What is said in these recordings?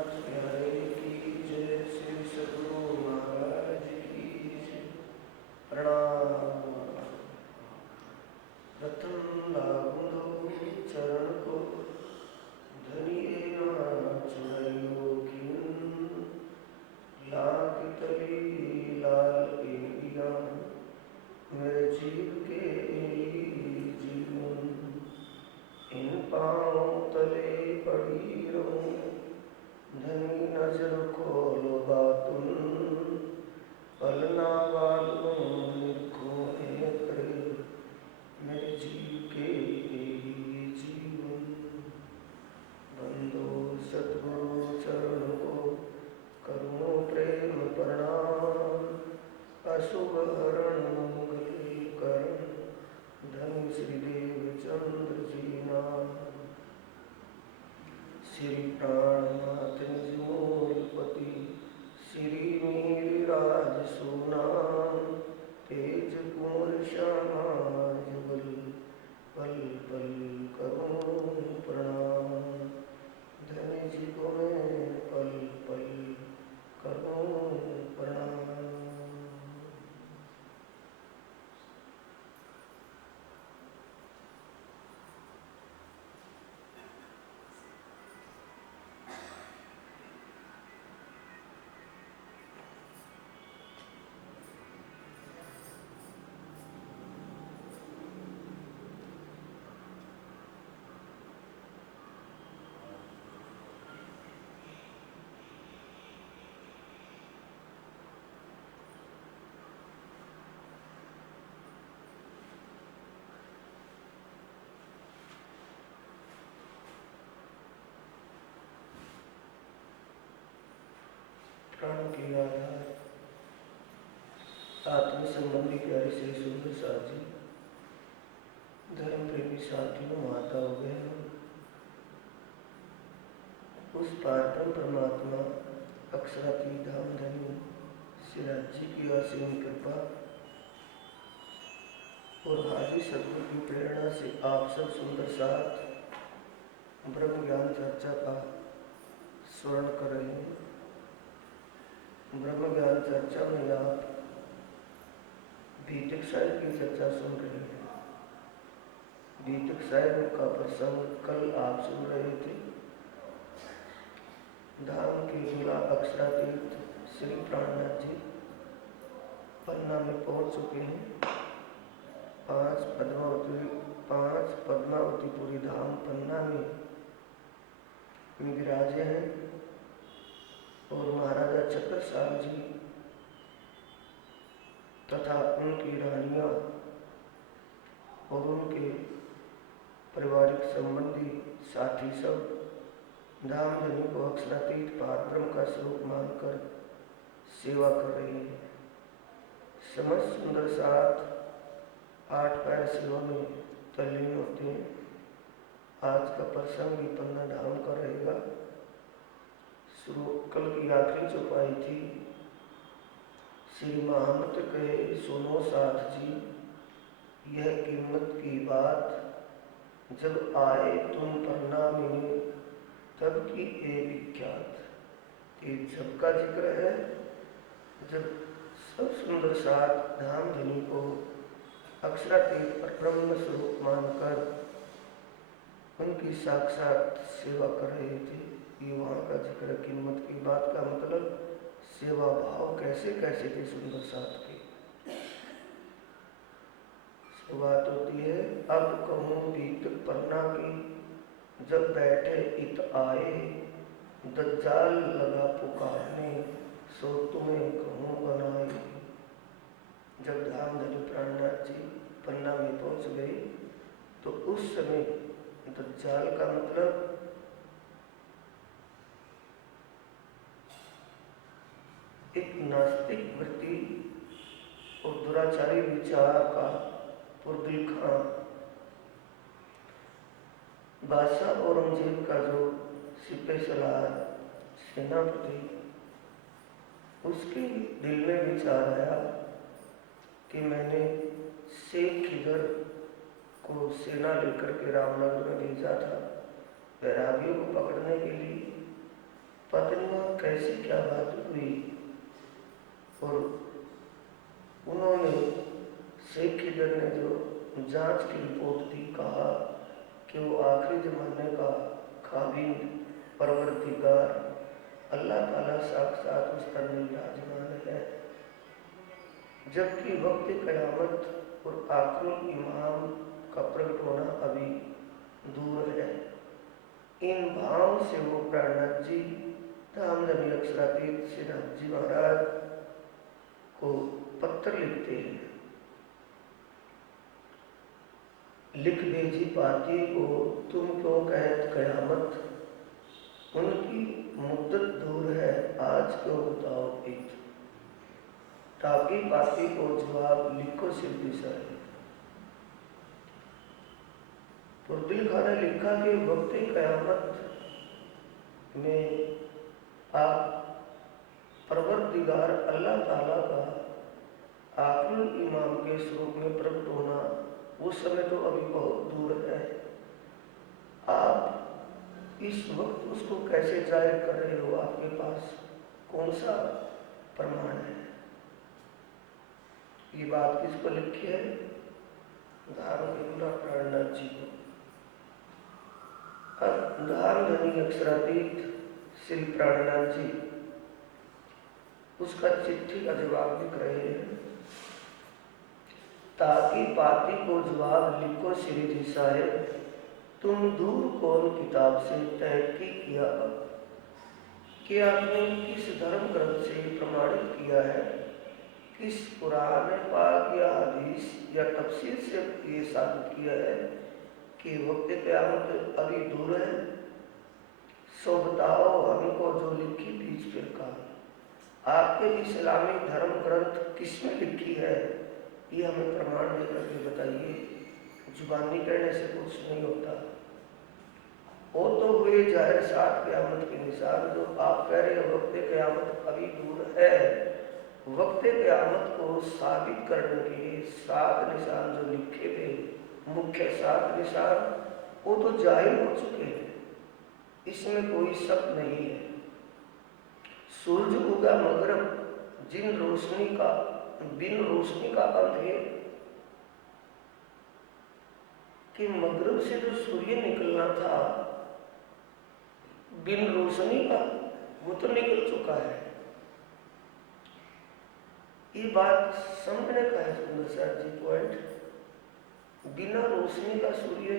प्यारे की जय, श्री सद्गुरु महाराज की जय। प्रणाम। प्रथम लागूं चरण को, धनिये ना चुराइयो कीन। लाख तली लाल एलिया, मेरे जीव के जीवन। इन पाँव तले पड़ी रहूं, धनी नजर खोलो बातुन। पलना वालों निरखो है करे, मेरे जीव के जीवन। बंदो सतगुरु चरण को, करूं प्रेम प्रणाम। अशुभ हरण मंगल करण, धन श्री देव चंद्र जी नाम। श्री प्राणनाथ निज मूलपति, श्री मीर राज सुनाम। तेज कुंवर श्यामा जुगल, पल पल करूं प्रणाम। धन्य जी को मैं पल पल करूं प्रणाम। प्राण के आधार आत्म संबंधी प्यारे श्री सुंदर साथ जी, धर्म प्रेमी साथियों, माता बहनों, उस पारब्रह्म परमात्मा अक्षरातीत धाम धनी श्री राज्य की असीम कृपा और हाजी सदगुरु की प्रेरणा से आप सब सुंदर साथ ब्रह्म ज्ञान चर्चा का स्मरण कर रहे हैं। ब्रह्म ज्ञान चर्चा में आप बीतक साहिब की चर्चा सुन रहे हैं। बीतक साहिब का प्रसंग कल आप सुन रहे थे। धाम के जिला अक्षरातीत श्री प्राणनाथ जी पन्ना में पहुंच चुके हैं। पांच पद्मावतीपुरी धाम पन्ना में विराजे हैं और महाराजा छत्रसाल जी तथा उनकी रानियां और उनके पारिवारिक संबंधी साथी सब धाम धनी को अक्षरातीत पारब्रह्म का स्वरूप मानकर सेवा कर रहे हैं। समस्त सुंदर साथ 8 पैर सेवा में तल्लीन होते हैं। आज का प्रसंग भी पन्ना धाम का रहेगा। कल की आखिरी चौपाई थी, श्री महामत कहे सुनो साथ जी, यह कीमत की बात। जब आए तुम पन्ना में तब की ए विख्यात। ये जब का जिक्र है, जब सब सुंदर साथ धाम धनी को अक्षरातीत और ब्रह्म स्वरूप मानकर उनकी साक्षात सेवा कर रहे थे। ये वहाँ का जिक्र, कीमत की बात का मतलब सेवा भाव कैसे कैसे थे सुंदर साथ के। बात होती है, अब कहूँ बीतक पन्ना की, जब बैठे इत आए, दज्जाल लगा पुकारने, सो तुम्हें कहूँ बनाए। जब धाम धनी प्राणनाथ जी पन्ना में पहुंच गए तो उस समय दज्जाल का मतलब एक नास्तिक वृत्ति और दुराचारी विचार का पुरदिल खां बादशाह औरंगजेब का जो सिपह सलार सेनापति, उसके दिल में विचार आया कि मैंने शेख खिदर को सेना लेकर के रामनगर में भेजा था वैरागियों को पकड़ने के लिए। पता कैसी क्या बात हुई, और उन्होंने शेख खिदर ने जो जांच की रिपोर्ट दी, कहा कि वो आखिरी ज़माने का काबिल परवरदिगार अल्लाह ताला साक्षात उस पर विराजमान है, जबकि वक्त क़यामत और आखिरुल इमाम का प्रकट होना अभी दूर है। इन भाव से वो प्राणनाथ जी धामधनी अक्षरातीत श्रीनाथ जी महाराज को पत्र लिखते हैं। लिख भेजी पाती को तुम क्यों कहत कयामत, उनकी मुद्दत दूर है आज क्यों बताओ ईद। ताकि पाती को जवाब लिखो सिद्धि सर। पुरदिल खान ने लिखा कि वक्त कयामत में आप परवरदिगार अल्लाह ताला का आखिरी इमाम के स्वरूप में प्रकट होना उस समय तो अभी बहुत दूर है। आप इस वक्त उसको कैसे जाहिर कर रहे हो, आपके पास कौन सा प्रमाण है। ये बात किसको लिखी है? धामधनी प्राणनाथ जी को। अब धामधनी अक्षरातीत श्री प्राणनाथ जी उसका चिट्ठी का जवाब लिख रहे हैं। ताकि पाती को जवाब लिखो श्री जी साहेब, तुम दूर कौन किताब से तहकीक किया अब, कि आपने किस धर्म ग्रंथ से प्रमाणित किया है, किस कुरान पाक या हदीस या तफसीर से ये साबित किया है कि वक्त क़यामत अभी दूर है। सो बताओ हमको जो लिखी बीच फिर का, आपके इस्लामी धर्म ग्रंथ किसमें लिखी है, ये हमें प्रमाण दे करके बताइए। जुबानी कहने से कुछ नहीं होता। वो तो हुए जाहिर साथ क़यामत के निशान, जो आप कह रहे हो वक्त क़यामत अभी दूर है। वक्त क़यामत को साबित करने के लिए 7 निशान जो लिखे थे, मुख्य 7 निशान, वो तो जाहिर हो चुके हैं, इसमें कोई शक नहीं है। सूरज उगा मगरब, जिन रोशनी का बिन रोशनी का अंधेर, कि मगरब से जो सूर्य निकलना था बिन रोशनी का, वो तो निकल चुका है। ये बात समझने का है सुंदर सर जी पॉइंट। बिना रोशनी का सूर्य,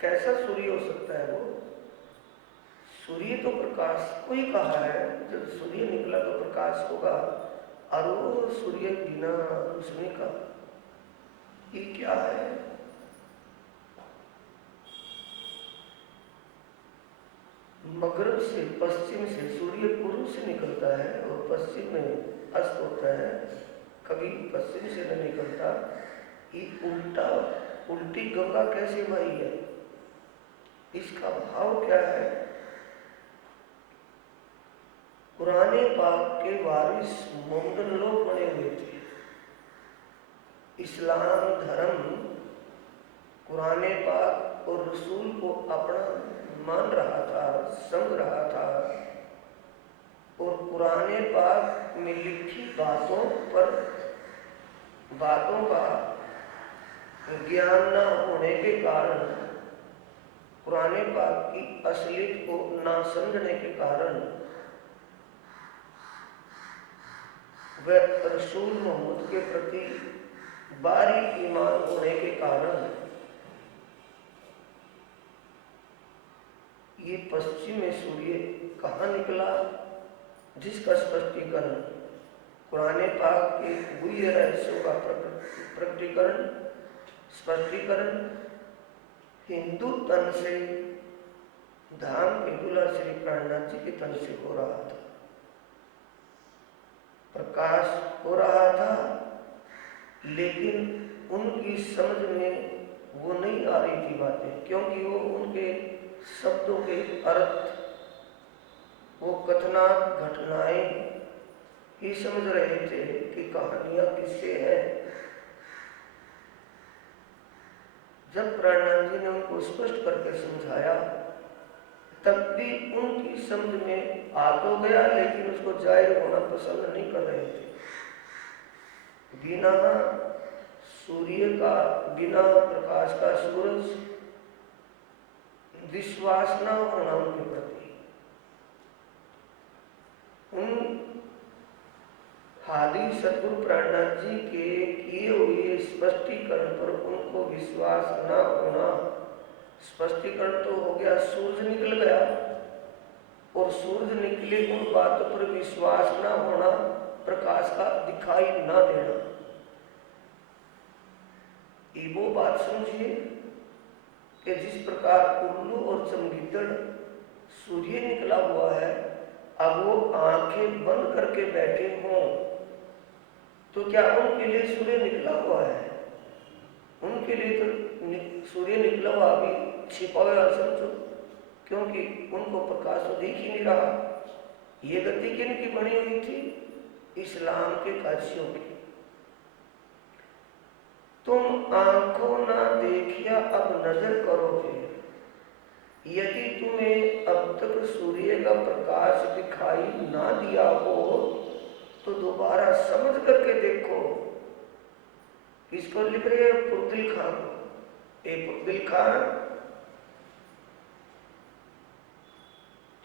कैसा सूर्य हो सकता है वो? सूर्य तो प्रकाश को ही कहा है, जब सूर्य निकला तो प्रकाश होगा, और वो सूर्य बिना रोशनी का, ये क्या है? मगरब से पश्चिम से सूर्य पूर्व से निकलता है और पश्चिम में अस्त होता है, कभी पश्चिम से न निकलता। ये उल्टी गंगा कैसे बही है, इसका भाव क्या है? कुरान पाक के वारिस मोमदन लोग बने हुए थे। इस्लाम धर्म कुरान पाक और रसूल को अपना मान रहा था, समझ रहा था, और कुरान पाक में लिखी बातों का ज्ञान न होने के कारण, कुरान पाक की असलियत को ना समझने के कारण, वह रसूल मोहम्मद के प्रति बारीक ईमान होने के कारण ये पश्चिम में सूर्य कहाँ निकला, जिसका स्पष्टीकरण कुरान पाक के गुह्य रहस्यों का प्रकटीकरण, स्पष्टीकरण हिंदू तन से, धाम के दूल्हा श्री प्राणनाथ जी के तन से हो रहा था, प्रकाश हो रहा था, लेकिन उनकी समझ में वो नहीं आ रही थी बातें, क्योंकि वो उनके शब्दों के अर्थ, वो कथना घटनाएं ही समझ रहे थे कि कहानियां किससे है। जब प्राणनाथ जी ने उनको स्पष्ट करके समझाया तब भी उनकी समझ में आ तो गया, लेकिन उसको जाहिर होना पसंद नहीं कर रहे थे। बिना सूर्य का, बिना प्रकाश का सूरज, विश्वास न होना उनके प्रति। उन हादी सतगुरु प्राणनाथ जी के किए हुए स्पष्टीकरण पर उनको विश्वास न होना। स्पष्टीकरण तो हो गया, सूरज निकल गया, और सूरज निकले उन बातों पर विश्वास न होना, प्रकाश का दिखाई न देना। ये वो बात समझिए कि जिस प्रकार उल्लू और चमगीदड़ सूर्य निकला हुआ है, अब वो आंखें बंद करके बैठे हों तो क्या उनके लिए सूर्य निकला हुआ है? उनके लिए तो सूर्य निकला हुआ अभी छिपा हुआ समझो, क्योंकि उनको प्रकाश तो दिख ही नहीं रहा। ये गति किनकी बनी हुई थी? इस्लाम के काशियों की। तुम आंखों ना देखिया अब नजर करो फिर। यदि तुम्हें अब तक सूर्य का प्रकाश दिखाई ना दिया हो तो दोबारा समझ करके देखो। किसको लिख रहे हैं? पुरदिल खान। पुरदिल खान,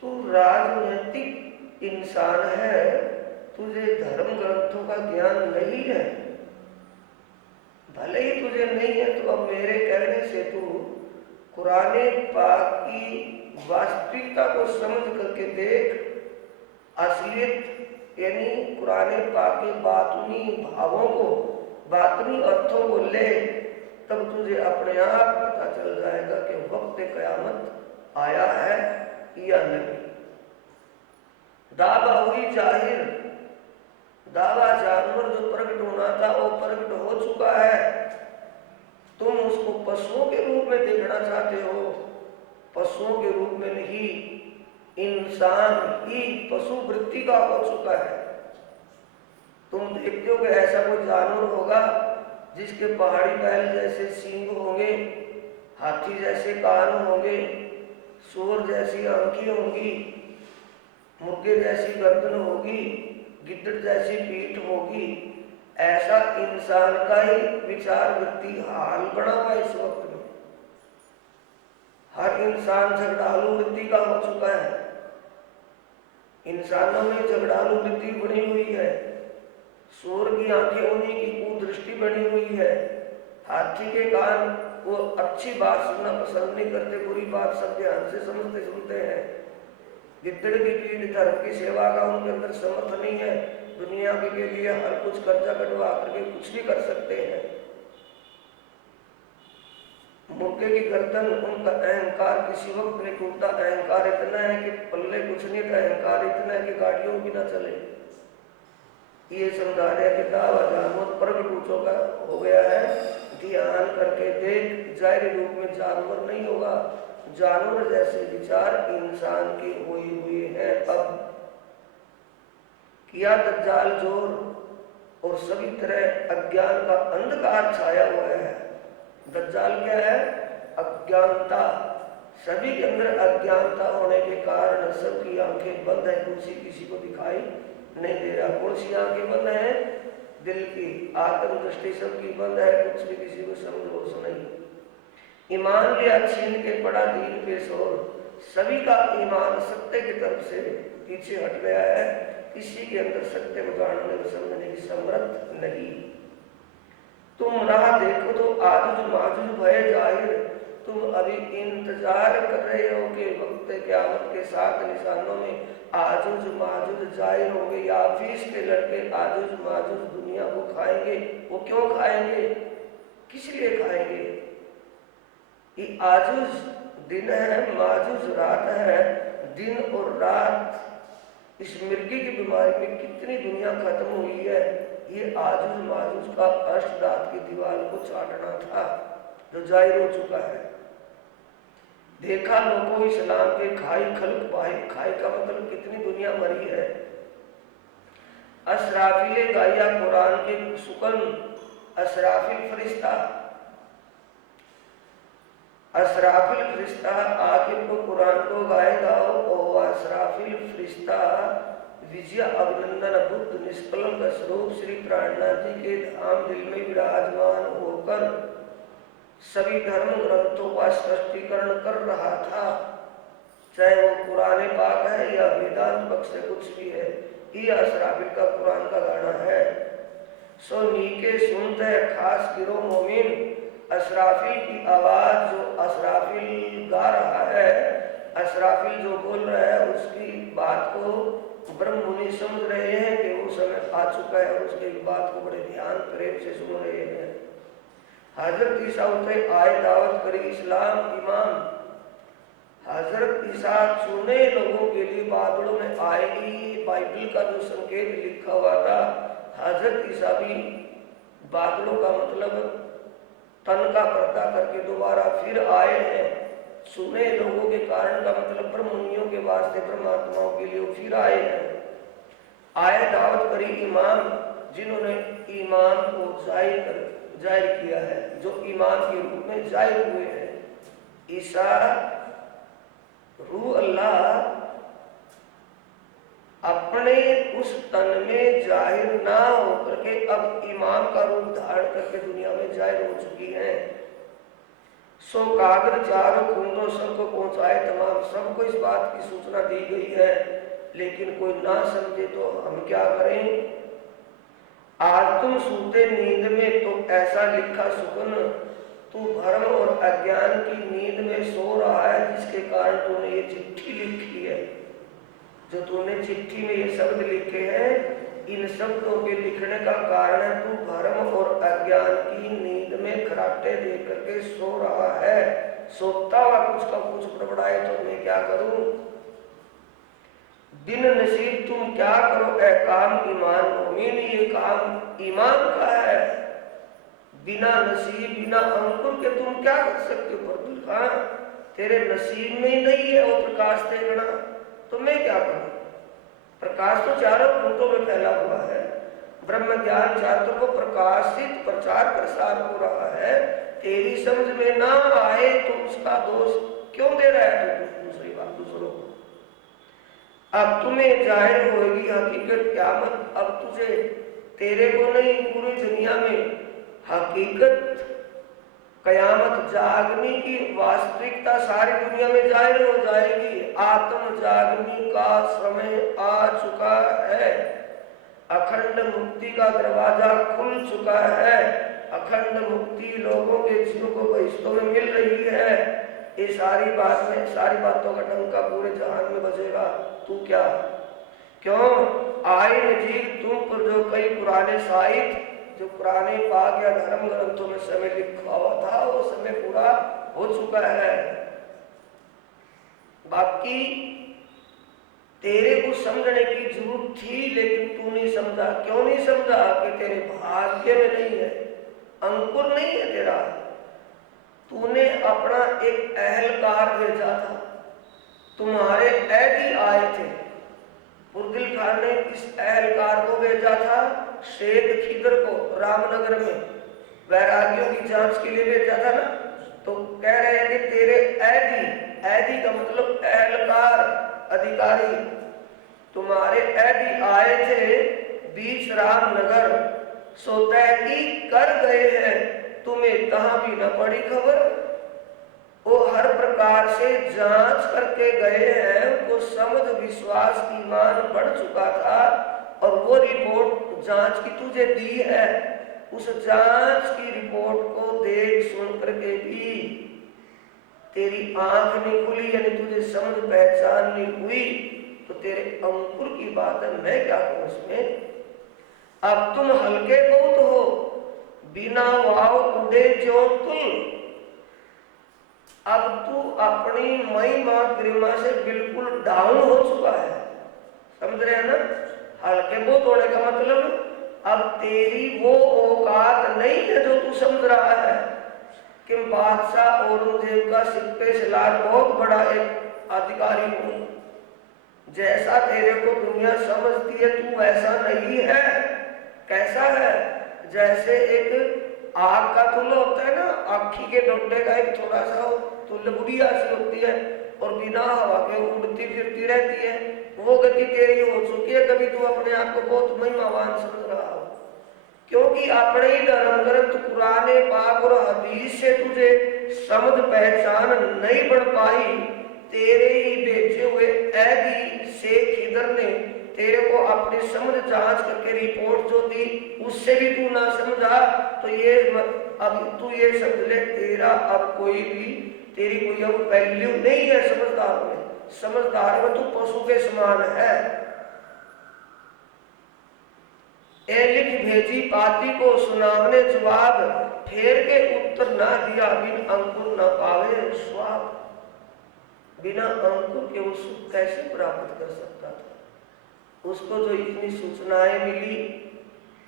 तू राजनीतिक इंसान है, तुझे धर्म ग्रंथों का ज्ञान नहीं है। भले ही तुझे नहीं है तो अब मेरे कहने से तू कुरान पाक की वास्तविकता को समझ करके देख। असलियत यानी कुरान पाक के बातनी भावों को, बातनी अर्थों को ले, तब तुझे अपने आप पता चल जाएगा कि वक्त क़यामत आया है या नहीं। दावा हुई जाहिर, दावा जानवर जो प्रकट होना था वो प्रकट हो चुका है। तुम उसको पशुओं के रूप में देखना चाहते हो, पशुओं के रूप में नहीं, इंसान ही पशु वृत्ति का हो चुका है। तुम देखते हो कि ऐसा कोई जानवर होगा जिसके पहाड़ी बैल जैसे सींग होंगे, हाथी जैसे कान होंगे, सूअर जैसी आंखें होंगी, मुर्गे जैसी गर्दन होगी, गिद्दड़ जैसी पीठ होगी। ऐसा इंसान का ही विचार वृत्ति हाल बना हुआ इस वक्त में। हर इंसान झगड़ालू वृत्ति का हो चुका है। इंसानों में झगड़ालू वृत्ति बनी हुई है। सूअर की आंखें उन्हीं की कुदृष्टि बनी हुई है। हाथी के कान, वो अच्छी बात सुनना पसंद नहीं करते, बुरी बात सब ध्यान से समझते सुनते हैं। गिद्दड़ की पीठ, धर्म की सेवा का उनके अंदर समर्थ नहीं है। दुनिया के लिए हर कुछ कर्जा कटवा करके कुछ भी कर सकते हैं। मुर्गे की गर्दन, उनका अहंकार किसी वक्त नहीं टूटता। अहंकार इतना है कि पल्ले कुछ नहीं था, अहंकार इतना है कि गाड़ियों भी ना चले। ये समझा रहे कि दावा जानवर प्रगट हो गया है, ध्यान करके देख। जाहिर रूप में जानवर नहीं होगा, जानवर जैसे विचार इंसान के हुए हुए हैं। अब किया दज्जाल जोर और सभी तरह अज्ञान का अंधकार छाया हुआ है। दज्जाल क्या है? अज्ञानता। सभी के अंदर अज्ञानता होने के कारण सबकी आंखें बंद है, किसी को दिखाई नहीं दे रहा। कौन सी आंखें बंद है? दिल की आत्म दृष्टि सबकी बंद है, कुछ भी किसी को समझ होश नहीं। ईमान लिया छीन के पड़ा दीन पे शोर। सभी का ईमान सत्य की तरफ से पीछे हट गया है। किसी के अंदर सत्य को जानने को समझने की समर्थ नहीं। तुम राह देखो तो आजुज माजुज भय जाहिर। तुम अभी इंतजार कर रहे हो कि वक्त क़यामत के साथ निशानों में आजुज माजुज जाहिर होंगे। याफीस के लड़के आजुज माजुज दुनिया को खाएंगे। वो क्यों खाएंगे? किस लिए खाएंगे? ये आजुज दिन है, माजुज रात है। दिन और रात, इस मिर्गी की बीमारी में कितनी दुनिया खत्म हुई है। ये आजुज माजुज का अष्टदांत की दीवार को चाटना था जो जाहिर हो चुका है। देखा लोगों इस्लाम के खाई खल्क पाई। खाई का मतलब कितनी दुनिया मरी है। असराफिले गाया कुरान के सुकन, असराफिल फरिश्ता असराफिल फरिश्ता आखिर को कुरान को गाएगा और असराफिल फरिश्ता विजय अभिनंदन बुद्ध निष्कलंक स्वरूप श्री प्राणनाथ जी के धाम दिल में विराजमान होकर सभी धर्म ग्रंथों का स्पष्टीकरण कर रहा था, चाहे वो पुराने पाक है या वेदांत पक्ष से कुछ भी है। ये असराफिल का कुरान का गाना है। सो नीके सुनते है खास गिरो मोमिन, असराफिल की आवाज जो असराफिल गा रहा है, असराफिल जो बोल रहा है उसकी बात को ब्रह्म मुनि समझ रहे हैं कि वो समय आ चुका है और उसकी बात को बड़े ध्यान प्रेम से सुन रहे हैं। हजरत ईसा उतरे आए दावत करी इस्लाम ईमान, हजरत ईसा सुने लोगों के लिए बादलों में आएगी। बाइबल का जो संकेत लिखा हुआ था, हजरत ईसा भी बादलों का मतलब तन का पर्दा करके दोबारा फिर आए हैं। सुने लोगों के कारण का मतलब ब्रह्मनियों के वास्ते ब्रह्मात्माओं के लिए फिर आए हैं। आए दावत करी ईमान, जिन्होंने ईमान को जाहिर किया है, जो ईमान के रूप में जाहिर हुए हैं। ईसा रूह अल्लाह अपने उस तन में जाहिर ना होकर के अब ईमान का रूप धारण करके दुनिया में जाहिर हो चुकी है। सो कागर चारों कुंडों सबको पहुंचाए तमाम, सबको इस बात की सूचना दी गई है, लेकिन कोई ना समझे तो हम क्या करें। आज तुम सूते नींद में तो ऐसा लिखा सुकन, तू भ्रम और अज्ञान की नींद में सो रहा है, जिसके कारण तूने ये चिट्ठी लिखी है। जो तूने चिट्ठी में ये शब्द लिखे हैं, इन शब्दों के लिखने का कारण है तू भ्रम और अज्ञान की नींद में खराटे दे करके सो रहा है। सोता हुआ कुछ का कुछ बड़बड़ाए तो मैं क्या करूं। दिन नसीब तुम क्या करो ए काम ईमान मोमिन, ये काम ईमान का है। बिना नसीब बिना अंकुर के तुम क्या कर सकते हो। पर हाँ, तेरे नसीब में ही नहीं है वो प्रकाश देखना, तो मैं क्या करूं। प्रकाश तो चारों भूतों में फैला हुआ है। ब्रह्म ज्ञान छात्रों को प्रकाशित प्रचार प्रसार हो रहा है। तेरी समझ में ना आए तो उसका दोष क्यों दे रहा है तू दूसरी बात दूसरों को। अब तुम्हें जाहिर होगी हकीकत क़यामत, अब तुझे तेरे को नहीं पूरी दुनिया में हकीकत कयामत जागने की वास्तविकता सारी दुनिया में जाहिर हो जाएगी। आत्म जागने का समय आ चुका है। अखंड मुक्ति का दरवाजा खुल चुका है। अखंड मुक्ति लोगों के जीव को बहिश्तों में मिल रही है। ये सारी बातों का डंका पूरे जहान में बजेगा। तू क्या क्यों आए नजीर तुम पर जो कई पुराने साहित्य जो पुराने पाक या धर्म ग्रंथों में समय लिखा हुआ था, वो समय पूरा हो चुका है। बाकी तेरे को समझने की जरूरत थी, लेकिन तू नहीं समझा। क्यों नहीं समझा कि तेरे भाग्य में नहीं है, अंकुर नहीं है तेरा। तूने अपना एक अहलकार भेजा था, तुम्हारे ऐदी आए थे। बुर्दिल खान ने इस अहलकार को भेजा था शेख खिदर को रामनगर में, वैरागियों की जांच के लिए भेजा था ना। तो कह रहे हैं कि तेरे ऐदी का मतलब अहलकार अधिकारी, तुम्हारे ऐदी आए थे बीच रामनगर, सो तहकीक कर गए हैं, तुम्हें कहां भी न पड़ी खबर। वो हर प्रकार से जांच करके गए हैं, उनको समझ विश्वास ईमान बढ़ चुका था, और वो रिपोर्ट जांच की तुझे दी है। उस जांच की रिपोर्ट को देख सुन करके भी तेरी आंख नहीं खुली, यानी तुझे समझ पहचान नहीं हुई, तो तेरे अंकुर की बात है, मैं क्या करूं उसमें। अब तुम हल्के बहुत हो, बिना वाव उड़े जो तुल। अब तू अपनी महिमा गरिमा से बिल्कुल डाउन हो चुका है, समझ रहे हैं ना। हल्के बहुत होने का मतलब अब तेरी वो औकात नहीं है जो तू समझ रहा है कि बादशाह औरंगजेब का सिक्के सलार बहुत बड़ा एक अधिकारी हूं। जैसा तेरे को दुनिया समझती है तू वैसा नहीं है। कैसा है, जैसे एक आग का तुला होता है ना, आखी के डोडे का एक थोड़ा सा तो लबुड़िया सी होती है और बिना हवा के उड़ती फिरती रहती है। वो गति तेरी हो चुकी है, कभी तू अपने आप को बहुत महिमावान समझ रहा हो, क्योंकि अपने ही धर्म ग्रंथ कुरान पाक और हदीस से तुझे समझ पहचान नहीं बढ़ पाई। तेरे ही भेजे हुए ऐदी शेख खिदर ने तेरे को अपनी समझ जांच करके रिपोर्ट जो दी उससे भी तू ना समझा, तो ये अब तू ये समझ ले, तेरा अब कोई भी तेरी कोई अब वैल्यू नहीं है समझदार में। समझदार में तू पशु के समान है। ए लिख भेजी पाती को सुनावने जवाब, फेर के उत्तर ना दिया बिन अंकुर न पावे स्वाद। बिना अंकुर के वो सुख कैसे प्राप्त कर सकता था? उसको जो इतनी सूचनाएं मिली,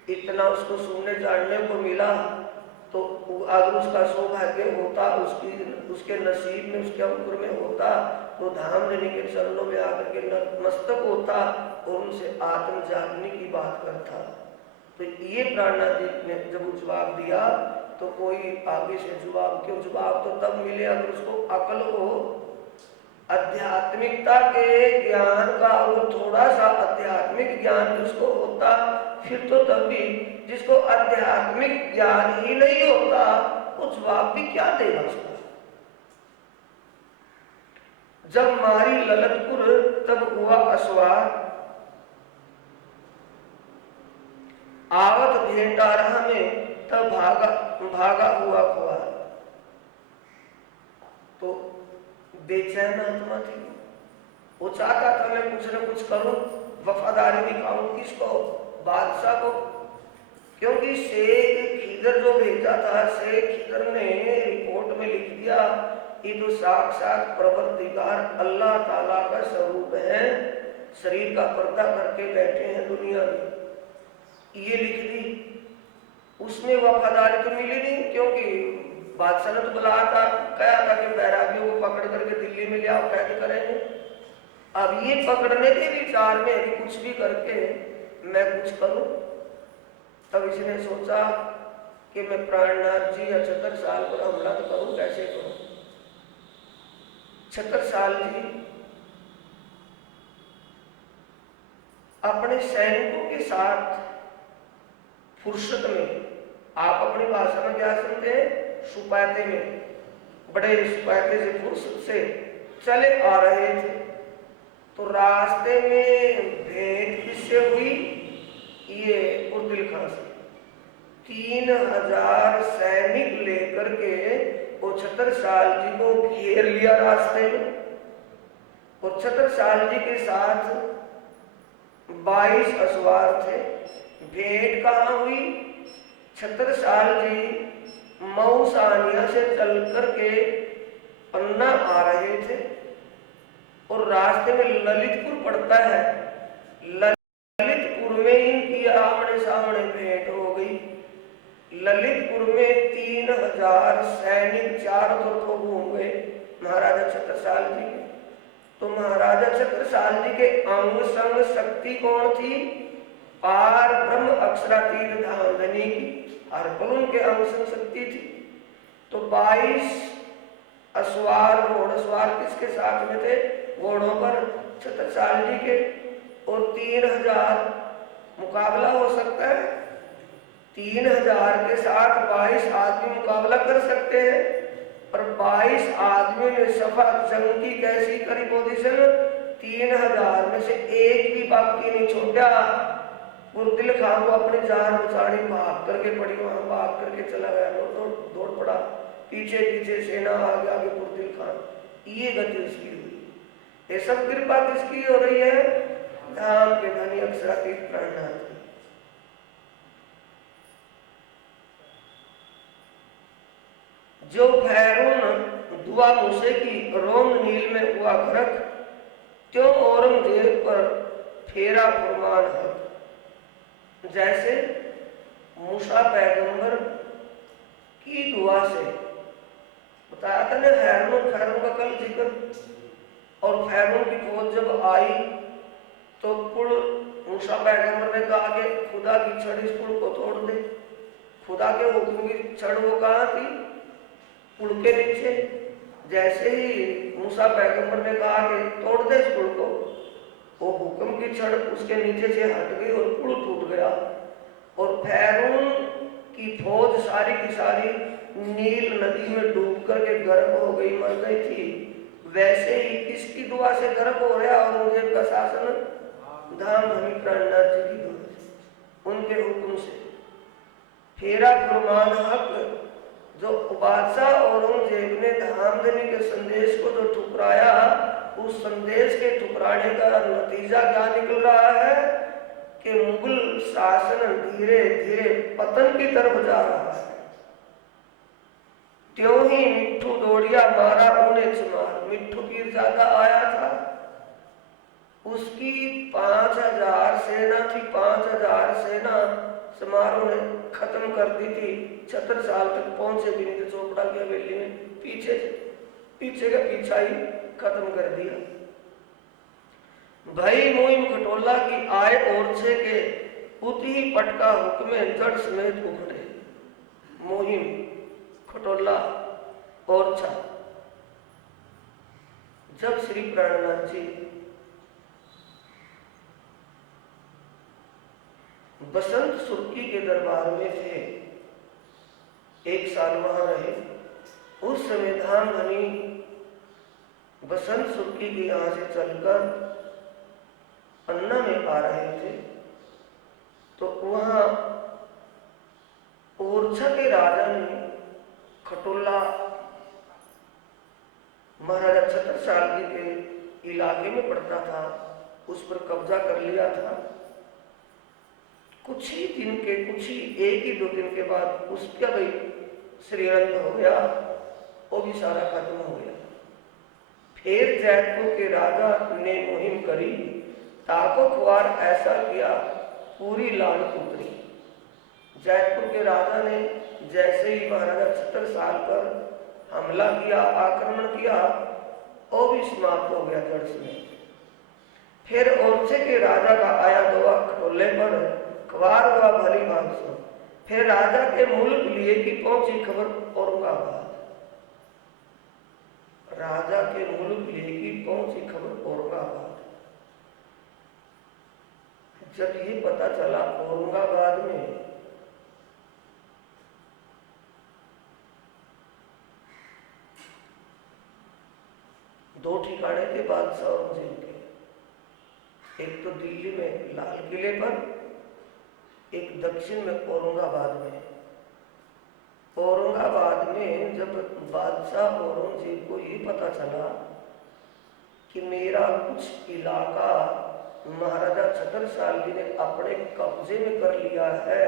इतना उसको सुनने जानने को मिला, तो अगर उसका सौभाग्य होता, उसके नसीब में, उसके अंकुर में होता, तो धाम देने के चरणों में आकर के नतमस्तक होता और उनसे आत्म जागने की बात करता। तो ये प्राणनाथ ने जब जवाब दिया, तो कोई आगे से जवाब क्यों? जवाब तो तब मिले अगर उसको अकल हो। आध्यात्मिकता के ज्ञान का वो थोड़ा सा आध्यात्मिक ज्ञान उसको होता, फिर तो तब भी जिसको आध्यात्मिक ज्ञान ही नहीं होता वो जवाब भी क्या देगा उसका। जब मारी ललतपुर तब हुआ असवार, आवत भेंटा रहा में तब भागा हुआ खुआर। तो बेचैन आत्मा थी, वो चाहता था मैं कुछ न कुछ करूं, वफादारी दिखाऊं किसको? बादशाह को। क्योंकि शेख खिदर जो भेजा था, शेख खिदर ने रिपोर्ट में लिख दिया ये तो साक्षात परवरदिगार अल्लाह ताला का स्वरूप है, शरीर का पर्दा करके बैठे हैं दुनिया में, ये लिख दी। उसमें वफादारी तो मिली नहीं, क्योंकि बादशाह ने तो बुलाया था, कहा था कि बैरागियों को पकड़ करके दिल्ली में ले आओ, कैद करेंगे। अब ये पकड़ने के विचार में यदि कुछ भी करके मैं कुछ करूं, तब इसने सोचा कि मैं प्राणनाथ जी या छत्रसाल पर हमला तो करूं, कैसे करूं? छत्रसाल जी अपने सैनिकों के साथ फुर्सत में, आप अपनी भाषा में क्या सुनते हैं, सुपाते में, बड़े सुपाते से फुर्सत से चले आ रहे थे। तो रास्ते में भेंट किससे हुई? ये बुर्दिल खां से। 3000 सैनिक लेकर के वो छत्रसाल जी को घेर लिया रास्ते में, और छत्रसाल जी के साथ 22 असवार थे। भेंट कहाँ हुई? छत्रसाल जी मऊसानिया से चल करके पन्ना आ रहे थे, और रास्ते में ललितपुर पड़ता है। ललितपुर में इनकी आमने सामने भेंट हो गई। ललितपुर में 3000 सैनिक चारों तरफ घूम गए महाराजा छत्रसाल जी के। तो महाराजा छत्रसाल जी के अंग संग शक्ति कौन थी? पार ब्रह्म अक्षरातीत धामधनी की हर पल उनके अंग संग शक्ति थी। तो 22 असवार घोड़सवार किसके साथ में थे? घोड़ों पर छत्रसाल जी के। और 3000 मुकाबला हो सकता है? 3000 के साथ 22 आदमी मुकाबला कर सकते हैं, पर 22 आदमी ने सफा जंग की कैसी करी पोजीशन? 3000 में से एक भी बाकी नहीं छोड़ा। बुर्दिल खां को अपनी जान बचानी भाग करके पड़ी, वहां भाग करके चला गया, दौड़ पड़ा, पीछे पीछे सेना आगे आगे बुर्दिल खां। ये गति उसकी हुई। ये सब कृपा किसकी हो रही है? धाम के धनी अक्षरातीत प्राणनाथ की। जो भैरून दुआ मूसे की रोम नील में हुआ घरक, त्यों औरंगजेब पर फेरा फुरमान हक। जैसे मूसा पैगंबर की दुआ से बताया था ना, हैरून का कल जिक्र, और हैरून की फौज जब आई तो पुल मूसा पैगंबर ने कहा कि खुदा की छड़ इस पुल को तोड़ दे। खुदा के हुक्म की छड़ वो कहाँ थी? पुल के नीचे। जैसे ही मूसा पैगंबर ने कहा कि तोड़ दे इस पुल को, वो हुक्म की छड़ उसके नीचे से हट गई और पुल टूट गया और फिरौन की फौज सारी की सारी नील नदी में डूब करके गर्क हो गई, मर गई थी। वैसे ही किसकी दुआ से गर्क हो रहा औरंगजेब का शासन? धाम धनी प्राणनाथ जी की दुआ से, उनके हुक्म से। फेरा फुरमान हक जो बादशाह औरंगजेब ने धामधनी के संदेश को जो ठुकराया, उस संदेश के ठुकराने का नतीजा क्या निकल रहा है कि मुगल शासन धीरे धीरे पतन की तरफ जा रहा है। त्यों ही मिट्ठू दौड़िया मारा ऊने चमार, मिट्ठू पीरजादा आया था, उसकी 5000 सेना थी, 5000 सेना समारोह ने खत्म कर दी थी। छत्रसाल तक पहुंचे भी नहीं थे, चोपड़ा की हवेली में पीछे का पीछा ही खत्म कर दिया। भाई मोहिम खटोला की आय और छे के उती ही पटका हुक्मे जड़ समेत उखड़े। मोहिम खटोला और छा जब श्री प्राणनाथ जी बसंत सुर्की के दरबार में थे, 1 साल वहां रहे। उस समय धामधनी बसंत सुर्की के यहां से चलकर पन्ना में आ रहे थे, तो वहां ओरछा के राजा ने खटोला महाराजा छत्रसाल जी के इलाके में पड़ता था, उस पर कब्जा कर लिया था। कुछ ही 1 ही 2 दिन के बाद उसका भाई श्रीरंग हो गया, वो भी सारा खत्म हो गया। फिर जयपुर के राजा ने मुहिम करी, ताको खुआर ऐसा किया पूरी लाल उतरी। जयपुर के राजा ने जैसे ही महाराजा छत्रसाल पर हमला किया, आक्रमण किया, वो भी समाप्त हो गया जड़ से। फिर ओरछे के राजा का आया दवा खटोले पर, खबार हुआ भली भाग सो। फिर राजा के मुल्क लिए की पहुंची खबर औरंगाबाद, राजा के मुल्क लिए की पहुंची खबर औरंगाबाद। जब ये पता चला औरंगाबाद में दो ठिकाने थे बादशाह औरंगजेब के, एक तो दिल्ली में लाल किले पर, एक दक्षिण में औरंगाबाद में। औरंगाबाद में जब बादशाह औरंगजेब को ये पता चला कि मेरा कुछ इलाका महाराजा छत्रसाल जी ने अपने कब्जे में कर लिया है,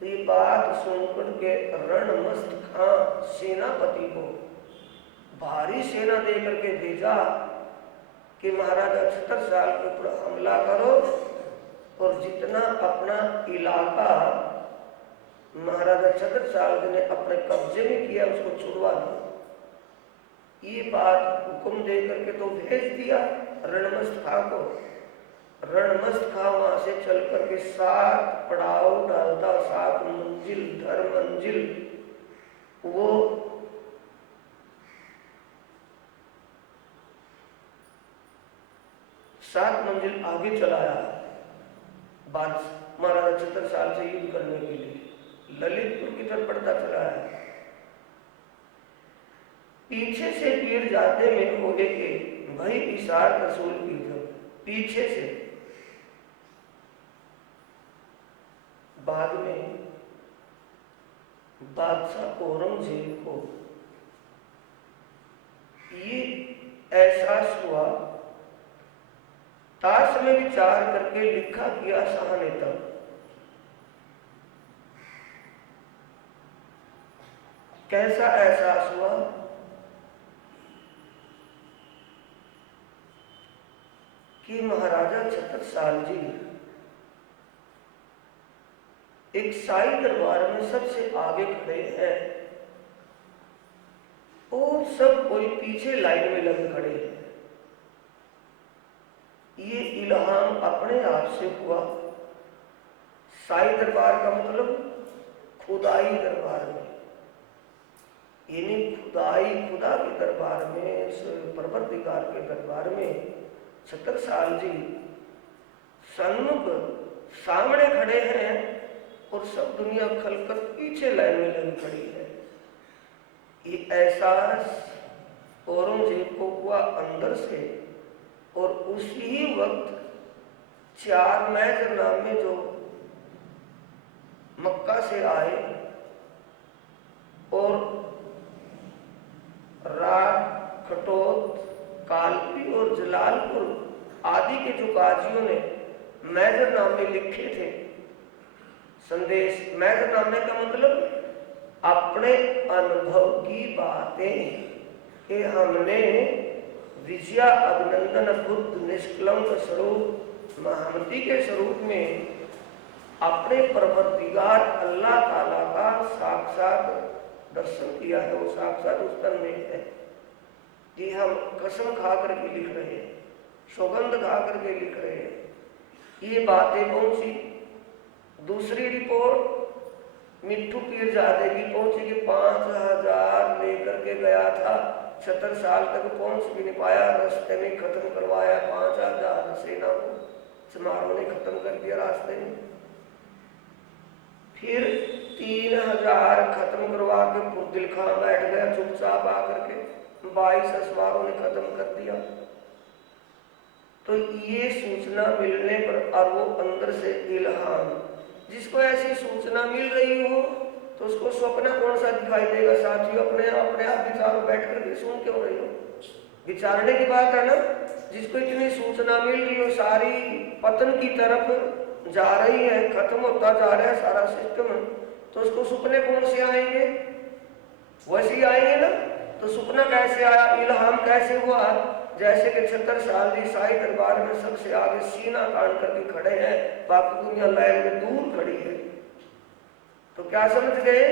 तो ये बात सुनकर के रणमस्त खां सेनापति को भारी सेना दे करके भेजा कि महाराजा छत्रसाल के ऊपर हमला करो और जितना अपना इलाका महाराजा छत्रसाल जी ने अपने कब्जे में किया उसको छुड़वा दो। ये बात हुक्म दे करके तो भेज दिया रणमस्त खां को। रणमस्त खां वहां से चल करके 7 पड़ाव डालता, 7 मंजिल धर मंजिल वो सात मंजिल आगे चलाया महाराजा छत्रसाल से युद्ध करने के लिए। ललितपुर की तरफ बढ़ता चला है। पीछे से पीर जाते में होगे के भाई इशार रसूल की जब पीछे से। बाद में बादशाह औरंगजेब को ये एहसास हुआ, ताश में विचार करके लिखा किया शाह ने तब। कैसा एहसास हुआ कि महाराजा छत्रसाल जी एक शाही दरबार में सबसे आगे खड़े हैं और सब कोई पीछे लाइन में लगे खड़े हैं। ये इल्हाम अपने आप से हुआ। शाही दरबार का मतलब खुदाई दरबार में। यानी खुदाई, खुदा के दरबार में, परवरदिगार के दरबार में छत्रसाल जी सन्मुख सामने खड़े हैं और सब दुनिया खलकर पीछे लाइन में लगी खड़ी है। ये एहसास औरंगजेब को हुआ अंदर से, और उसी वक्त 4 मेजर नाम में जो मक्का से आए और राग, खटोत, कालपी और जलालपुर आदि के जो काजियों ने मेजरनामे लिखे थे संदेश, मेजरनामे का मतलब अपने अनुभव की बातें कि हमने विजया अभिनंदन बुद्ध निष्कलंक स्वरूप महमती के स्वरूप में अपने परवरदिगार अल्लाह ताला का साक्षात दर्शन किया है। वो साक्षात उस तन में है कि हम कसम खा करके लिख रहे हैं, सौगंध खा करके लिख रहे हैं। ये बातें कौन सी? दूसरी रिपोर्ट मिट्ठू पीरजादे की पहुंची कि 5000 लेकर के गया था, 70 साल तक पहुंच भी नहीं पाया, रास्ते में खत्म करवाया। 5000 सेना को समारोह ने खत्म कर दिया रास्ते में। फिर 3000 खत्म करवा के बुरदिल खां बैठ गया चुपचाप आकर के, 22 असवारों ने खत्म कर दिया। तो ये सूचना मिलने पर और वो अंदर से इल्हाम, जिसको ऐसी सूचना मिल रही हो तो उसको स्वप्न कौन सा दिखाई देगा साथियों? अपने आप विचारो, बैठ कर सुन क्यों रही हो? विचारने की बात है ना। जिसको इतनी सूचना मिल रही हो, सारी पतन की तरफ जा रही है, खत्म होता जा रहा है सारा सिस्टम, तो उसको सपने कौन से आएंगे? वैसे ही आएंगे ना। तो सपना कैसे आया, इल्हाम कैसे हुआ? जैसे कि छत्रसाल जी शाही दरबार में सबसे आगे सीना तान करके खड़े हैं, बाकी दुनिया लाइन में दूर खड़ी है। तो क्या समझ गए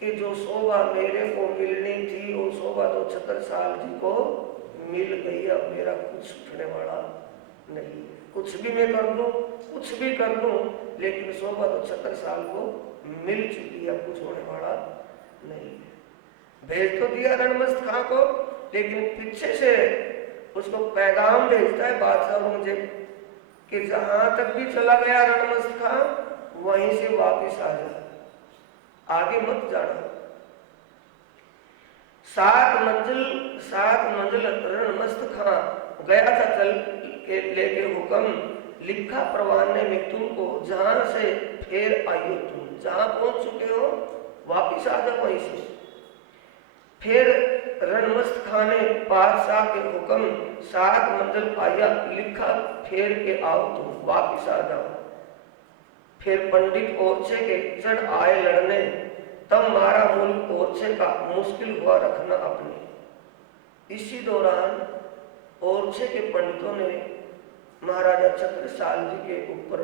कि जो शोभा मेरे को मिलनी थी वो शोभा तो छत्रसाल जी को मिल गई। अब मेरा कुछ उठने वाला नहीं, कुछ भी मैं कर लूं, कुछ भी कर लूं, लेकिन शोभा तो छत्रसाल को मिल चुकी है, कुछ होने वाला नहीं। भेज तो दिया रणमस्त खां को, लेकिन पीछे से उसको पैगाम भेजता है बादशाह औरंगजेब कि जहां तक भी चला गया रणमस्त खां वहीं से वापिस आ जा, आगे मत जाना। 7 मंजिल रणमस्त खां गया था चल के लेके हुक्म, लिखा परवाने में तुमको जहां से फिर आइयो तुम, जहां पहुंच चुके हो वापिस आ जाओ वहीं से। फिर रणमस्त खां ने बादशाह के हुक्म 7 मंजिल आया, लिखा फेर के आओ तुम, वापिस आ जाओ। फिर पंडित ओरछे के चढ़ आए लड़ने, तब मारा मुल्क ओरछे का मुश्किल हुआ रखना अपने। इसी दौरान ओरछे के पंडितों ने महाराजा छत्रसाल जी के ऊपर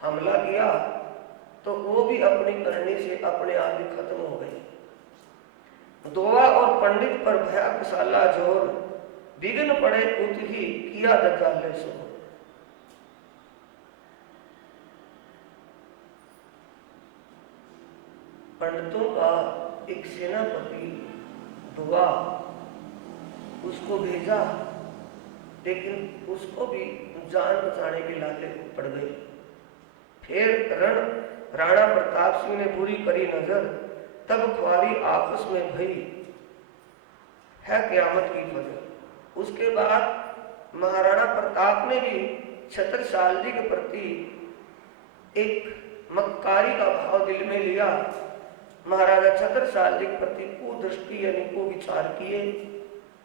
हमला किया, तो वो भी अपनी करनी से अपने आप ही खत्म हो गई। दोआ और पंडित पर भया कुशाला जोर, विघ्न पड़े उत ही किया दजाले सो। पंडितों का एक सेनापति दुआ उसको भेजा, लेकिन उसको भी जान बचाने के लाले पड़ गए। फिर राणा प्रताप सिंह ने बुरी करी नजर, तब ख्वारी आपस में भई है क़यामत की फजर। उसके बाद महाराणा प्रताप ने भी छत्रसाल जी के प्रति एक मक्कारी का भाव दिल में लिया। महाराजा छत्रसाल जी के प्रति कुदृष्टि यानी को विचार किए,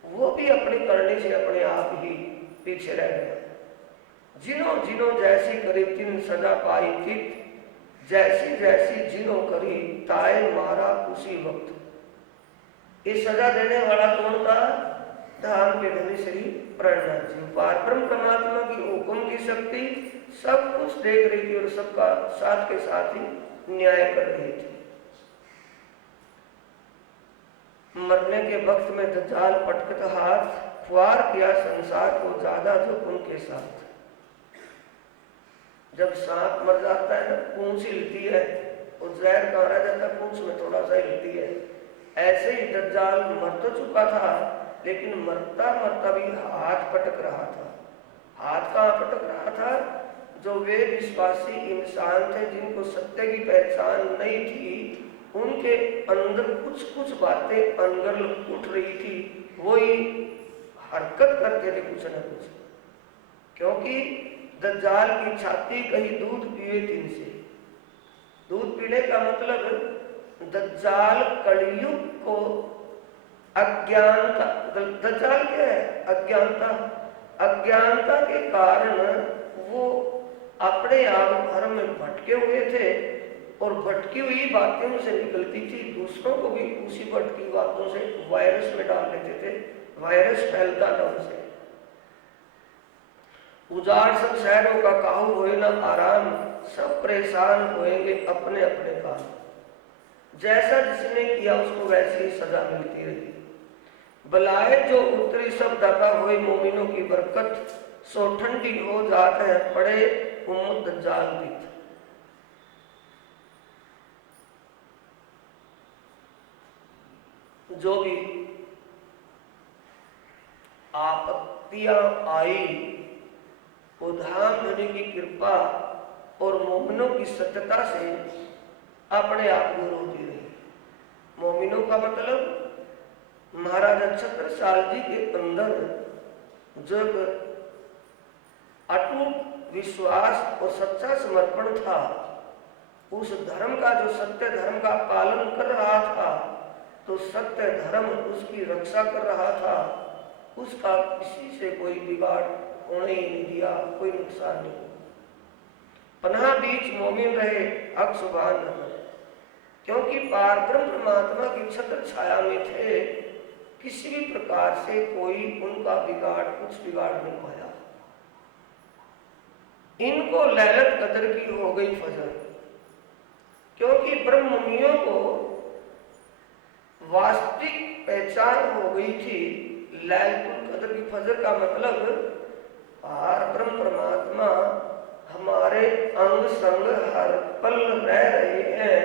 वो भी अपनी करने से अपने आप ही पीछे रह गया। जिनो जिनो जैसी करी तिन सजा पाई तित, जैसी जैसी जिनो करी ताए मारा उसी वक्त। ये सजा देने वाला कौन था? धाम के धनी श्री प्रणनाथ जी। परम परमात्मा की हुक्म की शक्ति सब कुछ देख रही थी और सबका साथ के साथ ही न्याय कर रही थी। मरने के वक्त में दज्जाल पटकत हाथ, ख्वार किया संसार को ज्यादा जो उनके साथ। जब सांप मर जाता है ना, पूंछ हिलती है, और जहर कहाँ रह जाता है? पूंछ में थोड़ा सा हिलती है। ऐसे ही दज्जाल मर तो चुका था, लेकिन मरता मरता भी हाथ पटक रहा था। हाथ कहाँ पटक रहा था? जो वे विश्वासी इंसान थे जिनको सत्य की पहचान नहीं थी, उनके अंदर कुछ कुछ बातें अनगढ़ उठ रही थी, वही हरकत करते थे कुछ न कुछ। क्योंकि दज्जाल की छाती कहीं दूध पिए दिन से। दूध पीने का मतलब दज्जाल कलयुग को अज्ञानता, दज्जाल क्या है? अज्ञानता। अज्ञानता के कारण वो अपने आप धर्म में भटके हुए थे और भटकी हुई बातें उनसे निकलती थी, दूसरों को भी उसी भटकी बातों से वायरस में डाल देते थे, वायरस फैलता था उनसे। उजाड़ सब शहरों का काहू होए न आराम, सब परेशान होएंगे अपने अपने काम। जैसा जिसने किया उसको वैसी ही सजा मिलती रही। बलाए जो उतरी सब दगा हुई मोमिनों की बरकत, सो ठंडी हो जाते हैं पड़े उम्मत दज्जाल बीत। जो भी आपत्तियां आई, वो धाम धनी की कृपा और मोमिनों की सत्यता से अपने आप दूर होती रही। मोमिनों का मतलब महाराजा छत्रसाल जी के अंदर जब अटूट विश्वास और सच्चा समर्पण था, उस धर्म का जो सत्य धर्म का पालन कर रहा था, तो सत्य धर्म उसकी रक्षा कर रहा था, उसका किसी से कोई बिगाड़ होने ही नहीं दिया, कोई नुकसान नहीं। पनाह बीच मोमिन रहे हक सुभान नजर, क्योंकि पारब्रह्म परमात्मा की छत्र छाया में थे, किसी भी प्रकार से कोई उनका बिगाड़ कुछ बिगाड़ नहीं पाया। इनको लैलत कदर की हो गई फजर, क्योंकि ब्रह्म मुनियों को वास्तविक पहचान हो गई थी। लैलतुल कदर की फजर का मतलब ब्रह्म परमात्मा हमारे अंग संग हर पल रह रहे हैं,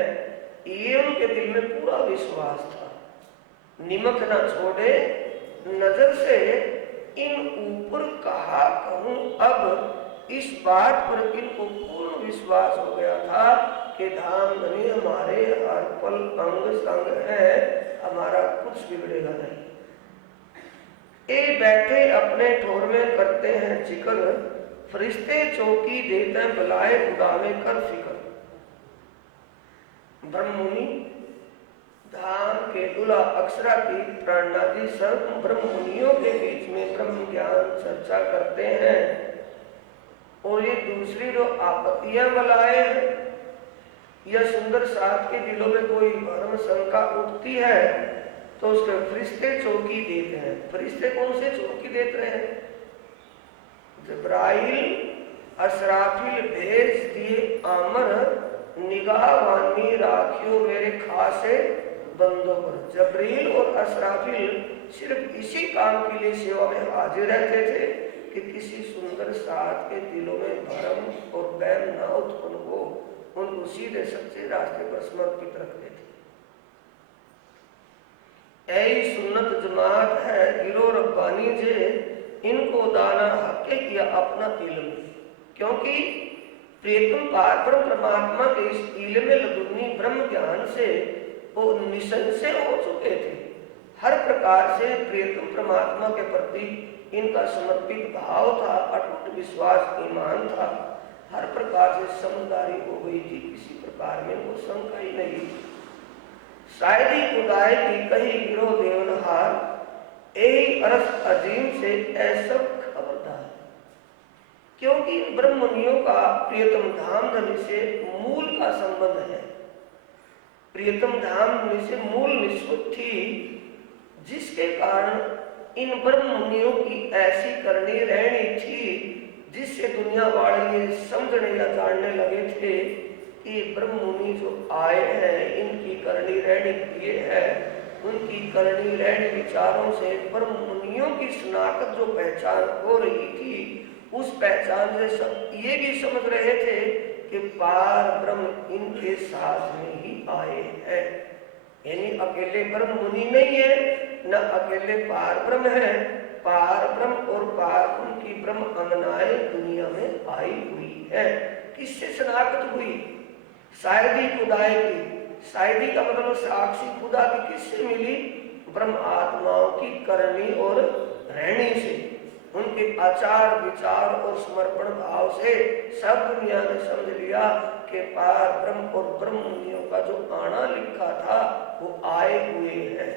ये उनके दिल में पूरा विश्वास था। निमक न छोड़े नजर से इन ऊपर कहा कहूं अब, इस बात पर इनको पूर्ण विश्वास हो गया था कि धाम धनी हमारे हर पल अंग संग है, हमारा कुछ बिगड़ेगा नहीं। ए बैठे अपने ठोर में करते हैं जिक्र, फरिश्ते चौकी देते हैं बुलाए उड़ावे कर फिकर। ब्रह्ममुनि धाम के दुला अक्षरा की प्राणादि सर्व ब्रह्म मुनियों के बीच में ब्रह्म ज्ञान चर्चा करते हैं, और ये दूसरी जो आपत्तियां बलाए हैं या सुंदर साथ के दिलों में कोई भ्रम शंका उठती है, तो उसके फरिश्ते चौकी देते हैं। फरिश्ते कौन से चौकी देते हैं? जिब्राइल असराफिल भेज दिए आमर, निगाहवानी राखियो मेरे खासे बंदों पर। जबरील और असराफिल सिर्फ इसी काम के लिए सेवा में हाजिर रहते थे कि किसी सुंदर साथ के दिलों में भ्रम और वहम न उत्पन्न हो, उनको सीधे सच्चे रास्ते पर समर्पित रखते थे। ऐ सुन्नत जमात है गिरो रब्बानी जे, इनको दाना हके किया अपना इल्म, क्योंकि प्रियतम पारब्रह्म परमात्मा के इस इल्म लदुन्नी ब्रह्म ज्ञान से वो निसंशय हो चुके थे। हर प्रकार से प्रियतम परमात्मा के प्रति इनका समर्पित भाव था, अटूट विश्वास ईमान था, हर प्रकार से समझदारी हो गई थी, किसी प्रकार में वो शंका ही नहीं। शायद ही खुदाए की कही गिरो देवनहार, यही अरस अजीम से ऐसा खबरदार। क्योंकि ब्रह्म मुनियों का प्रियतम धाम धनी से मूल का संबंध है। प्रियतम धाम धनी से मूल निस्बत थी, जिसके कारण इन ब्रह्म मुनियों की ऐसी करनी रहनी थी, जिससे दुनिया वाले ये समझने या जानने लगे थे कि ब्रह्म मुनि जो आए हैं, इनकी करनी रहनी ये है, उनकी करनी रहनी विचारों से ब्रह्म मुनियों की शनाख्त जो पहचान हो रही थी, उस पहचान से सब ये भी समझ रहे थे कि पार ब्रह्म इनके साथ में ही आए हैं। यानी अकेले ब्रह्म मुनि नहीं है, न अकेले पार ब्रह्म है। पार ब्रह्म और पार ब्रह्म की ब्रह्म अमनाएं दुनिया में आई हुई है। किससे शनाख्त हुई? शायदी खुदाई की। शायदी का मतलब साक्षी खुदा की किससे मिली? ब्रह्म आत्माओं की करनी और रहनी से, उनके आचार विचार और समर्पण भाव से सब दुनिया ने समझ लिया कि पार ब्रह्म और ब्रह्म मुनियों का जो आना लिखा था वो आए हुए हैं।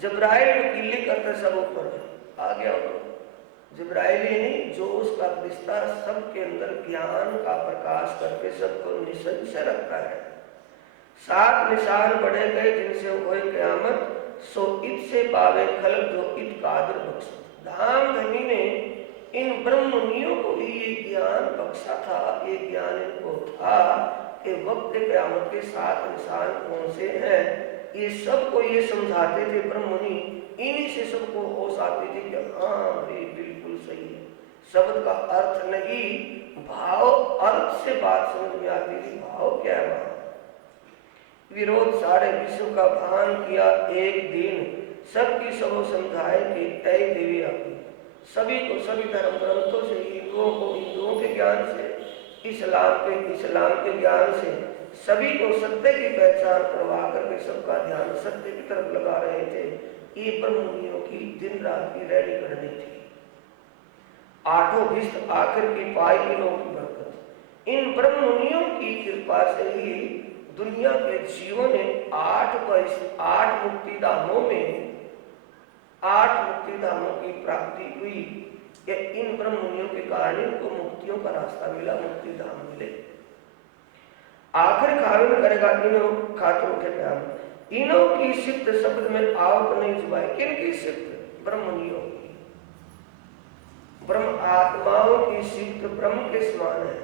जिब्राइल वकीली करते सब ऊपर आ गया। जिब्राइल नहीं, जो उसका रिश्ता सबके अंदर ज्ञान का प्रकाश करके सबको निसंशय रखता है। 7 निशान बढ़े गए जिनसे हुए क़यामत, सो इत से पावे खलक जो इत कादर बख्श। धाम धनी ने इन ब्रह्म मुनियों को भी ये ज्ञान बख्शा था, ये ज्ञान इनको था कि वक्त क़यामत के 7 निशान कौन से हैं। ये सबको ये समझाते थे ब्रह्म मुनि। इन्हीं से सबको होश आती थी कि हाँ ये बिल्कुल सही है। शब्द का अर्थ नहीं, भाव अर्थ से बात समझ में आती थी। भाव क्या है? वहां विरोध सारे विश्व का भान किया एक दिन, सबकी सबो समझाए कि तय देवी आपकी। सभी को सभी धर्म ग्रंथों से, हिंदुओं को हिंदुओं के ज्ञान से, इस्लाम के ज्ञान से, सभी को सत्य की पहचान करवा करके सबका ध्यान सत्य की तरफ लगा रहे थे। ये ब्रह्म मुनियों की दिन रात की रैली करनी थी। 8 भिष्ट आखिर की पाई इनों की बरकत। इन ब्रह्म मुनियों की कृपा से ही दुनिया के जीवों ने 8 मुक्ति धामों में 8 मुक्ति धामों की प्राप्ति हुई। कि इन ब्रह्म मुनियों के कारण इनको मुक्तियों का रास्ता मिला, मुक्ति धाम मिले। आखिर खाविन करेगा इनो खातर उठे प्याम। इनों की सिद्ध शब्द में आवक नहीं जुबाई। किन की सिद्ध? ब्रह्म मुनियों की। ब्रह्म आत्माओं की सिद्ध ब्रह्म के समान है।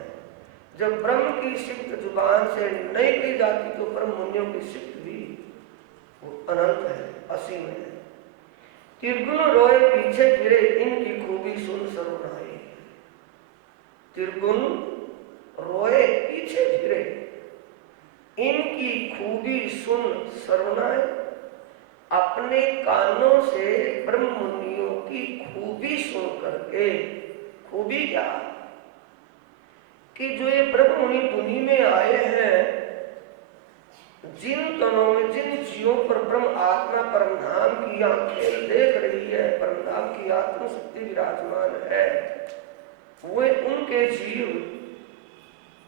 जब ब्रह्म की सिद्ध जुबान से नहीं कही जाती तो ब्रह्म मुनियों की सिद्ध भी वो अनंत है, असीम है। त्रिगुण रोए पीछे फिरे इनकी खूबी सुन सर्वनाए। त्रिगुण रोए पीछे फिरे इनकी खूबी सुन सर्वनाए। अपने कानों से ब्रह्म मुनियों की खूबी सुन करके, खूबी क्या कि जो ये ब्रह्म मुनि दुनिया में आए हैं, जिन तनों में जिन जीवों पर ब्रह्म आत्मा परमधाम की आंखें देख रही है, परमधाम की आत्म शक्ति विराजमान है, वे उनके जीव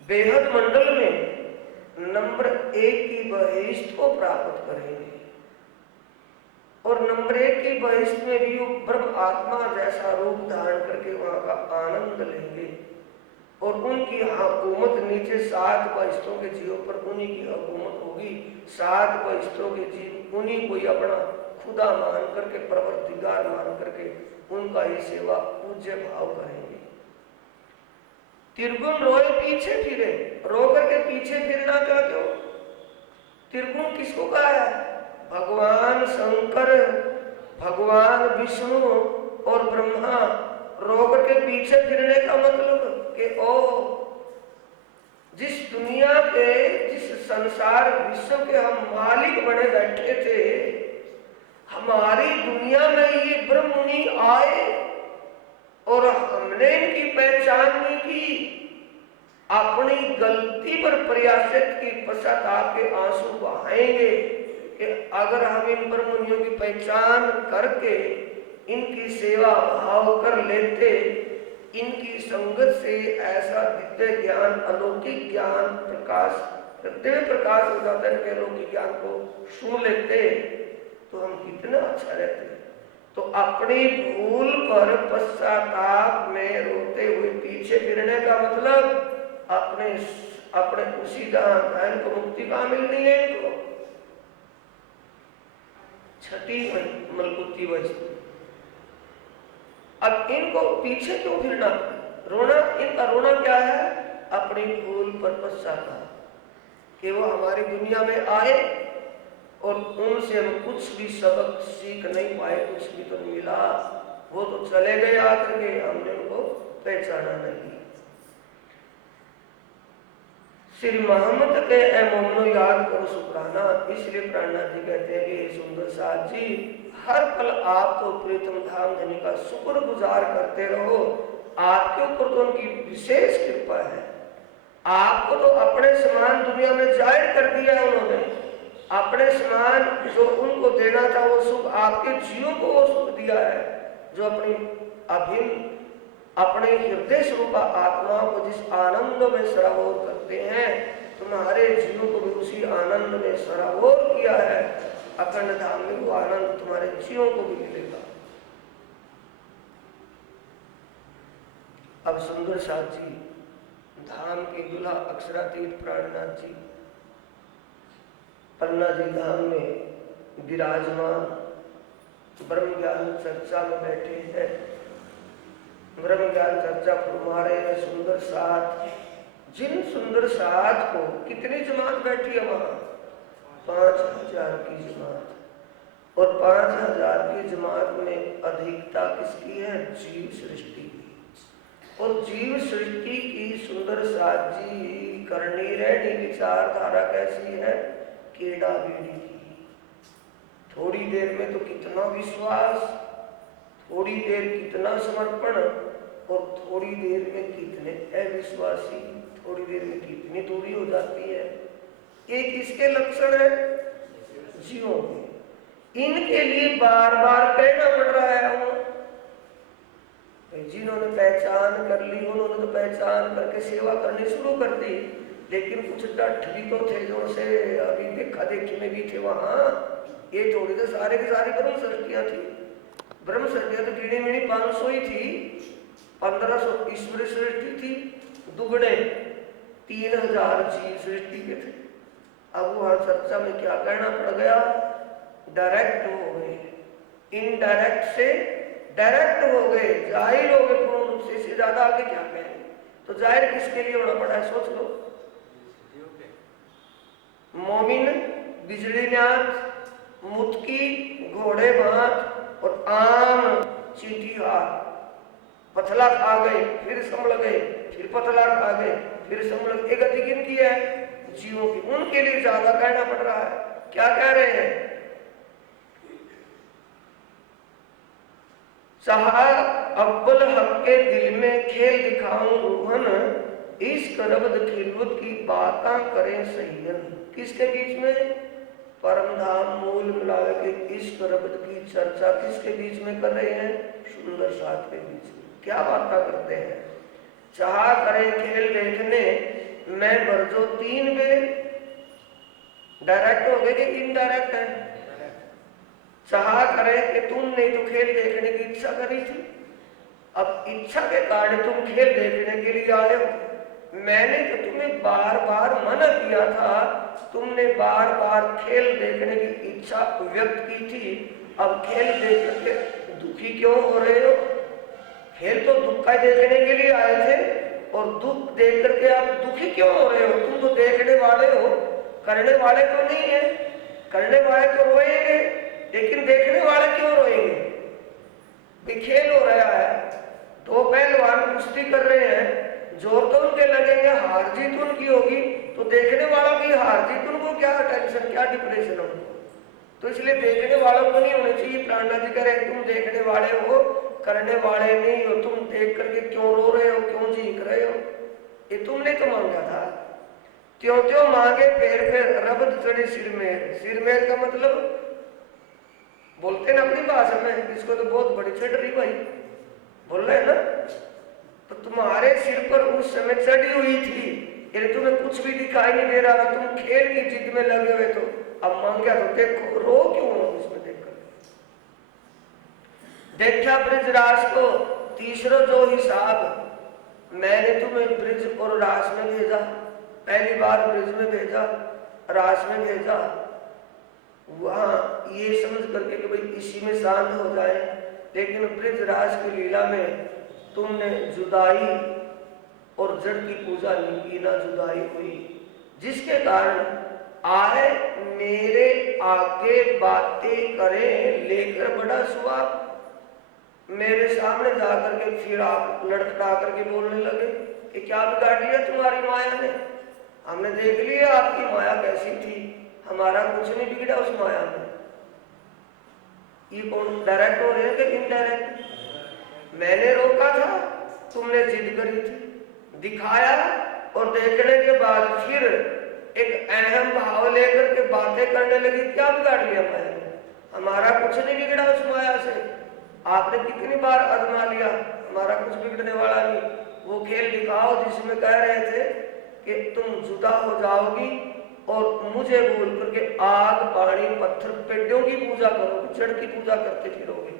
बेहद मंडल में नंबर 1 की बहिष्ठ को प्राप्त करेंगे। और नंबर 1 की बहिष्ठ में भी वो ब्रह्म आत्मा जैसा रूप धारण करके वहां का आनंद लेंगे। और उनकी हुकूमत नीचे 7 बहिष्ठों के जीवों पर उन्हीं की हुकूमत होगी। 7 बहिष्ठों के जीव उन्हीं को ही अपना खुदा मान करके, परवरदिगार मान करके उनका ही सेवा पूज्य भाव करेंगे। त्रिगुण रोए पीछे फिरे। रो करके पीछे फिरना क्या क्यों? त्रिगुण किसको कहा है? भगवान शंकर, भगवान विष्णु और ब्रह्मा। रो करके पीछे फिरने का मतलब कि ओ जिस दुनिया के, जिस संसार विश्व के हम मालिक बने बैठे थे, हमारी दुनिया में ये ब्रह्म मुनि आए और हमने इनकी पहचान नहीं की। अपनी गलती पर प्रयासित की पश्चाताप के आंसू बहाएंगे कि अगर हम इन ब्रह्म मुनियों की पहचान करके इनकी सेवा भाव कर लेते, इनकी संगत से ऐसा दिव्य ज्ञान, अलौकिक ज्ञान प्रकाश, दिव्य प्रकाश हो जाता है, अलौकिक ज्ञान को सुन लेते तो हम कितना अच्छा रहते। तो अपनी भूल पर पश्चाताप में रोते हुए पीछे फिरने का मतलब अपने उसी दान को मुक्ति कहाँ मिलनी है इनको? 6ठी मलकुती बचती। अब इनको पीछे क्यों फिरना? रोना, इनका रोना क्या है? अपनी भूल पर पश्चाताप कि वो हमारी दुनिया में आए और उनसे हम कुछ भी सबक सीख नहीं पाए, कुछ भी तो नहीं मिला। वो तो चले गए आकर के, हमने उनको पहचाना नहीं। श्री मोहम्मद के ए मोमनो याद करो शुक्राना। इसलिए प्राणनाथ जी कहते हैं कि हे सुंदर साथ जी, हर पल आप तो प्रीतम धाम धनी का शुक्र गुजार करते रहो। आपके ऊपर तो उनकी विशेष कृपा है। आपको तो अपने समान दुनिया में जाहिर कर दिया है उन्होंने। अपने समान जो उनको देना था वो सुख आपके जीवों को वो सुख दिया है, जो अपनी अभिन्न अपने हृदय स्वरूप आत्माओं को जिस आनंद में सराबोर करते हैं, तुम्हारे जीवों को भी उसी आनंद में सराबोर किया है। अखंड धाम में वो आनंद तुम्हारे जीवों को भी मिलेगा। अब सुंदर साथ जी धाम के दूल्हा अक्षरातीत प्राणनाथ जी पन्ना जी धाम में विराजमान ब्रह्म ज्ञान चर्चा में बैठे हैं। ब्रह्म ज्ञान चर्चा फरमा रहे हैं। सुंदर साथ, जिन सुंदर साथ को कितनी जमात बैठी है वहां? 5000 की जमात। और 5000 की जमात में अधिकता किसकी है? जीव सृष्टि की। और जीव सृष्टि की सुंदर साथ जी करनी रहनी विचारधारा कैसी है? केड़ा बेड़ी की। थोड़ी देर में तो कितना विश्वास, थोड़ी देर कितना समर्पण, और थोड़ी देर में कितने अविश्वासी, थोड़ी देर में कितनी दूरी हो जाती है। ये किसके लक्षण है? जीवों के। इनके लिए बार बार कहना पड़ रहा है। जिन्होंने पहचान कर ली उन्होंने तो पहचान करके सेवा करनी शुरू कर दी, लेकिन कुछ डठ भी तो थे जो से अभी देखा देखी में भी थे वहां। ये थोड़ी तो सारे की सारी ब्रह्म सृष्टियां थी। ब्रह्म सृष्टियां तो गिनी मिनी 500 ही थी। 1500 ईश्वरी सृष्टि थी, दुगने 3000 जीव सृष्टि के थे। अब वहां चर्चा में क्या करना पड़ गया? डायरेक्ट हो गए, इनडायरेक्ट से डायरेक्ट हो गए, जाहिर हो गए पूर्ण रूप से। इससे ज्यादा आगे क्या कहें? तो जाहिर किसके लिए होना पड़ा है? सोच लो। मोमिन, बिजलीनाथ, मुतकी, घोड़े भात और आम चींटीहार पथला खा गए, फिर संभल गए, फिर पथला खा गए, फिर संभल गए। एक गति किनकी है? जीवों की। उनके लिए ज्यादा कहना पड़ रहा है। क्या कह रहे हैं? चाहा अव्वल हक के दिल में खेल दिखाऊं रूहन, इस करबद खिलवत की बाता करें सहीयन। किसके बीच में? परम धाम मूल मिलावे के इस करबद की चर्चा किसके बीच में कर रहे हैं? सुंदर साथ के बीच में। क्या बातें करते हैं? चाहा करे खेल देखने मैं बरजो 3 बेर। डायरेक्ट हो गए कि इनडायरेक्ट है? चाहा करे कि तुमने तो खेल देखने की इच्छा करी थी, अब इच्छा के कारण तुम खेल देखने के लिए आए हो। मैंने तो तुम्हें बार बार मना किया था, तुमने बार बार खेल देखने की इच्छा व्यक्त की थी। अब खेल देख करके दुखी क्यों हो रहे हो? खेल तो दुख का देखने के लिए आए थे, और दुख देख करके आप दुखी क्यों हो रहे हो? तुम तो देखने वाले हो, करने वाले तो नहीं है। करने वाले तो रोएंगे, लेकिन देखने वाले क्यों रोएंगे? खेल हो रहा है, 2 पहलवान कुश्ती कर रहे हैं, जोर तो उनके लगेंगे, हार जीत उनकी होगी, तो देखने वालों की हार जीत उनको क्या टेंशन, क्या डिप्रेशन उनको? तो इसलिए देखने वालों को नहीं होनी चाहिए। प्राणनाथ जी कह रहे तुम देखने वाले हो, करने वाले नहीं हो। तुम देख करके क्यों रो रहे हो, क्यों चीख रहे हो? ये तुमने तो मांगा था। त्यों त्यों मांगे पैर पे रबद चढ़े सिर में। सिर में का मतलब बोलते ना अपनी भाषा में, इसको तो बहुत बड़ी चढ़ रही भाई बोल रहे हैं ना। तो तुम्हारे सिर पर उस समय चढ़ी हुई थी, यदि तुम्हें कुछ भी दिखाई नहीं दे रहा था, तुम खेल की जिद में लगे हुए, तो अब मांगा तो देखो, रो क्यों हो इसमें देखकर? देखा ब्रजराज को तीसरा जो हिसाब, मैंने तुम्हें ब्रज और रास में भेजा। पहली बार ब्रज में भेजा, रास में भेजा, वहां ये समझ करके कि भाई इसी में शांत हो जाए। लेकिन ब्रजराज की लीला में तुमने जुदाई और जड़ की पूजा नहीं की, ना जुदाई हुई, जिसके कारण आए मेरे आगे बातें करें लेकर बड़ा स्वाब। मेरे सामने जाकर के फिर आप लड़खड़ा करके बोलने लगे कि क्या बिगाड़ लिया तुम्हारी माया ने? हमने देख लिया आपकी माया कैसी थी, हमारा कुछ नहीं बिगड़ा उस माया में। ये कौन डायरेक्ट हो रहे हैं कि इनडायरेक्ट? मैंने रोका था, तुमने जिद करी थी, दिखाया, और देखने के बाद फिर एक अहम भाव लेकर के बातें करने लगी। क्या बिगाड़ लिया माया ने? हमारा कुछ नहीं बिगड़ा उस माया से। आपने कितनी बार आजमा लिया, हमारा कुछ बिगड़ने वाला नहीं। वो खेल दिखाओ जिसमें कह रहे थे कि तुम जुदा हो जाओगी और मुझे भूल करके आग पानी पत्थर पेड़ों की पूजा करोगे, जड़ की पूजा करते फिरोगे,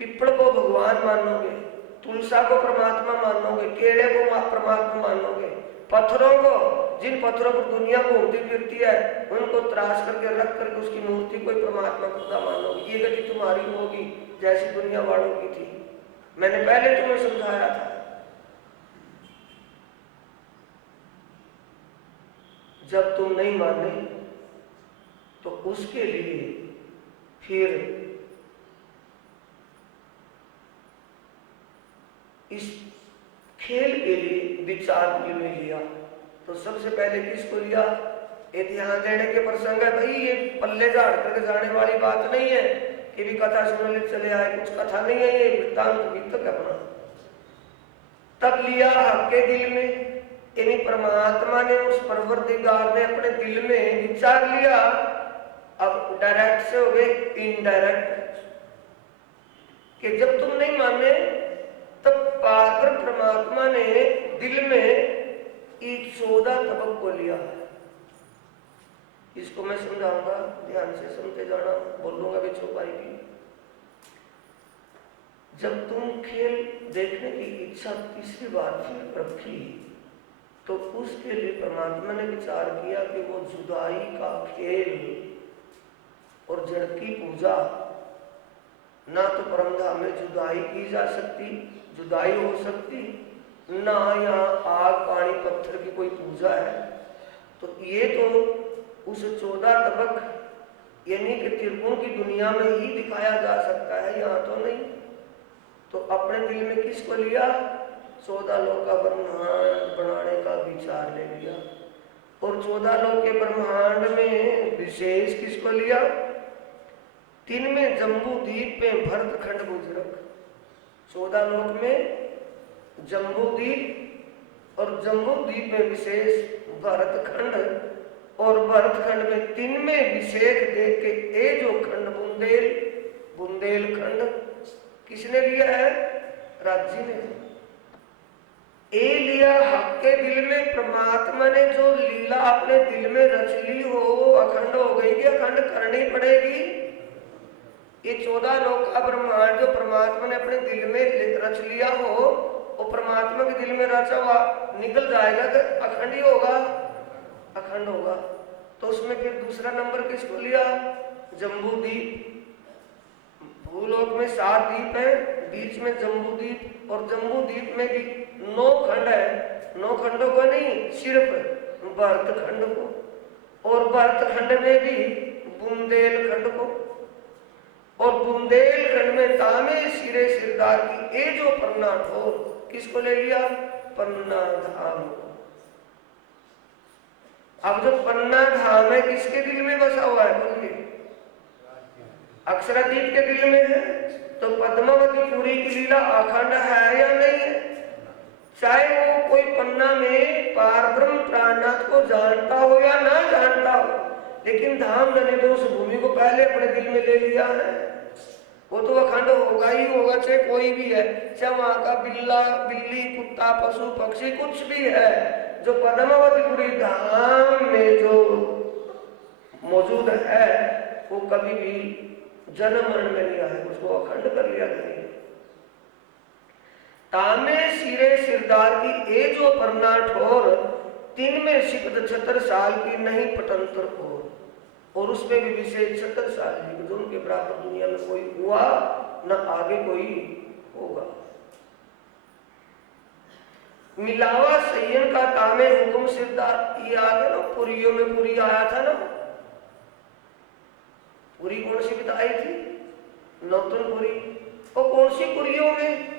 पिपल को भगवान मानोगे, तुलसा को परमात्मा मानोगे, केले को परमात्मा मानोगे, पत्थरों को, जिन पत्थरों पर दुनिया घूमती फिरती है उनको त्रास करके रख करके उसकी मूर्ति को परमात्मा खुदा मानोगे। ये गति तुम्हारी होगी जैसी दुनिया वालों की थी। मैंने पहले तुम्हें समझाया था। जब तुम नहीं माने तो उसके लिए फिर इस खेल के लिए विचार में लिया। तो सबसे पहले किसको लिया? ये ध्यान देने के प्रसंग है भाई, ये पल्ले झाड़ करके जाने वाली बात नहीं है कि भी कथा सुनने चले आए, कुछ कथा नहीं है, ये वृत्तांत गीतक अपना। तब लिया आपके दिल में, यानी परमात्मा ने, उस परवरदिगार ने अपने दिल में विचार लिया। अब डायरेक्ट से हो गए इनडायरेक्ट, कि जब तुम नहीं माने तब पात्र परमात्मा ने दिल में एक 14 तबक को लिया। इसको मैं समझाऊंगा, ध्यान से सुनते जाना, बोलूंगा भी चौपाई की। जब तुम खेल देखने की इच्छा तीसरी बार फिर रखी तो उसके लिए परमात्मा ने विचार किया कि वो जुदाई का खेल और जड़ की पूजा, ना तो परमधाम में जुदाई की जा सकती, जुदाई हो सकती, ना यहाँ आग पानी पत्थर की कोई पूजा है। तो ये तो उस 14 तबक यानी कि त्रिगुण की दुनिया में ही दिखाया जा सकता है, यहाँ तो नहीं। तो अपने दिल में किसको लिया? 14 लोक का ब्रह्मांड बनाने का विचार ले लिया। और 14 लोक के ब्रह्मांड में विशेष किसको लिया? 3 में जम्बू द्वीप में भरतखंड गुजरक। 14 लोक में जम्बू द्वीप और जम्बू द्वीप में विशेष भरतखंड, और भरतखंड में 3 में विशेष देख के ए जो खंड बुंदेलखंड किसने लिया है? राज्य ने। ए लिया हक के दिल में, परमात्मा ने जो लीला अपने दिल में रच ली हो वो अखंड हो गई कि अखंड करनी पड़ेगी। ये 14 लोक का ब्रह्मांड जो परमात्मा ने अपने दिल में रच लिया हो, वो परमात्मा के दिल में रचा हुआ निकल जाएगा तो अखंड ही होगा, अखंड होगा। तो उसमें फिर दूसरा नंबर किसको लिया? जम्बू द्वीप। भूलोक में 7 द्वीप है, बीच में जम्बू द्वीप, और जम्बू द्वीप में भी 9 खंड है। 9 खंडों को नहीं, सिर्फ भरतखंड को, और भरतखंड में भी बुंदेलखंड को, और बुंदेलखंड में तामे सिरे सिरदार की ए जो पन्ना ठोर किसको ले लिया? पन्ना धाम। अब जो पन्ना धाम है किसके दिल में बसा हुआ है? बोलिए। अक्षरादीप के दिल में है। तो पद्मावती पुरी की लीला अखंड है या नहीं है? चाहे वो कोई पन्ना में पारब्रह्म प्राणनाथ को जानता हो या ना जानता हो, लेकिन धाम ने तो उस भूमि को पहले अपने दिल में ले लिया है। वो तो अखंड होगा ही होगा, चाहे कोई भी है, चाहे वहां का बिल्ला बिल्ली कुत्ता पशु पक्षी कुछ भी है, जो पद्मावतीपुरी धाम में जो मौजूद है वो कभी भी जन्म मरण में नहीं आया, उसको अखंड कर लिया गया। तामे सिरे सिरदार की ए जो परना ठोर, 3 में सिकद 76 साल की नहीं पटंतर और उसमें भी विशेष 76 साल की, जो उनके बराबर दुनिया में कोई हुआ न आगे कोई होगा। मिलावा सैयन का तामे हुक्म सिरदार, ये आगे ना पुरियों में पुरी आया था ना, पुरी कौन सी बताई थी? नौतनपुरी। और कौन सी पुरियों में?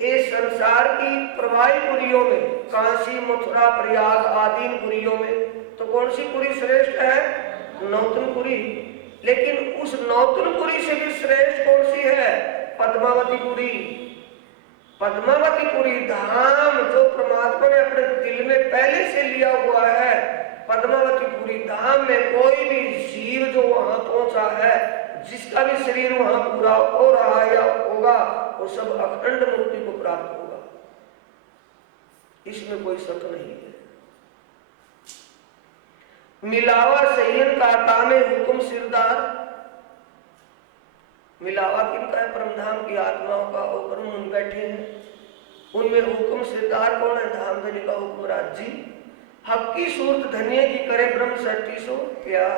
इस संसार की प्रवाही पुरियों में, काशी, मथुरा, प्रयाग आदि पुरियों में तो कौन सी पुरी श्रेष्ठ है? नौतनपुरी। लेकिन उस नौतनपुरी से भी श्रेष्ठ कौन सी है? पद्मावतीपुरी। पद्मावतीपुरी धाम जो परमात्मा ने अपने दिल में पहले से लिया हुआ है, पद्मावतीपुरी धाम में कोई भी जीव जो वहां पहुंचा है, जिसका भी शरीर वहां पूरा हो रहा है या होगा, वो सब अखंड मुक्ति को प्राप्त होगा, इसमें कोई शक नहीं है। मिलावा सैयन काटा में हुक्म सिरदार। मिलावा किनका है? परमधाम की आत्माओं का। ऊपर उन बैठे हैं, उनमें हुक्म सिरदार कौन है? धामधनी का हुक्मराज जी। हक की सूरत धन्य की करे ब्रह्म सृष्टि सो प्यार।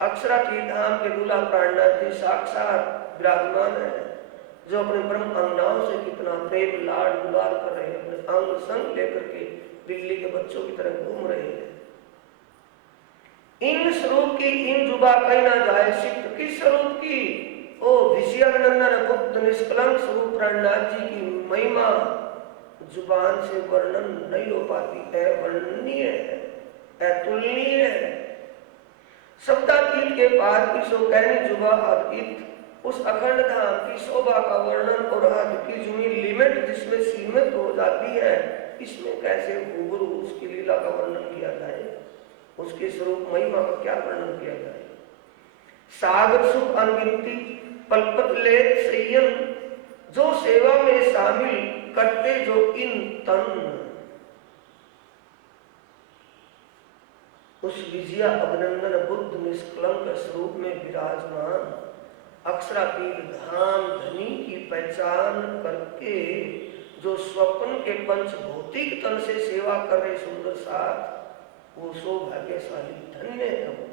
अक्षराती धाम के दूल्हा प्राणनाथ जी साक्षात विराजमान है, जो अपने ब्रह्म अंगनाओं से कितना प्रेम लाड दुलार कर रहे हैं, अपने अंग संग लेकर के बिल्ली के बच्चों की तरह घूम रहे हैं। इन स्वरूप की इन जुबा कही ना जाए सिद्ध। किस स्वरूप की? ओ विषयानंदन बुद्ध निष्कलंक स्वरूप प्राणनाथ जी की महिमा जुबान से वर्णन नहीं हो पाती है, वर्णनीय है, अतुलनीय है। शब्दातीत के पार की सो कहनी जुबा अतीत। उस अखंड धाम की शोभा का वर्णन और हद की जुनी लिमिट जिसमें सीमित हो जाती है, इसमें कैसे रूबरू उसकी लीला का वर्णन किया जाए, उसके स्वरूप महिमा का क्या वर्णन किया जाए। सागर सुख अनगिनती पलपत ले संयम, जो सेवा में शामिल करते जो इन तन। उस विजया अभिनंदन बुद्ध निष्कलंक स्वरूप में विराजमान अक्षरातीत धाम धनी की पहचान करके जो स्वप्न के पंच भौतिक तन से सेवा कर रहे सुंदर साथ, वो सौभाग्यशाली धन्य है वो,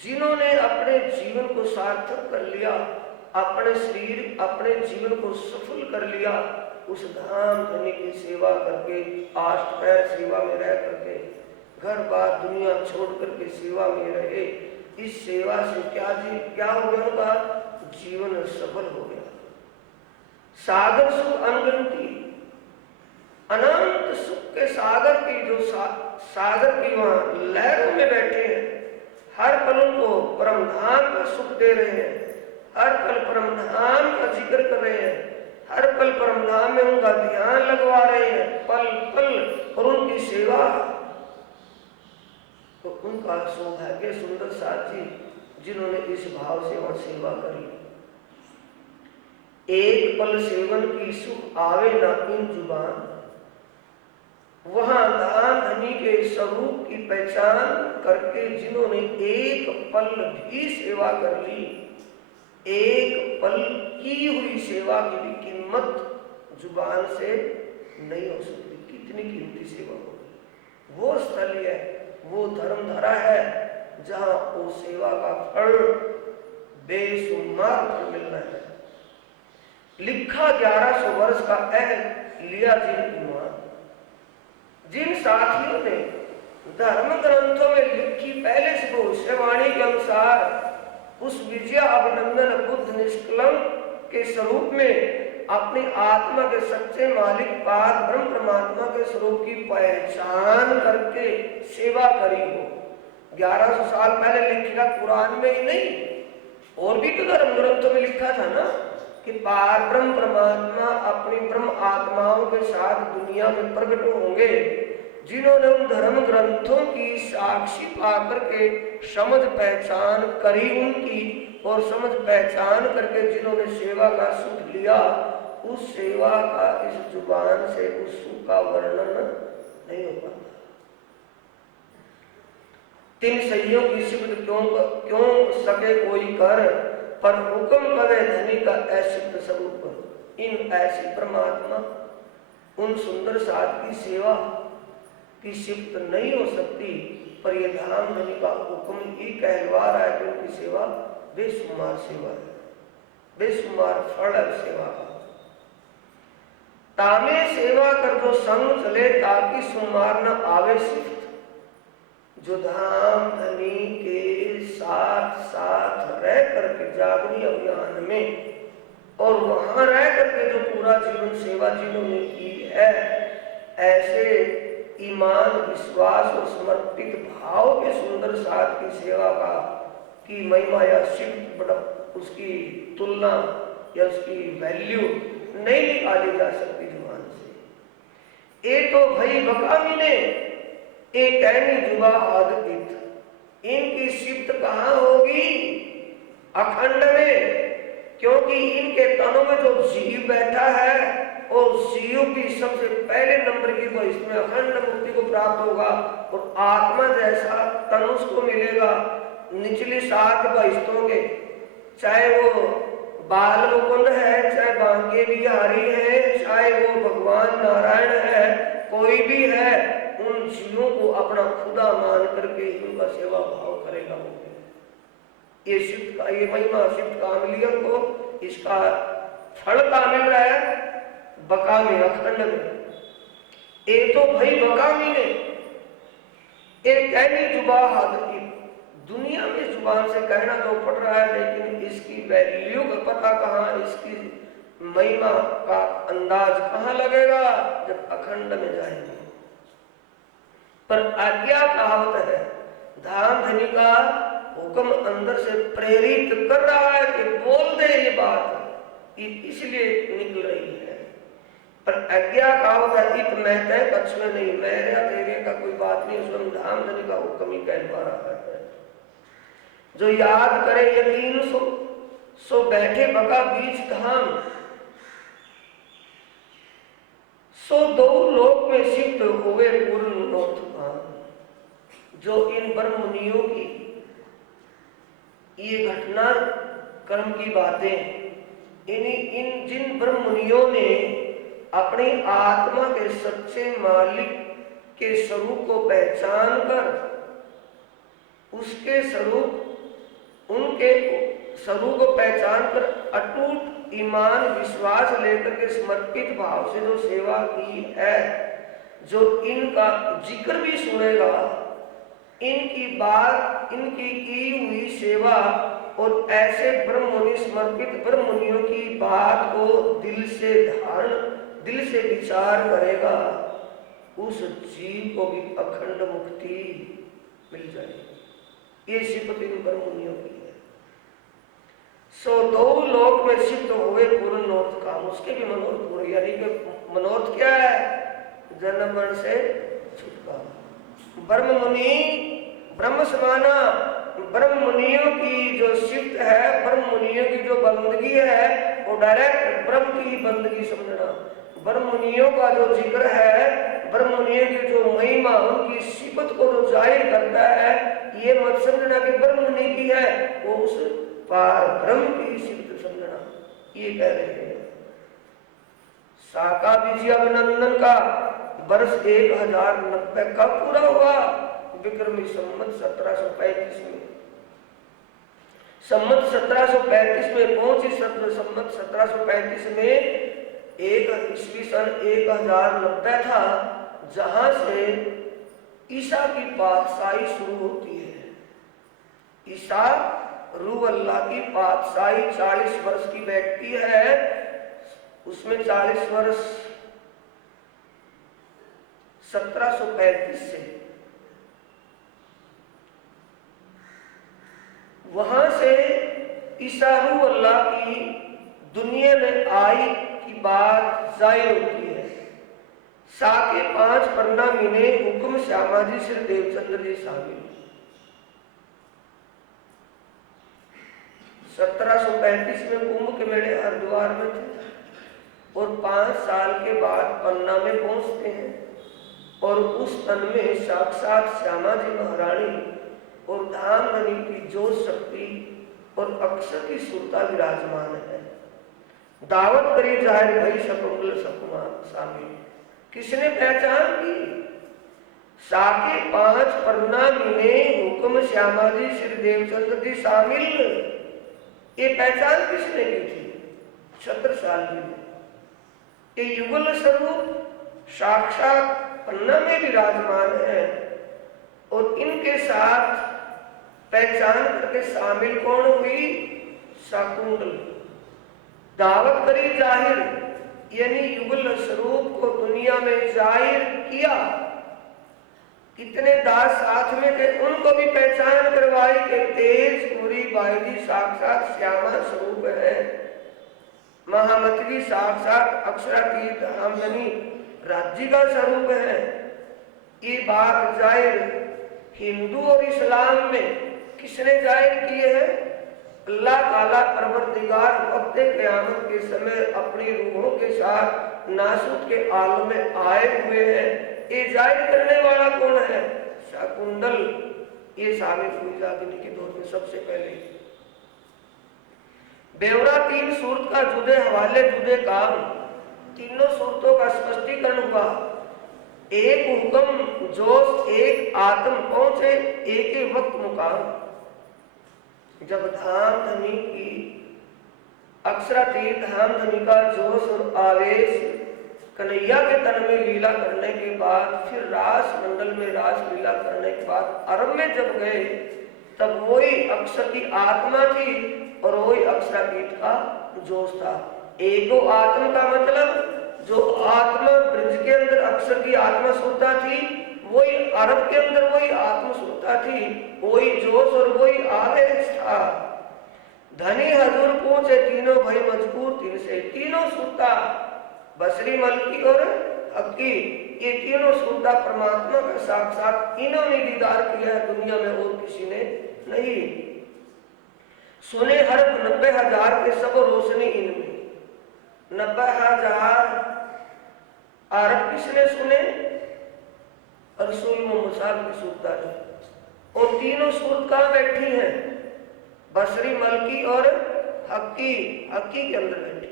जिन्होंने अपने जीवन को सार्थक कर लिया, अपने शरीर अपने जीवन को सफल कर लिया, उस धाम धनी की सेवा करके, आष्ट पैर सेवा में रह करके, घर बार दुनिया छोड़ करके सेवा में रहे। इस सेवा से क्या हो गया? उनका जीवन सफल हो गया। सागर सुख अनगिनती, अनंत सुख के सागर की जो सागर की वहां लहरों में बैठे हैं, हर पल उनको परमधाम का सुख दे रहे हैं, हर पल परमधाम का जिक्र कर रहे हैं, हर पल परमधाम में उनका ध्यान लगवा रहे हैं, पल पल, और उनकी सेवा। तो उनका सौभाग्य सुंदर साथी जिन्होंने इस भाव से वहां सेवा करी। एक पल सेवन की सुख आवे ना इन जुबान, वहां धाम धनी के स्वरूप की पहचान करके जिन्होंने एक पल भी सेवा कर ली, एक पल की हुई सेवा की भी कीमत जुबान से नहीं हो सकती। कितनी कीमती सेवा होगी। वो स्थल है, वो धर्म धरा है जहां वो सेवा का फल बेशुमार फल मिलना है। लिखा 1100 वर्ष का लिया जिन साथियों ने धर्म ग्रंथों में लिखी पहले से भविष्यवाणी के अनुसार उस विजया अभिनंदन बुद्ध निष्कलंक के स्वरूप में अपनी आत्मा के सच्चे मालिक पार ब्रह्म परमात्मा के स्वरूप की पहचान करके सेवा करी हो। 1100 साल पहले लिखेगा कुरान में ही नहीं, और भी तो धर्म ग्रंथों में लिखा था ना कि पार ब्रह्म परमात्मा अपनी ब्रह्म आत्माओं के साथ दुनिया में प्रकट होंगे। जिन्होंने उन धर्म ग्रंथों की साक्षी पाकर के समझ पहचान करी उनकी, और समझ पहचान करके जिन्होंने सेवा का सुख लिया, उस सेवा का इस जुबान से उस सुख का वर्णन नहीं हो पाता। तीन सहियों की सिद्ध क्यों सके कोई कर, पर हुक्म करे धनी का ऐसिद्ध स्वरूप। इन ऐसी परमात्मा उन सुंदर साथ की सेवा की सिफ्त नहीं हो सकती, पर यह धाम धनी का हुक्म ही कहलवा रहा है कि उनकी सेवा बेशुमार सेवा है, बेशुमार फल है सेवा का। तामे सेवा कर जो संग चले ताकि सुमार न आवे सिफ्त। जो धाम धनी के साथ साथ रह करके जागनी अभियान में और वहां रह करके जो पूरा जीवन सेवा जिन्होंने की है, ऐसे ईमान, विश्वास और समर्पित भाव के सुंदर साथ की सेवा का की महिमा या सिद्ध बड़ा उसकी तुलना या उसकी वैल्यू नहीं निकाली जा सकती जुबान से। ए तो भाई बकामी ने एक कहनी जुबा आदत, इनकी सिद्ध कहाँ होगी? अखंड में, क्योंकि इनके तनों में जो जीव बैठा है और जीव की सबसे पहले नंबर की वो इसमें अखंड मुक्ति को प्राप्त होगा और आत्मा जैसा तन उसको मिलेगा। निचली 7 बहिष्ठों के, चाहे वो बाल मुकुंद है, चाहे बांके बिहारी है, चाहे वो भगवान नारायण है, कोई भी है, उन जीवों को अपना खुदा मान करके उनका सेवा भाव करेगा वो। ये सिद्ध का, ये महिमा सिद्ध कामलियम को इसका फल का मिल रहा है बका में, अखंड में। एक तो भाई बकामी ने एक कहनी जुबा हादती, दुनिया में जुबान से कहना तो पड़ रहा है, लेकिन इसकी वैल्यू का पता कहाँ, इसकी महिमा का अंदाज कहाँ लगेगा? जब अखंड में जाएंगे। पर आज्ञा कहावत है, धाम धनी का हुक्म अंदर से प्रेरित कर रहा है कि बोल दे ये बात, इसलिए निकल रही है। पर आज्ञा कहावत है, इत मैं तय कच्छ में नहीं, मेरे तेरे का कोई बात नहीं, उसमें धाम धनी का हुक्म ही कह पा रहा है। जो याद करे यकीन सो बैठे बका बीच धाम, सो दो लोक में सिद्ध हुए पूर्ण नोत्थान। जो इन ब्रह्म मुनियों की ये घटना कर्म की बातें, इन जिन ब्रह्म मुनियों ने अपनी आत्मा के सच्चे मालिक के स्वरूप को पहचान कर उसके स्वरूप, उनके स्वरूप को पहचान कर अटूट ईमान विश्वास लेकर के समर्पित भाव से जो सेवा की है, जो इनका जिक्र भी सुनेगा, इनकी बात, इनकी की हुई सेवा और ऐसे ब्रह्म मुनि समर्पित ब्रह्म मुनियों की बात को दिल से धारण, दिल से विचार करेगा, उस जीव को भी अखंड मुक्ति मिल जाएगी। ये सिद्ध इन ब्रह्म मुनियों की है। सो दो लोक में सिद्ध हुए पूर्ण नोर्थ काम, उसके भी मनोरथ पूर्ण, यानी कि मनोरथ क्या है? जन्म मरण से छुटकारा। ब्रह्म मुनि ब्रह्म समाना, ब्रह्म मुनियों की जो सिद्ध है, ब्रह्म मुनियों की जो बंदगी है, वो डायरेक्ट ब्रह्म की ही बंदगी समझना। ब्रह्म मुनियों का जो जिक्र है, ब्रह्म मुनियों की जो महिमा, उनकी सिफत को जो जाहिर करता है, ये मत समझना कि ब्रह्म मुनि की है, वो उस पार ब्रह्म की सिफत समझना। ये कह रहे हैं। साका विजय अभिनंदन का वर्ष 1090 कब पूरा हुआ? विक्रमी संवत 1735 में। संवत 1735 में पहुंची, संवत 1735 में एक ईस्वी सन 1090 था, जहां से ईसा की पातशाही शुरू होती है। ईसा रूह अल्लाह की पातशाही 40 वर्ष की बैठती है, उसमें 40 वर्ष 1735 से, वहां से ईसा रूह अल्लाह की दुनिया में आई की बात जाहिर होती है। साके 5 पन्ना महीने हुक्म श्यामाजी श्री देवचंद्र जी शामिल। 1735 में कुंभ के मेले हरिद्वार में थे और 5 साल के बाद पन्ना में पहुंचते हैं और उस तन में साक्षात श्यामा जी महारानी और धाम धनी की जोत शक्ति और अक्षर की सुरता विराजमान है। दावत करी जाहिर भई सकुंडल सकुमा शामिल। किसने पहचान की? साके 5 पन्ना में हुक्म श्यामा जी श्री देवचंद्र जी शामिल। ये पहचान किसने की थी? छत्रसाल जी ने। ये युगल स्वरूप साक्षात पन्ना में विराजमान है और इनके साथ पहचान करके शामिल कौन हुई? शाकुंडल। दावत करी जाहिर, यानी युगल स्वरूप को दुनिया में जाहिर किया। कितने दास साथ में थे, उनको भी पहचान करवाई कि तेज पूरी बाई साक्षात श्यामा स्वरूप है, महामती साक्षात अक्षरातीत हमदनी राज्य का स्वरूप है। ये बात जाहिर हिंदू और इस्लाम में किसने जाहिर किए हैं? अल्लाह ताला परवरदिगार वक्त क़यामत के समय अपनी रूहों के साथ नासूत के आलम में आए हुए हैं। ये जाहिर करने वाला कौन है? शाकुंतल। ये साबित हुई जागने के दौर में सबसे पहले। बेवरा 3 सूरत का जुदे हवाले जुदे काम, तीनों सूरतों का स्पष्टीकरण हुआ। एक हुक्म जोश एक आत्म पहुंचे एक ही वक्त मुकाम। जब धाम धनी की अक्षरातीत धाम धनी का जोश और आवेश कन्हैया के तन में लीला करने के बाद, फिर रास मंडल में रास लीला करने के बाद अरब में जब गए, तब वही अक्षर की आत्मा थी और वही अक्षरातीत का जोश था। एको आत्मा का मतलब जो आत्मा ब्रज के अंदर अक्षर की आत्मा सुनता थी, वही अरब के अंदर वही आत्मा सुनता थी, वही जोश और वही आवेश था। धनी हजूर पूछे तीनों भाई मजबूर तीन से, तीनों सुनता बसरी मलकी और हकी, ये तीनों सुनता परमात्मा का साक्षात इन्होंने दीदार किया है, दुनिया में और किसी ने नहीं। सुने हर 90,000 के सब रोशनी इनमें, 90,000 अरब किसने सुने? रसूल मोहम्मद साहब की सुनता है। और तीनों सूरत कहाँ बैठी हैं? बसरी मलकी और हकी, हकी के अंदर बैठी।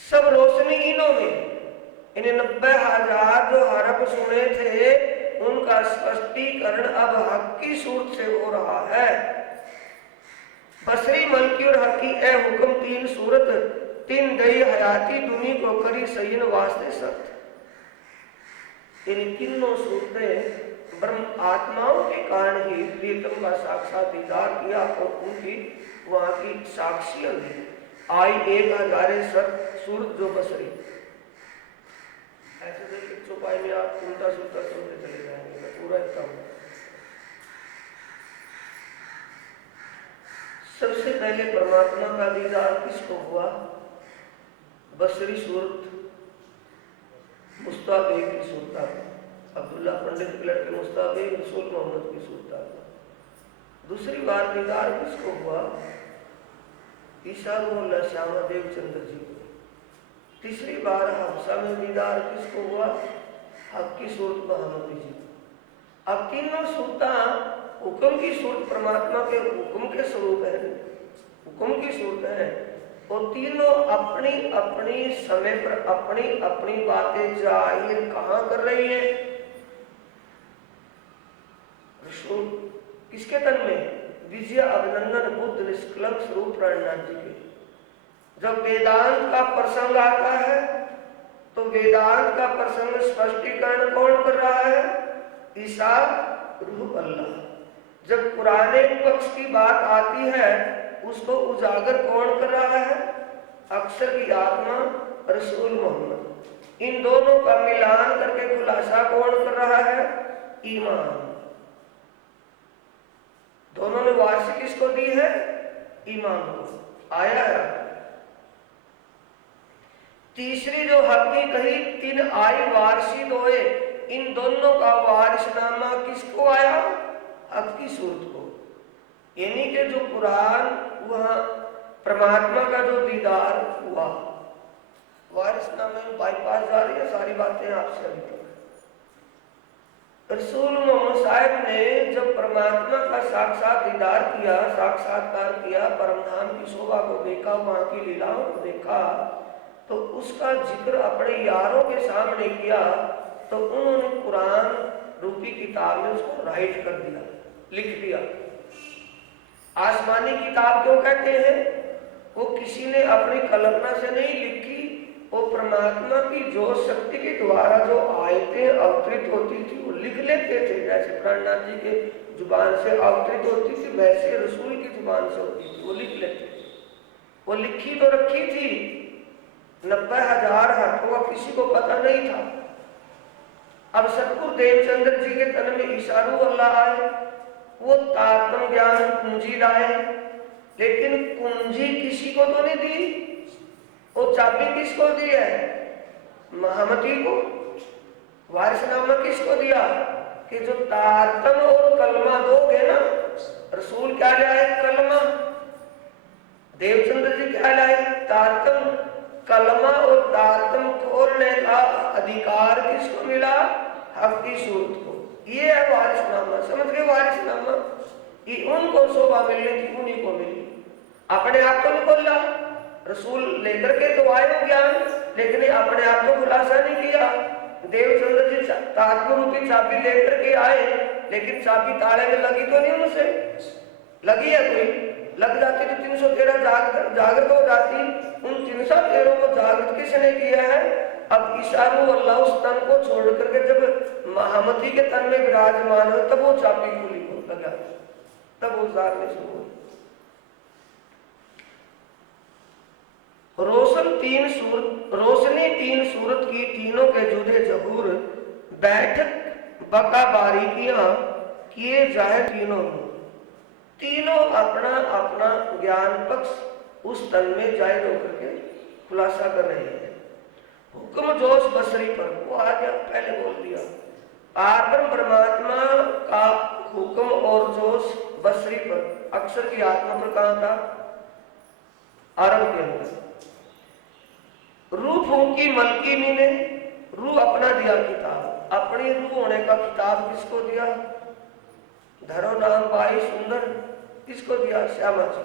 सब रोशनी इन्हों में, इन्हें 90,000 जो हरफ सुने थे उनका स्पष्टीकरण अब हकी सूरत से हो रहा है। बसरी मलकी और हकी ए हुक्म 3 सूरत 3 गई हयाती दुनी को करी सहीन वास्ते सत्य। इन तीनों सूरतें ब्रह्म आत्माओं के कारण ही प्रियतम का साक्षात दीदार किया और उनकी वहां की साक्षियां दी। आई 1000 सूरत जो बसरी। ऐसे देखिए चौपाई में आप उल्टा सुलटा सुनते चले जाएंगे, मैं पूरा इतना हूं। सबसे पहले परमात्मा का दीदार किसको हुआ? बसरी सूरत मुस्ताबेग की सूरत, अब्दुल्ला पंडित के लड़के मुस्ताबेग रसूल मोहम्मद की सूरत। दूसरी बार दीदार किसको हुआ? ईसा रूहुल्लाह श्यामा देव चंद्र जी को। तीसरी बार हफ्सा में दीदार किसको हुआ? हक की सूरत महामती जी। अब तीनों सूरता हुक्म की सूरत परमात्मा के हुक्म के स्वरूप है, हुक्म की सूरत है। और तीनों अपनी अपनी समय पर अपनी अपनी बातें जाहिर कहाँ कर रही है? रसूल किसके तन में? विजय अभिनंदन बुद्ध निष्कलंक स्वरूप प्राणनाथ जी के। जब वेदांत का प्रसंग आता है तो वेदांत का प्रसंग स्पष्टीकरण कौन कर रहा है? ईसा रूह अल्लाह। जब पुराने पक्ष की बात आती है उसको उजागर कौन कर रहा है? अक्षर की आत्मा रसूल मोहम्मद। इन दोनों का मिलान करके खुलासा कौन कर रहा है? ईमान। दोनों ने वारसी किसको दी है? ईमान को। आया है। तीसरी जो हकी कही 3 आई वारसी दोए, इन दोनों का वारिसनामा किसको आया? हक की सूरत को। यानी कि जो कुरान वहां परमात्मा का जो दीदार हुआ, वारिसनामे में बाईपास जा रही है सारी बातें आपसे अभी तक। रसूल मोहम्मद साहब ने जब परमात्मा का साक्षात दीदार किया, साक्षात्कार किया, परमधाम की शोभा को देखा, वहां की लीलाओं को देखा, तो उसका जिक्र अपने यारों के सामने किया, तो उन्होंने कुरान रूपी किताब में उसको राइट कर दिया, लिख दिया। आसमानी किताब क्यों कहते हैं? वो किसी ने अपनी कल्पना से नहीं लिखी, वो परमात्मा की जो शक्ति के द्वारा जो आयतें अवतरित होती थी वो लिख लेते थे। जैसे प्राणनाथ जी के जुबान से अवतरित होती थी, वैसे रसूल की जुबान से होती थी, वो लिख लेते थे। वो लिखी तो रखी थी, 90,000 हाथों, किसी को पता नहीं था। अब सतगुरु देवचंद्र जी के तन में इशारू अल्लाह आए, वो तात्म ज्ञान कुंजी लाए, लेकिन कुंजी किसी को तो नहीं दी, वो चाबी किसको दी है? महामती को। वारिसनामा किसको दिया? कि जो तात्म और कलमा दोगे ना, रसूल क्या लाए? कलमा। देवचंद्र जी क्या लाए? तात्म। कलमा और तात्म खोलने का अधिकार किसको मिला? हक की सूरत को। ये है वारिसनामा, समझ गए? वारिसनामा ये उनको शोभा मिलने की उन्हीं को मिली, अपने आप तो नहीं खोला। रसूल लेकर के तो आए हो ज्ञान, लेकिन अपने आप तो खुलासा नहीं किया। देवचंद्र जी तात्म रूपी चाबी लेकर के आए, लेकिन चाबी ताले में लगी तो नहीं उनसे? लगी है कोई? लग जाती तो 313 जागृत हो जाती। उन 313 को जागृत किसने किया है? अब इशारू अल्लाह उस तन को छोड़ करके जब महामती के तन में विराजमान हो, तब वो चाबी खुली हो लगा, तब वो जागने शुरू हुई। रोशनी तीन सूरत की, तीनों के जुदे जहूर, बैठक बका बारीकियां किए जाए तीनों। तीनों अपना अपना ज्ञान पक्ष उस तन में जाहिर होकर के खुलासा कर रहे हैं। हुक्म जोश बसरी पर, वो आ गया, पहले बोल दिया। आत्म परमात्मा का हुक्म और जोश बसरी पर, अक्षर की आत्मा पर कहां था? आरंभ के अंदर। रूह फूंकी मलकीनी ने, रूह अपना दिया किताब, अपनी रूह होने का किताब किसको दिया? धरो नाम पाई सुंदर, किसको दिया? श्यामा जी।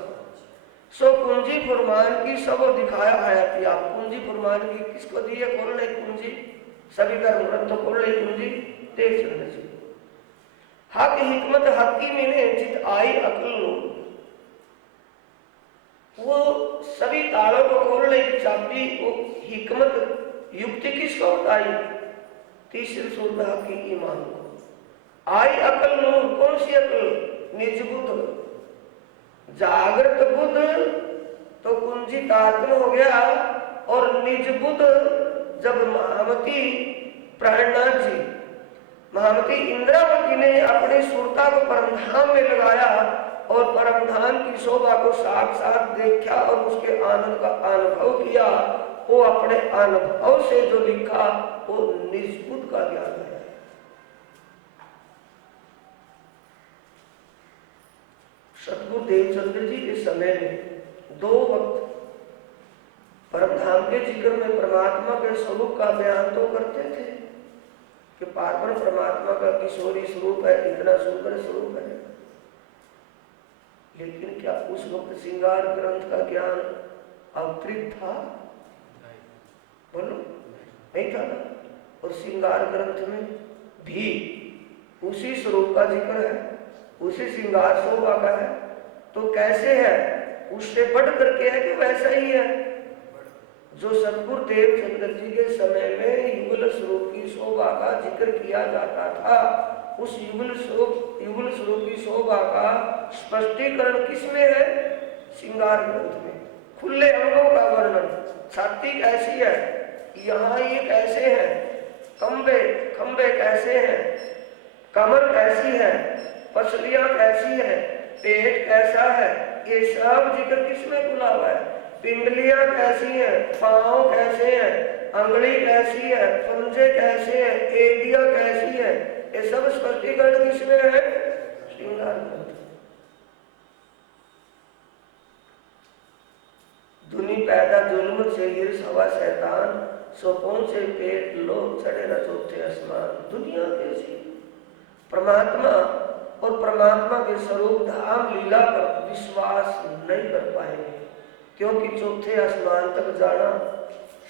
सो कुंजी फुरमान की सब दिखाया हयाती आप, कुंजी फुरमान की किसको दी है? खोलने कुंजी, सभी धर्म ग्रंथों खोलने कुंजी देवचंद्र जी। हक हिकमत हकीमी ने जित आई अकल, वो सभी तालों को खोलने की चाबी, वो हिकमत युक्ति किसको बताई? तीसरी सूरत हकी ईमान को। आई अकल नूर, कौन सी अकल? निज बुद्ध, जागृत बुद्ध तो कुंजी तात्म हो गया, और निज बुद्ध जब महामती प्राणनाथ जी, महामती इंद्रावती ने अपनी सुरता को परमधाम में लगाया और परमधाम की शोभा को साक्षात देखा और उसके आनंद का अनुभव किया, वो अपने अनुभव से जो लिखा वो निजबुद्ध का ज्ञान है। सतगुरु देवचंद्र जी इस समय में 2 वक्त परमधाम के जिक्र में परमात्मा के स्वरूप का बयान तो करते थे कि पार्वण परमात्मा का किशोरी स्वरूप है, इतना सुंदर स्वरूप है, लेकिन क्या उस वक्त श्रृंगार ग्रंथ का ज्ञान अवतरित था? बोलो, नहीं था ना। और श्रृंगार ग्रंथ में भी उसी स्वरूप का जिक्र है, उसी श्रृंगार शोभा का है, तो कैसे है? उससे बढ़ करके है कि वैसा ही है? जो सतगुरु देवचंद्र जी के समय में युगल स्वरूप की शोभा का जिक्र किया जाता था, उस युगल स्वरूप की शोभा का स्पष्टीकरण किसमें है? श्रृंगार ग्रंथ में। खुले अंगों का वर्णन, छाती कैसी है, यहाँ ये कैसे है, खंबे कैसे हैं, कमर कैसी है, पसलियां कैसी है, पेट कैसा है, ये सब जिक्र किसमें खुला हुआ है? पिंडलियां कैसी हैं, पांव कैसे हैं, अंगुली कैसी है, पंजे कैसे हैं, एडिया कैसी है, ये सब स्पष्टीकरण किसमें है? श्रृंगार ग्रंथ। दुनी पैदा जुल्म से हिर्स हवा शैतान, सो पहुंचे पेट लोग चढ़े न चौथे आसमान। दुनिया कैसी? परमात्मा और परमात्मा के स्वरूप धाम लीला पर विश्वास नहीं कर पाएंगे, क्योंकि चौथे आसमान तक जाना,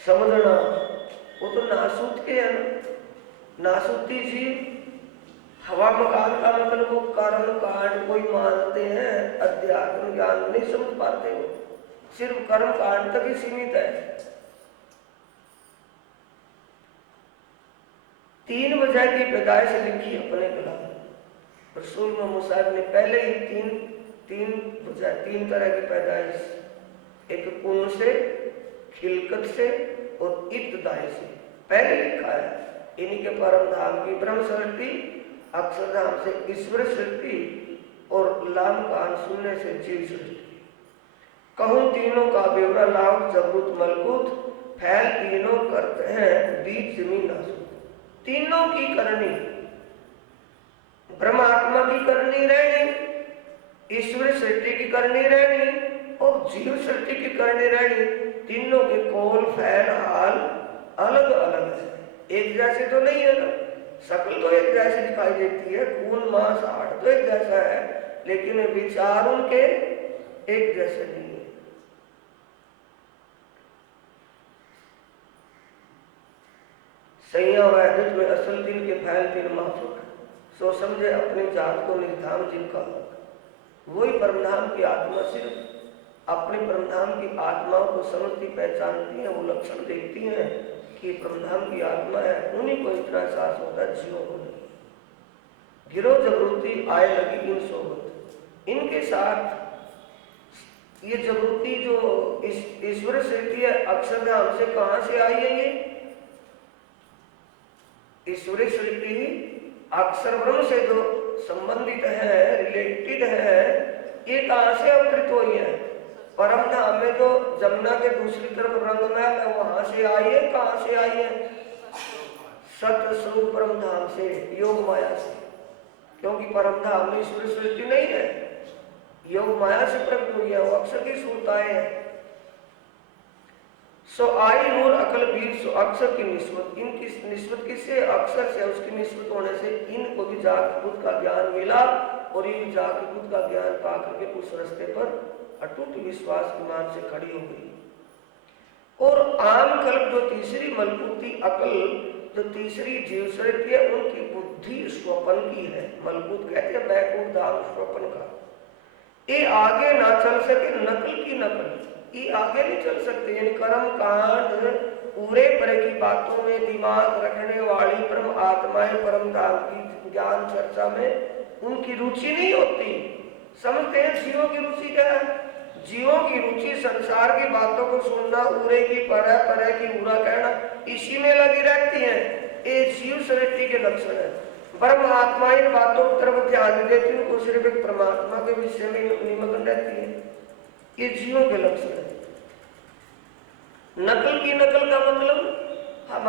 समझना, वो तो नासूत के है ना। नासूती जी हवा मकान का मतलब वो कारण कांड कोई मानते हैं, अध्यात्म ज्ञान नहीं समझ पाते, वो सिर्फ कर्म कांड तक ही सीमित है। 3 वजह की पैदाइश लिखी अपने कलाम रसूल मोहम्मद साहब ने, पहले ही तीन तरह की पैदाइश एक कुन से, खिलकत से और इब्तदाई से पहले लिखा है। इन्हीं के परम धाम की ब्रह्म सृष्टि, अक्षरधाम से ईश्वर सृष्टि और लाम कान सुनने से जीव सृष्टि। कहूं तीनों का ब्यौरा लाउड जबरूत मलकूत, फैल तीनों करते हैं बीच जमीन आसमान। तीनों की करनी, ब्रह्मात्मा की करनी रहनी, ईश्वर सृष्टि की करनी रहनी और जीव सृष्टि की करनी रहनी। तीनों के कौल फैल हाल अलग अलग है, एक जैसे तो नहीं है ना। शक्ल तो एक जैसी दिखाई देती है, खून मांस हाड़ तो एक जैसा है, लेकिन विचार उनके एक जैसे नहीं है। सैया वैदित में असल दिन के फैल तीन माफक, सो समझे अपनी जात को निर्धाम जिनका हक। वही परमधाम की आत्मा सिर्फ अपने परमधाम की आत्माओं को समझती पहचानती है, वो लक्षण देखती हैं कि परमधाम की आत्मा है, उन्हीं को इतना एहसास होता है, जीवों को नहीं। गिरो जबरूती आए लगी इन सोबत, इनके साथ ये जबरूती जो ईश्वर सृष्टि है अक्षरधाम से कहां से आई है? ये ईश्वरी सृष्टि अक्षर ब्रह्म से जो संबंधित है, रिलेटेड है, ये कहां से अवतरित हुई है? परम धाम में जो जमुना के दूसरी तरफ रंगमहल है वहां से आई है। कहां से आई है? सत्य स्वरूप परम धाम से, योग माया से। क्योंकि परम धाम में ईश्वर सृष्टि नहीं है, योग माया से प्रकट हुई है, वो अक्षर की सूरताएं है। सो आई नूर अकल बीर सो अक्षर की निस्बत, इनकी निस्बत किससे? अक्षर से। उसकी निस्बत होने से इनको भी जागृत बुद्ध का ज्ञान मिला और ये भी जागृत बुद्ध का ज्ञान पा करके उस रास्ते पर अटूट विश्वास ईमान से खड़ी हो गई। और आम कल्प जो तीसरी मलकूती अकल, जो तीसरी जीव सृष्टि है, उनकी बुद्धि स्वपन की है। मलकूत कहते हैं बैकुंठ धाम स्वपन का। ये आगे ना चल सके, नकल की नकल, ये आगे नहीं चल सकते। यानी कर्म कांड पूरे परे की बातों में दिमाग रखने वाली परम आत्माएं परम धाम की ज्ञान चर्चा में उनकी रुचि नहीं होती। समझते हैं जीवों की रुचि क्या है? जीवों की रुचि संसार की बातों को सुनना, उरे की परे परे की उरा कहना, इसी में लगी रहती है। ये जीव सृष्टि के लक्षण है। ब्रह्म आत्मा इन बातों की तरफ ध्यान देती है, उनको सिर्फ एक परमात्मा के विषय में निमग्न रहती है। ये जीवों के लक्षण है। नकल की नकल का मतलब हम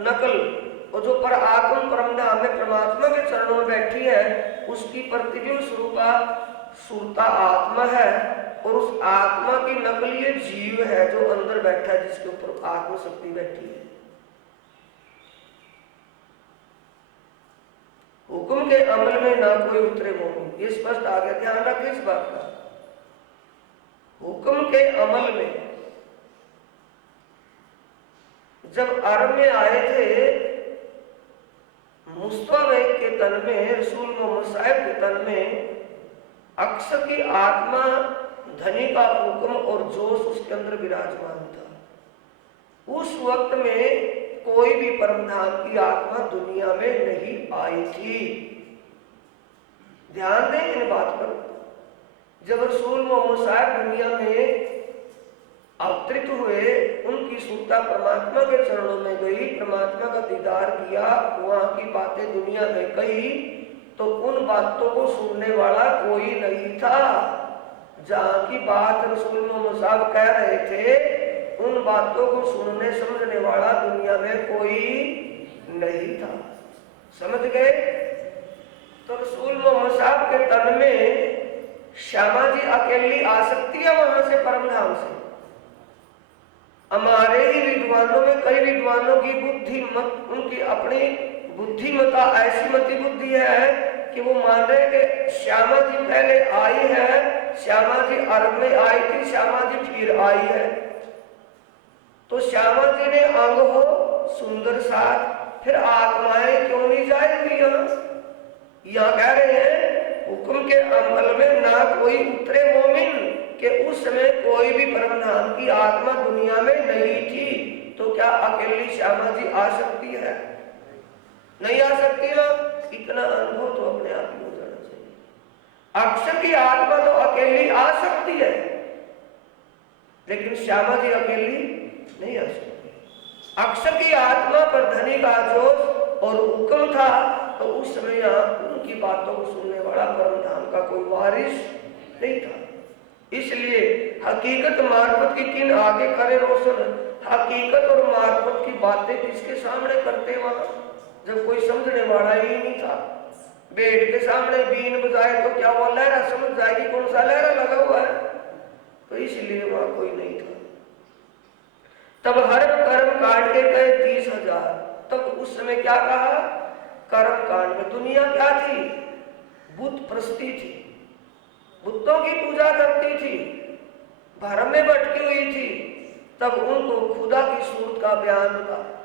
नकल, और जो पर आत्म परमधाम में परमात्मा के चरणों में बैठी है, उसकी प्रतिबिंब स्वरूपा सुरता आत्मा है, और उस आत्मा की नकल ये जीव है जो अंदर बैठा है, जिसके ऊपर आत्म शक्ति बैठी है। हुक्म के अमल में ना कोई उतरे मोमिन, ये स्पष्ट आ गया। ध्यान रखें इस बात का। हुक्म के अमल में, जब अरब में आए थे, मुस्तफा के तन में, रसूल मोहम्मद साहब के तन में अक्सर की आत्मा, धनी का हुक्म और जोश उसके अंदर विराजमान था। उस वक्त में कोई भी परमधाम की आत्मा दुनिया में नहीं आई थी। ध्यान दें इन बात पर। जब रसूल मोहम्मद साहब दुनिया में अवतरित हुए, उनकी सूरता परमात्मा के चरणों में गई, परमात्मा का दीदार किया, वहां की बातें दुनिया में कही, तो उन बातों को सुनने वाला कोई नहीं था। जहां की बात रसूल मोहम्मद साहब कह रहे थे, उन बातों को सुनने समझने वाला दुनिया में कोई नहीं था। समझ गए? तो रसूल मोहम्मद साहब के तन में श्यामा जी अकेली आ सकती है वहां से, परमधाम से। हमारे ही विद्वानों में कई विद्वानों की बुद्धि मत, उनकी अपनी बुद्धिमता ऐसी मति बुद्धि है कि वो मान रहे कि श्यामा जी पहले आई है, श्यामा जी अरब में आई थी, श्यामा जी फिर आई है। तो श्यामा जी ने अंग हो सुंदर साथ, फिर आत्माएं क्यों नहीं जाएंगी? यहाँ कह रहे हैं हुक्म के अमल में ना कोई उतरे मोमिन, कि उस समय कोई भी परमधाम की आत्मा दुनिया में नहीं थी। तो क्या अकेली श्यामा जी आ सकती है? नहीं आ सकती ना। इतना अनुभव तो अपने आप ही हो जाना चाहिए। अक्षर की आत्मा तो अकेली आ सकती है, लेकिन श्यामा जी अकेली नहीं आ सकती। अक्षर की आत्मा पर धनी का जोश और हुक्म था, तो उस समय यहाँ उनकी बातों को सुनने वाला परम धाम का कोई वारिस नहीं था। इसलिए हकीकत मार्फत की किन आगे करे रोशन, हकीकत और मार्फत की बातें किसके सामने करते वहां, जब कोई समझने वाला ही नहीं था। बेट के सामने बीन बजाए तो क्या वो लहरा समझ जाएगी कौन सा लहरा लगा हुआ है, तो इसलिए वहां कोई नहीं था। तब हर कर्म कांड के गए 30,000। तब उस समय क्या कहा, कर्म कांड में दुनिया क्या थी, बुत प्रस्ती थी, बुतों की पूजा करती थी, भरम में भटकी हुई थी। तब उनको खुदा की सूरत का बयान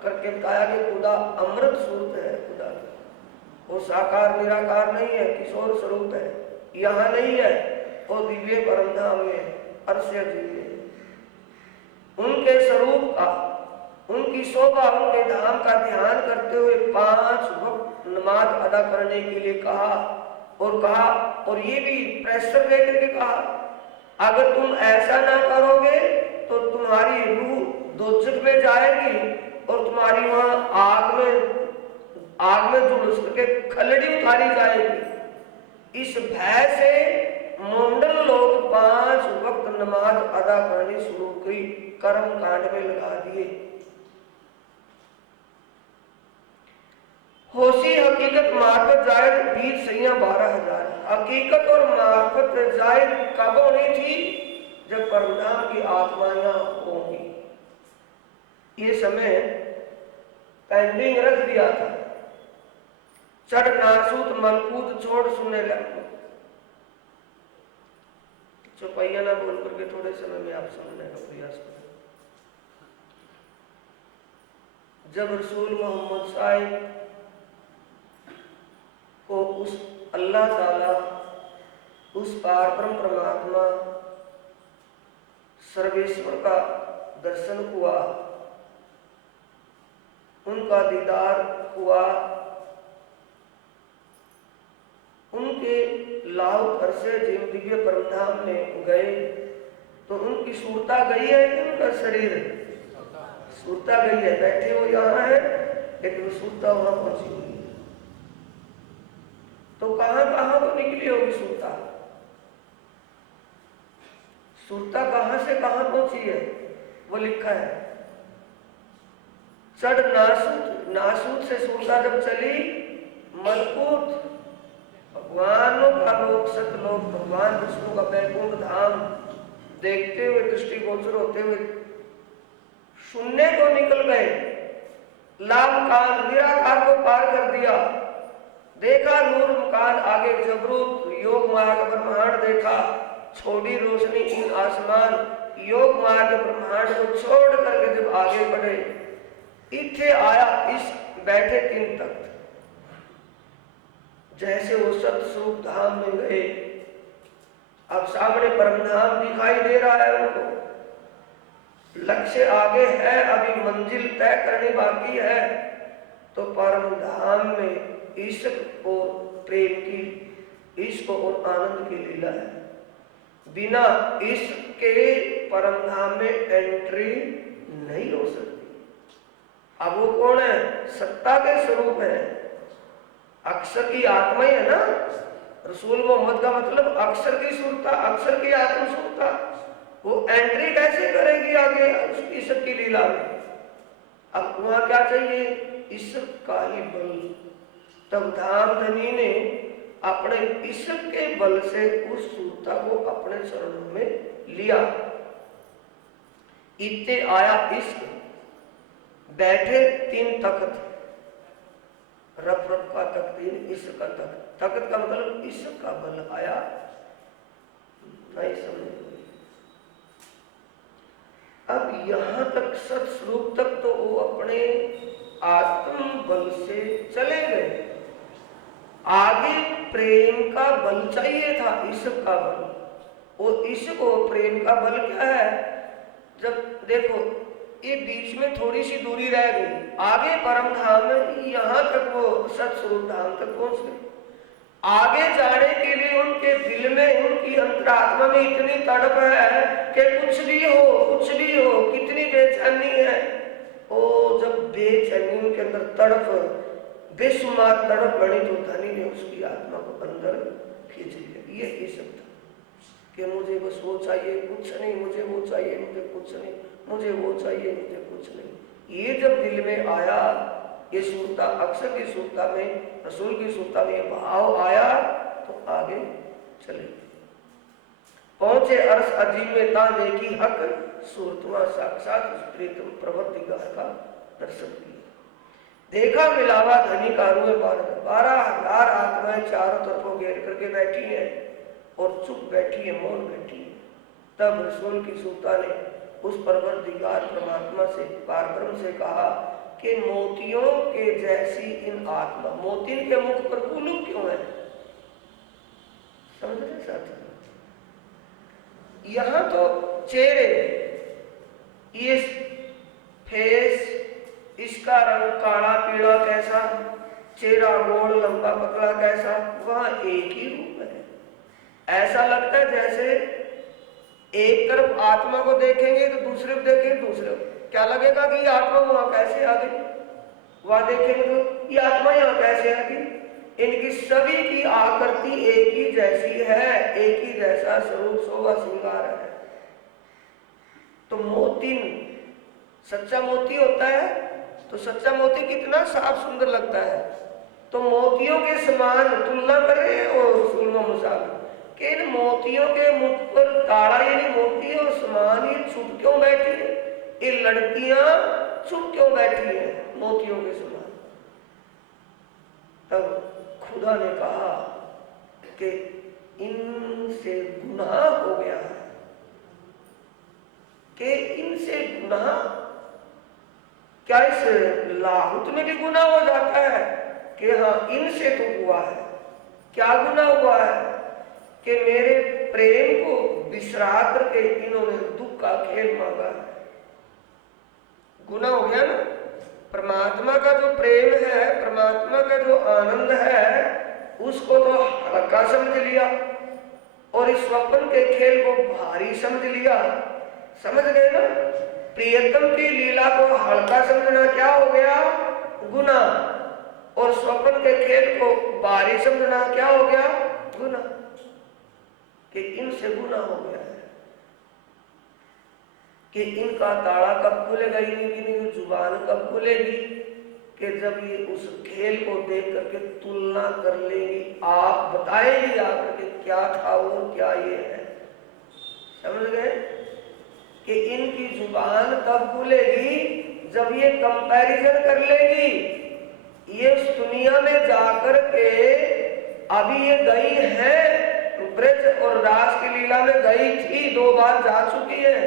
करके बताया कि खुदा अमृत सूरत है, खुदा वो साकार निराकार नहीं है, किशोर स्वरूप है, यहाँ नहीं है, वो दिव्य परम धाम में अर्श्य दिव्य। उनके स्वरूप का, उनकी शोभा, उनके धाम का ध्यान करते हुए 5 वक्त नमाज अदा करने के लिए कहा। और ये भी प्रेशर देकर के कहा, अगर तुम ऐसा ना करोगे तो तुम्हारी रूह दोजख में जाएगी और तुम्हारी वहां आग में झुलस करके खलड़ी उतारी जाएगी। इस भय से मंडल लोग 5 वक्त नमाज अदा करनी शुरू की, कर्म कांड में लगा दिए। होशी हकीकत मार्फत जायद 20 सैया 12,000। हकीकत और मार्फत जायद कब होनी थी, जब परमधाम की आत्माएं होंगी। ये समय पेंडिंग रख दिया था। चढ़ नासूत मलकूत छोड़ सुनने लग, चौपैया ना बोल करके थोड़े समय में आप समझने का प्रयास करें। जब रसूल मोहम्मद साहिब को उस अल्लाह ताला, उस पार ब्रह्म परमात्मा सर्वेश्वर का दर्शन हुआ, उनका दीदार हुआ, उनके लाभ पर से जिन दिव्य परमधाम में गए, तो उनकी सूरता गई है कि उनका शरीर सूरता गई है। बैठे हो यहाँ है लेकिन सूरता वहां पहुंची हुई है। तो कहां कहां को निकली होगी सूरता, सूरता कहां से कहां पहुंची है वो लिखा है। चढ़ नासूत, नासूत से सूरता जब चली मलकूत, भगवानों का लोक, सतलोक, भगवान विष्णु का बैकुंठ धाम देखते हुए, दृष्टिगोचर होते हुए शून्य को निकल गए। लाम काल निराकार को पार कर दिया। देखा नूर मुकान आगे जबरूत, योग मार्ग ब्रह्मांड देखा, छोड़ी रोशनी इन आसमान, योग मार्ग ब्रह्मांड को छोड़ करके जब आगे बढ़े, इथे आया इस बैठे 3 तख्त। जैसे वो सतस्वरूप धाम में गए, अब सामने परम धाम दिखाई दे रहा है उनको, लक्ष्य आगे है, अभी मंजिल तय करनी बाकी है। तो परम धाम में इश्क और प्रेम की, इश्क और आनंद की लीला है। बिना इश्क के परम धाम में एंट्री नहीं हो सकती। अब वो कौन है, सत्ता के स्वरूप है, अक्षर की आत्मा ही है ना। रसूल मोहम्मद का मतलब अक्षर की सूरता, अक्षर की आत्म सूरता। वो एंट्री कैसे करेगी आगे ईश्वर की लीला में। अब वहां क्या चाहिए, ईश्वर का ही बल। तब धाम धनी ने अपने ईश्वर के बल से उस सूरता को अपने चरणों में लिया। इत्ते आया इश्क, बैठे 3 तख्त, रब रब का तख्त, ईश्वर का तख्त। तख्त का मतलब ईश्वर का बल आया, नहीं समझ। अब यहां तक सत्स्वरूप तक तो वो अपने आत्म बल से चले गए। आगे प्रेम का बल चाहिए था, ईश्वर का बल। और ईश्वर को प्रेम का बल क्या है, जब देखो ये बीच में थोड़ी सी दूरी रह गई, आगे परम धाम, यहां तक वो सत्स्वरूप धाम तक पहुंच गए। आगे जाने के लिए उनके दिल में, उनकी अंतरात्मा में इतनी तड़प है कि कुछ भी हो, कितनी बेचैनी है। ओ जब बेचैनी उनके अंदर तड़प, बेशुमार तड़प बड़ी, तो धनी ने उसकी आत्मा को अंदर खींच लिया। ये शब्द कि मुझे बस वो चाहिए, कुछ नहीं, मुझे वो चाहिए, मुझे कुछ नहीं, मुझे वो चाहिए, मुझे कुछ नहीं। ये जब दिल में आया, ये सूरता, अक्सर की सूरता में, रसूल की सूरता में ये भाव आया, तो आगे चले पहुंचे अर्श अजीम में, ता देखी हक सूरतवा, साक्षात उस प्रीतम प्रवृत्तिगार का दर्शन किया। देखा मिलावा धनी का रूए 12,000 आत्माएं चारों तरफों घेर करके बैठी हैं और चुप बैठी है, मौन बैठी है। तब रसूल की सूरता ने उस परवरदिगार परमात्मा से, पारब्रह्म से कहा कि मोतियों के जैसी इन आत्मा, मोती के मुख पर कुलूप क्यों है? समझ रहे साथी? यहां तो चेहरे, ये फेस, इसका रंग काला पीला कैसा, चेहरा गोल लंबा पतला कैसा, वहां एक ही रूप है। ऐसा लगता है जैसे एक तरफ आत्मा को देखेंगे तो दूसरे को देखेंगे, दूसरे क्या लगेगा कि ये आत्मा वहां कैसे आ गई, वहां देखेंगे तो ये आत्मा यहां कैसे आ गई। इनकी सभी की आकृति एक ही जैसी है, एक ही जैसा स्वरूप शोभा श्रृंगार है। तो मोती, सच्चा मोती होता है तो सच्चा मोती कितना साफ सुंदर लगता है। तो मोतियों के समान तुलना करें और सुरमा मुसाफिर कि इन मोतियों के मुख पर ताड़ा, यानी मोतियों समान ही छुप क्यों बैठी है, ये लड़कियां छुप क्यों बैठी है मोतियों के समान। तब खुदा ने कहा कि इनसे गुनाह हो गया है, कि इनसे गुनाह, क्या इस लाहुत में भी गुनाह हो जाता है कि हाँ इनसे तो हुआ है। क्या गुनाह हुआ है कि मेरे प्रेम को बिसरा करके इन्होंने दुख का खेल मांगा है। गुनाह हो गया ना। परमात्मा का जो प्रेम है, परमात्मा का जो आनंद है, उसको तो हल्का समझ लिया और इस स्वप्न के खेल को भारी समझ लिया। समझ गए ना? प्रियतम की लीला को हल्का समझना क्या हो गया? गुनाह। और स्वप्न के खेल को भारी समझना क्या हो गया? गुनाह। कि इनसे गुनाह हो गया है, कि इनका ताड़ा कब खुलेगा, इनकी जुबान कब खुलेगी, कि जब ये उस खेल को देख करके तुलना कर लेगी, आप बताएंगी आकर के क्या था और क्या ये है। समझ गए? कि इनकी जुबान कब खुलेगी? जब ये कंपैरिजन कर लेगी। ये उस दुनिया में जाकर के, अभी ये गई है ब्रज और रास की लीला में गई थी, 2 बार जा चुकी है,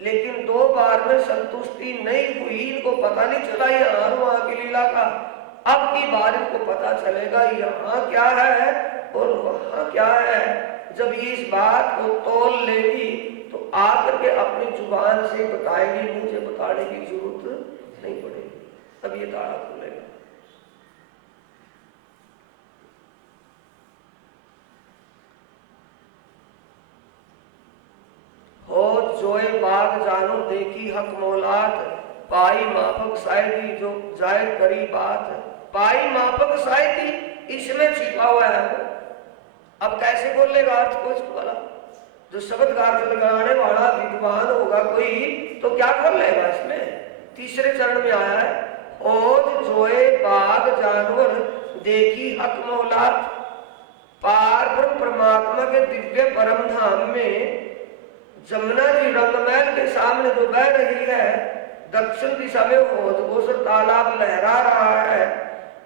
लेकिन 2 बार में संतुष्टि नहीं हुई। इनको पता नहीं चला यहाँ वहां की लीला का। अब की बार इनको पता चलेगा यहाँ क्या है और वहां क्या है। जब ये इस बात को तोल लेगी तो आकर के अपनी जुबान से बताएगी, मुझे बताने की जरूरत नहीं पड़ेगी। तब ये ताला खुलेगा। हो जोए बाग जानो देखी हक मौलात, पाई माफक शायदी जो जाहिर करी बात। पाई माफक शायदी इसमें छिपा हुआ है। अब कैसे बोलेगा अर्थ को इसको वाला? जो शब्द का अर्थ लगाने वाला विद्वान होगा कोई, तो क्या कर लेगा इसमें? तीसरे चरण में आया है, ओज जोए बाग जानवर देखी हक मौलात। पार ब्रह्म परमात्मा के दिव्य परम धाम में जमुना जी रंगमहल के सामने जो बह रही है, दक्षिण दिशा में होजगोसर तालाब लहरा रहा है।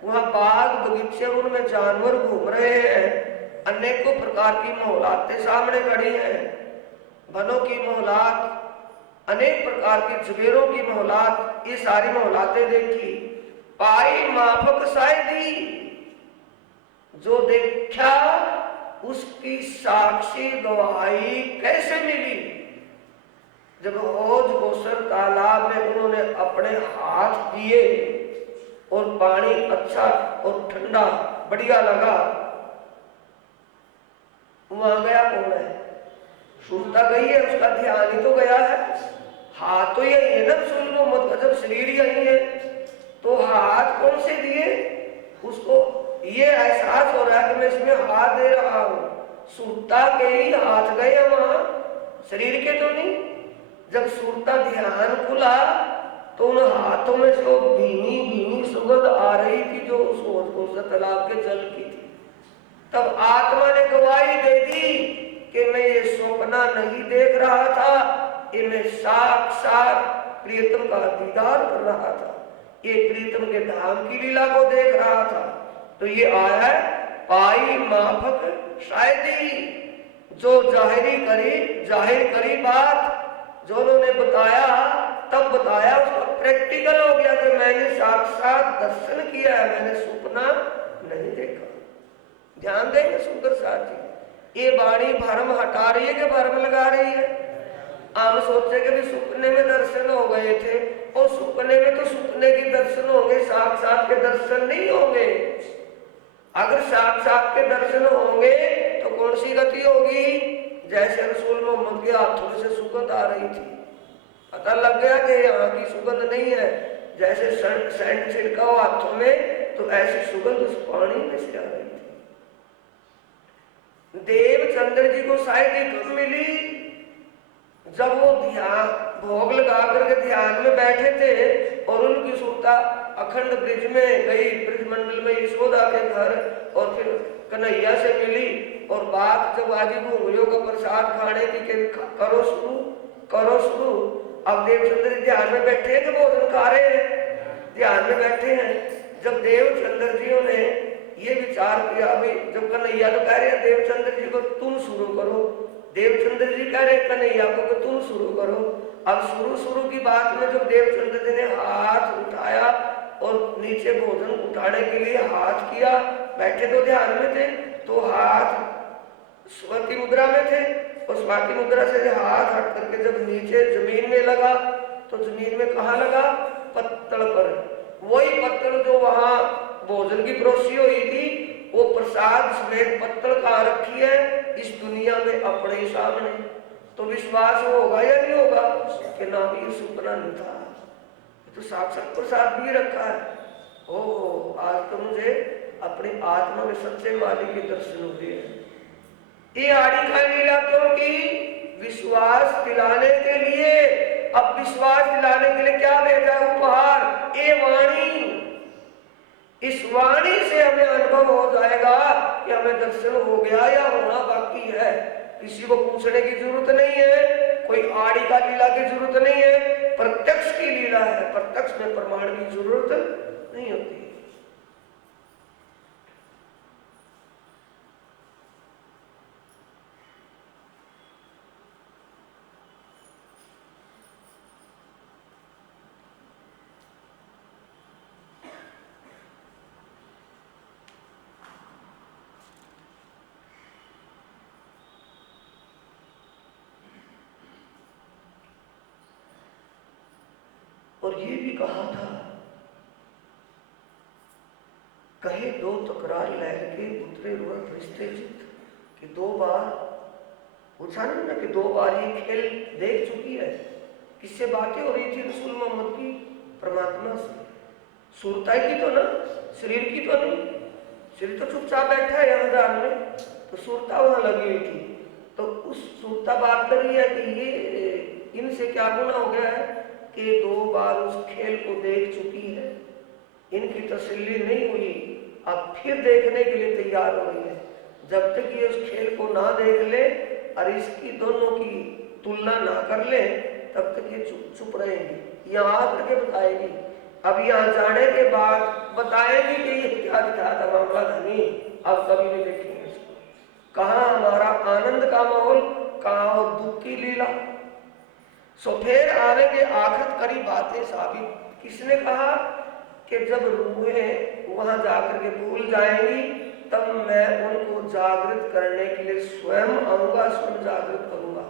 वहां बाग बगीचे, उनमें जानवर घूम रहे हैं। अनेकों प्रकार की मोहलातें सामने खड़ी हैं। वनों की मोहलात, अनेक प्रकार की जुबेरों की मोहलात, ये सारी मोहलातें देखी। पाई माफक शायदी, जो देखा उसकी साक्षी गवाही कैसे मिली? जब होजगोसर तालाब में उन्होंने अपने हाथ दिए और पानी अच्छा और ठंडा बढ़िया लगा, वहां गया कौन है? सुरता गई है, उसका ध्यान ही तो गया है। हाथ तो यही है ना रसूल मोहम्मद का, जब शरीर यही है तो हाथ कौन से दिए? उसको ये एहसास हो रहा है कि मैं इसमें हाथ दे रहा हूं। सुरता के ही हाथ गए वहां, शरीर के तो नहीं। जब सुरता ध्यान खुला तो उन हाथों में जो भीनी भीनी सुगंध आ रही थी जो उस तालाब के जल की थी। तब आत्मा ने गवाही दे दी कि मैं ये सपना नहीं देख रहा था, ये मैं साक्षात प्रियतम का दीदार कर रहा था, ये प्रीतम के धाम की लीला को देख रहा था। तो ये आया है पाई माफक शायदी, जो जाहिर करी बात जो उन्होंने बताया, तब बताया उसका प्रैक्टिकल हो गया कि मैंने साक्षात दर्शन किया है, मैंने सपना नहीं देखा। ध्यान देंगे सुंदर साथी, ये बाणी भरम हटा रही है कि भरम लगा रही है? हम सोचे कि भी सुपने में दर्शन हो गए थे, और सुपने में तो सुपने के दर्शन होंगे, साक्षात के दर्शन नहीं होंगे। अगर साक्षात के दर्शन होंगे तो कौन सी गति होगी? जैसे रसूल मोहम्मद के हाथों से सुगंध आ रही थी, पता लग गया कि यहाँ की सुगंध नहीं है। जैसे सेंट छिड़का हुआ हाथों में, तो ऐसी सुगंध उस पानी में से आ रही थी। देवचंद्र जी को शायद ये कब मिली? जब वो ध्यान भोग लगा करके ध्यान में बैठे थे और उनकी सुरता अखंड ब्रिज में गई, ब्रिज मंडल में यशोदा के घर, और फिर कन्हैया से मिली। और बात जब आजी घूंघरियों का प्रसाद खाने की कि करो शुरू। अब देवचंद्र जी ध्यान में बैठे हैं कि भोजन खा रहे हैं? ध्यान में बैठे हैं। जब देवचंद्र जी ने ये विचार किया, अभी जब कन्हैया तो कह रहे हैं देवचंद्र जी को तुम शुरू करो, देवचंद्र जी कह रहे कन्हैया को तुम शुरू करो। अब शुरू की बात में जब देवचंद्र जी ने हाथ उठाया और नीचे भोजन उठाने के लिए हाथ किया, बैठे तो ध्यान में थे, तो हाथ स्वाति मुद्रा में थे, और स्वाति मुद्रा से हाथ हट करके जब नीचे जमीन में लगा, तो जमीन में कहाँ लगा? पत्तल पर। वही पत्तल जो वहां भोजन की परोसी हुई थी, वो प्रसाद समेत पत्तल कहाँ रखी है? इस दुनिया में अपने सामने। तो विश्वास होगा या नहीं होगा कि ना भी ये सपना नहीं था, तो साक्षात प्रसाद भी रखा है। ओ आज तो मुझे अपनी आत्मा में सच्चे मालिक के दर्शन हुए हैं। ये आड़ी खाई लीला क्यों की? विश्वास दिलाने के लिए। अब विश्वास दिलाने के लिए क्या भेजा? उपहार, ये वाणी। इस वाणी से हमें अनुभव हो जाएगा कि हमें दर्शन हो गया या होना बाकी है। किसी को पूछने की जरूरत नहीं है, कोई आड़ी का लीला की जरूरत नहीं है, प्रत्यक्ष की लीला है। प्रत्यक्ष में प्रमाण की जरूरत नहीं होती। और ये भी कहा था, कहे दो तकरार लहर के उतरे रुआ फरिश्ते चित, कि दो बार पूछा नहीं ना कि दो बार ये खेल देख चुकी है। किससे बातें हो रही थी रसूल मोहम्मद की? परमात्मा से। सुरताई की तो ना, शरीर की तो नहीं। शरीर तो चुपचाप बैठा है यहाँ ध्यान में, तो सुरता वहां लगी हुई थी। तो उस सुरता बात कर रही है कि ये इनसे क्या गुना हो गया है कि दो बार उस खेल को देख चुकी है, इनकी तसल्ली नहीं हुई, अब फिर देखने के लिए तैयार हो रही है। जब तक ये उस खेल को ना देख ले और इसकी दोनों की तुलना ना कर ले, तब तक ये चुप रहेगी। यहाँ आकर के बताएगी, अब यहाँ जाने के बाद बताएगी कि ये क्या दिखा था मामला धनी, अब कभी नहीं देखेंगे इसको। कहाँ हमारा आनंद का माहौल, कहाँ और दुख की लीला। सो फिर आने के आखिर करी बातें साबित। किसने कहा कि जब रूहें वहां जाकर के भूल जाएंगी, तब मैं उनको जागृत करने के लिए स्वयं आऊंगा, स्वयं जागृत करूंगा।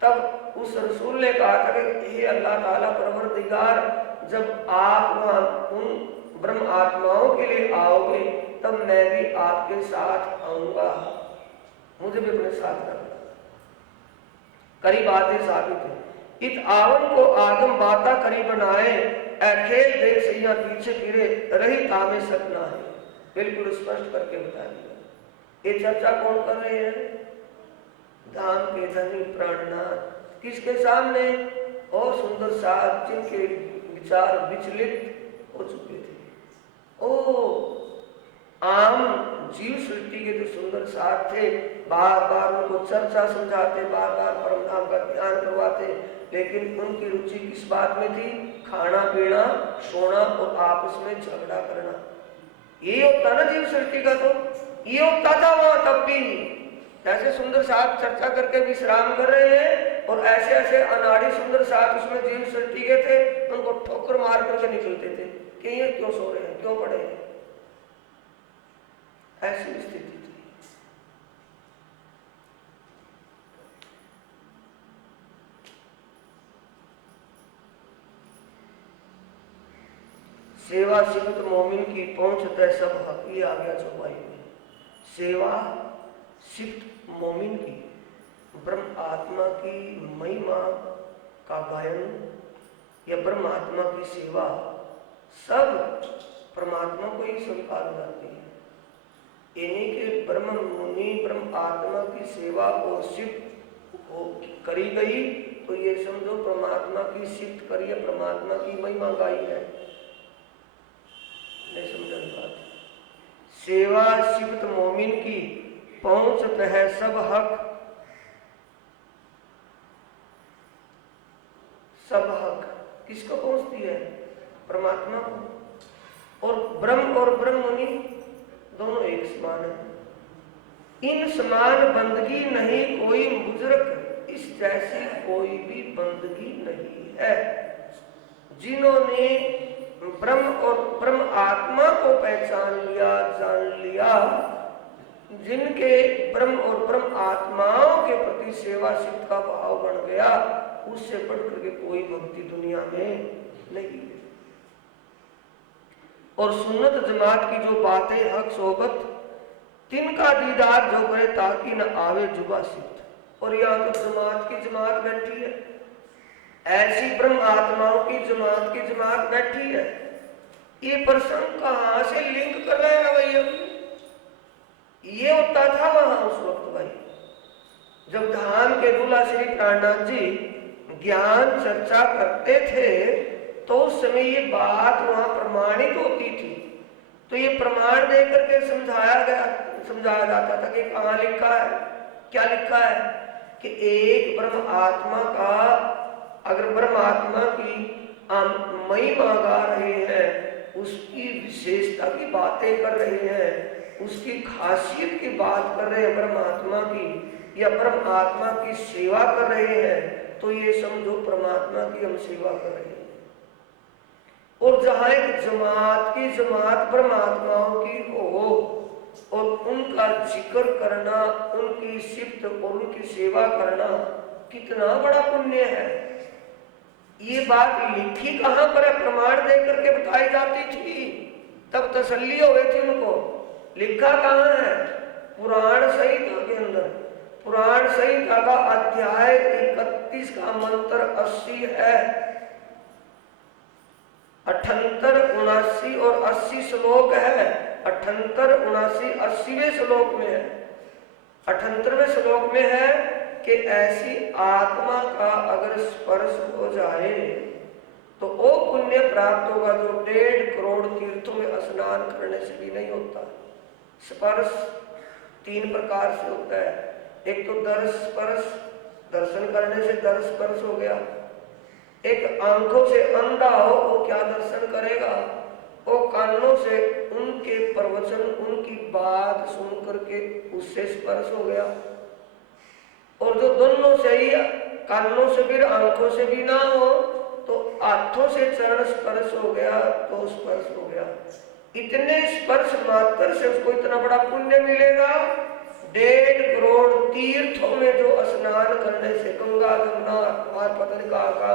तब उस रसूल ने कहा था कि हे अल्लाह ताला परवरदिगार, जब आप वहां उन ब्रह्म आत्माओं के लिए आओगे, तब मैं भी आपके साथ आऊंगा। मुझे भी अपने साथ करना। करी बातें साबित है इत आवन को आगम बाता करी बनाए, अखेल देख सैया पीछे फिरे रही तामे सपना है। बिल्कुल स्पष्ट करके बता दिया। ये चर्चा कौन कर रहे हैं? धाम के धनी प्राणनाथ। किसके सामने? और सुंदर साथ जिनके विचार विचलित हो चुके थे। ओ आम जीव सृष्टि के जो सुंदर साथ थे, बार बार उनको चर्चा समझाते, बार बार परम धाम का ध्यान करवाते, लेकिन उनकी रुचि किस बात में थी? खाना पीना, सोना और आपस में झगड़ा करना। ये होता ना जीव सृष्टि का, तो ये होता था वहां तब भी। ऐसे सुंदर साथ चर्चा करके विश्राम कर रहे हैं और ऐसे ऐसे अनाड़ी सुंदर साथ उसमें जीव सृष्टि के थे, उनको ठोकर मार करके निकलते थे कि ये क्यों सो रहे हैं, क्यों पड़े हैं। ऐसी स्थिति थी। सेवा सिक्त मोमिन की पहुंच तय सब हक। ये आ गया चौपाई में। सेवा सिक्त मोमिन की, ब्रह्म आत्मा की महिमा का गायन या ब्रह्म आत्मा की सेवा सब परमात्मा को ही स्वीकार हो जाती है। इन्हीं के ब्रह्म मुनि ब्रह्म आत्मा की सेवा और सिद्ध करी गई, तो ये समझो परमात्मा की सिद्ध करी है, परमात्मा की महिमा गाई है। नहीं समझ बात। सेवा सिद्ध मोमिन की पहुंचत है सब हक। सब हक किसको पहुंचती है? परमात्मा को। और ब्रह्म मुनि दोनों एक समान है। इन समान बंदगी नहीं कोई मुजरक, इस जैसी कोई भी बंदगी नहीं है। जिन्होंने ब्रह्म और ब्रह्म आत्मा को पहचान लिया, जान लिया, जिनके ब्रह्म और ब्रह्म आत्माओं के प्रति सेवा सिद्ध का भाव बन गया, उससे बढ़कर के कोई भक्ति दुनिया में नहीं। और सुन्नत जमात की जो बातें हक सोबत, तिनका दीदार जो करे ताकि न आवे जुबा सिद्ध। और यहाँ तो जमात की जमात बैठी है, ऐसी ब्रह्म आत्माओं की जमात बैठी है। ये प्रसंग कहां से लिंक कर रहे हैं भाई? ये होता था वहां उस वक्त भाई, जब धाम के दूल्हा श्री प्राणनाथ जी ज्ञान चर्चा करते थे, तो उस समय ये बात वहां प्रमाणित होती थी। तो ये प्रमाण दे करके समझाया जाता था कि कहाँ लिखा है, क्या लिखा है कि एक ब्रह्म आत्मा का, अगर ब्रह्म आत्मा की महिमा गा रहे हैं, उसकी विशेषता की बातें कर रहे हैं, उसकी खासियत की बात कर रहे हैं ब्रह्म आत्मा की, या ब्रह्म आत्मा की सेवा कर रहे हैं, तो ये समझो परमात्मा की हम सेवा कर रहे हैं। और जहां एक जमात परमात्माओं की हो और उनका जिक्र करना, उनकी सिफ्त और उनकी सेवा करना कितना बड़ा पुण्य है। ये बात लिखी कहां पर है? प्रमाण दे करके बताई जाती थी, तब तसल्ली हो गई थी उनको। लिखा कहां है? पुराण संहिता के अंदर। पुराण संहिता का अध्याय 31 का मंत्र 80 है। 78, 79 और 80 श्लोक है। 78, 79, 80वें श्लोक में है। 78वें श्लोक में है कि ऐसी आत्मा का अगर स्पर्श हो जाए तो वो पुण्य प्राप्त होगा जो 1.5 करोड़ तीर्थों में स्नान करने से भी नहीं होता। स्पर्श 3 प्रकार से होता है। एक तो दर्श स्पर्श, दर्शन करने से दर्श स्पर्श हो गया। एक आंखों से अंधा हो वो क्या दर्शन करेगा? वो कानों से उनके प्रवचन, उनकी बात सुन करके उससे स्पर्श हो गया। और जो दोनों से ही, कानों से भी आंखों से भी ना हो, तो हाथों से चरण स्पर्श हो गया तो स्पर्श हो गया। इतने स्पर्श मात्र से उसको इतना बड़ा पुण्य मिलेगा। 1.5 करोड़ तीर्थों में जो स्नान करने से, गंगा जमुना और पता नहीं कहा,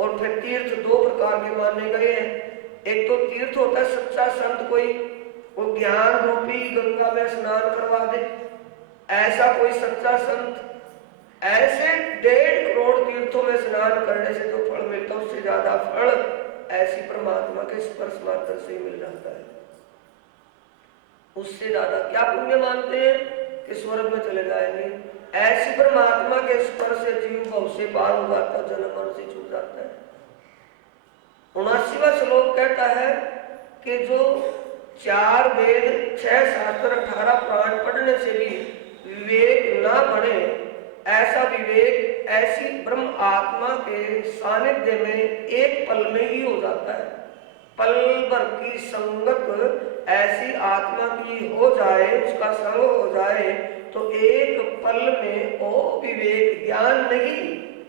और फिर तीर्थ 2 प्रकार के माने गए हैं। एक तो तीर्थ होता है सच्चा संत, कोई वो ज्ञान रूपी गंगा में स्नान करवा दे, ऐसा कोई सच्चा संत, ऐसे 1.5 करोड़ तीर्थों में स्नान करने से जो फल मिलता है उससे ज्यादा फल ऐसी परमात्मा के स्पर्श मात्र से ही मिल जाता है। उससे ज्यादा क्या पुण्य मानते हैं कि स्वर्ग में चले जाएंगे। ऐसी परमात्मा के स्पर्श से जीव भव से पार हो जाता है, जन्म मरण से छूट जाता है। 79वां श्लोक कहता है कि जो 4 वेद 6 शास्त्र 18 पुराण पढ़ने से भी विवेक ना बने, ऐसा विवेक ऐसी ब्रह्म आत्मा के सानिध्य में एक पल में ही हो जाता है। पल भर की संगत ऐसी आत्मा की हो जाए, उसका संग हो जाए तो एक पल में वो विवेक ज्ञान नहीं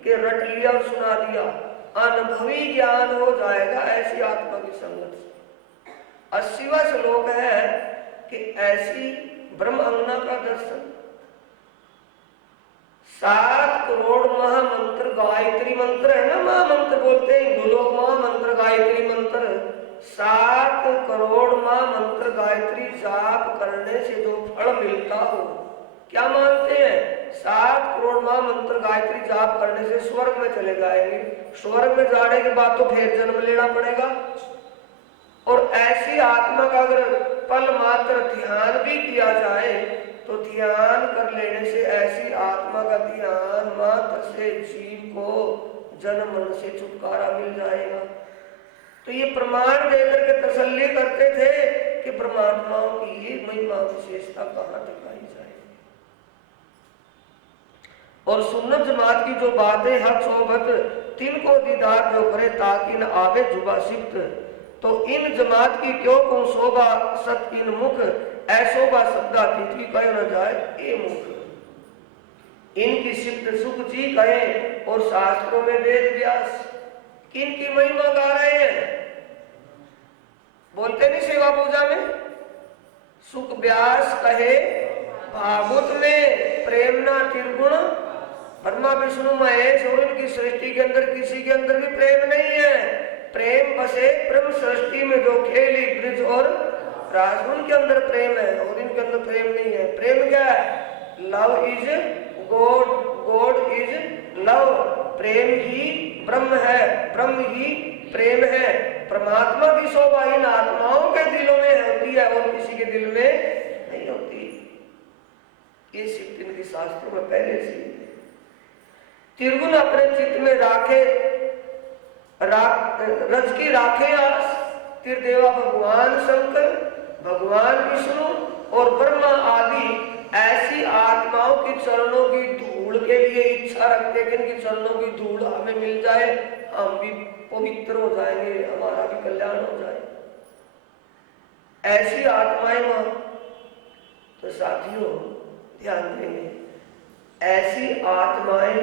कि रट लिया और सुना दिया, अनुभवी ज्ञान हो जाएगा ऐसी आत्मा की संगत से। 80वां श्लोक है कि ऐसी ब्रह्म अंगना का दर्शन, 7 करोड़ महामंत्र गायत्री मंत्र है ना, महामंत्र बोलते हैं हिंदू लोग, महामंत्र गायत्री मंत्र, 7 करोड़ महामंत्र गायत्री जाप करने से जो फल मिलता हो, क्या मानते हैं 7 करोड़ महामंत्र गायत्री जाप करने से स्वर्ग में चले जाएंगे। स्वर्ग में जाने के बाद तो फिर जन्म लेना पड़ेगा। और ऐसी आत्मा का अगर पल मात्र ध्यान भी किया जाए तो ध्यान कर लेने से ऐसी आत्मा का ध्यान मात्र से जीव को जन्म मरण से छुटकारा मिल जाएगा। तो ये प्रमाण देकर के तसल्ली करते थे कि परमात्माओं की ये महिमा विशेषता कहाँ दिखाई जाए। और सुन्नत जमात की जो बातें हक सोबत तिनको दीदार जो करे ताकि न आवे जुबा सिफ्त, तो इन जमात की क्यों को शोभा सत इन मुख, ऐशोभा शब्दा तिथि कह न जाए ए मुख। इनकी सिफ्त सुख जी कहे और शास्त्रों में वेद व्यास किन की महिमा गा रहे हैं। बोलते नहीं सेवा पूजा में, सुख व्यास कहे भागवत में प्रेमना त्रिगुण, ब्रह्मा विष्णु महेश और इनकी सृष्टि के अंदर किसी के अंदर भी प्रेम नहीं है। प्रेम बसे ब्रह्म सृष्टि में जो खेली ब्रिज और राजगुण के अंदर प्रेम है और इनके अंदर प्रेम नहीं है। प्रेम क्या है? Love is God, God is love. प्रेम ही ब्रह्म है, ब्रह्म ही प्रेम है। परमात्मा की शोभा इन आत्माओं के दिलों में होती है और किसी के दिल में नहीं होती। ये सिद्ध इनके शास्त्रों में पहले से। त्रिगुण अपने चित्त में राखे रज की राखे आस, त्रिदेवा भगवान शंकर, भगवान विष्णु और ब्रह्मा आदि ऐसी आत्माओं की चरणों की धूल के लिए इच्छा रखते कि इनकी चरणों की धूल हमें मिल जाए, हम भी पवित्र हो जाएंगे, हमारा भी कल्याण हो जाए। ऐसी आत्माएं वहां तो साथियों ध्यान देंगे, ऐसी आत्माएं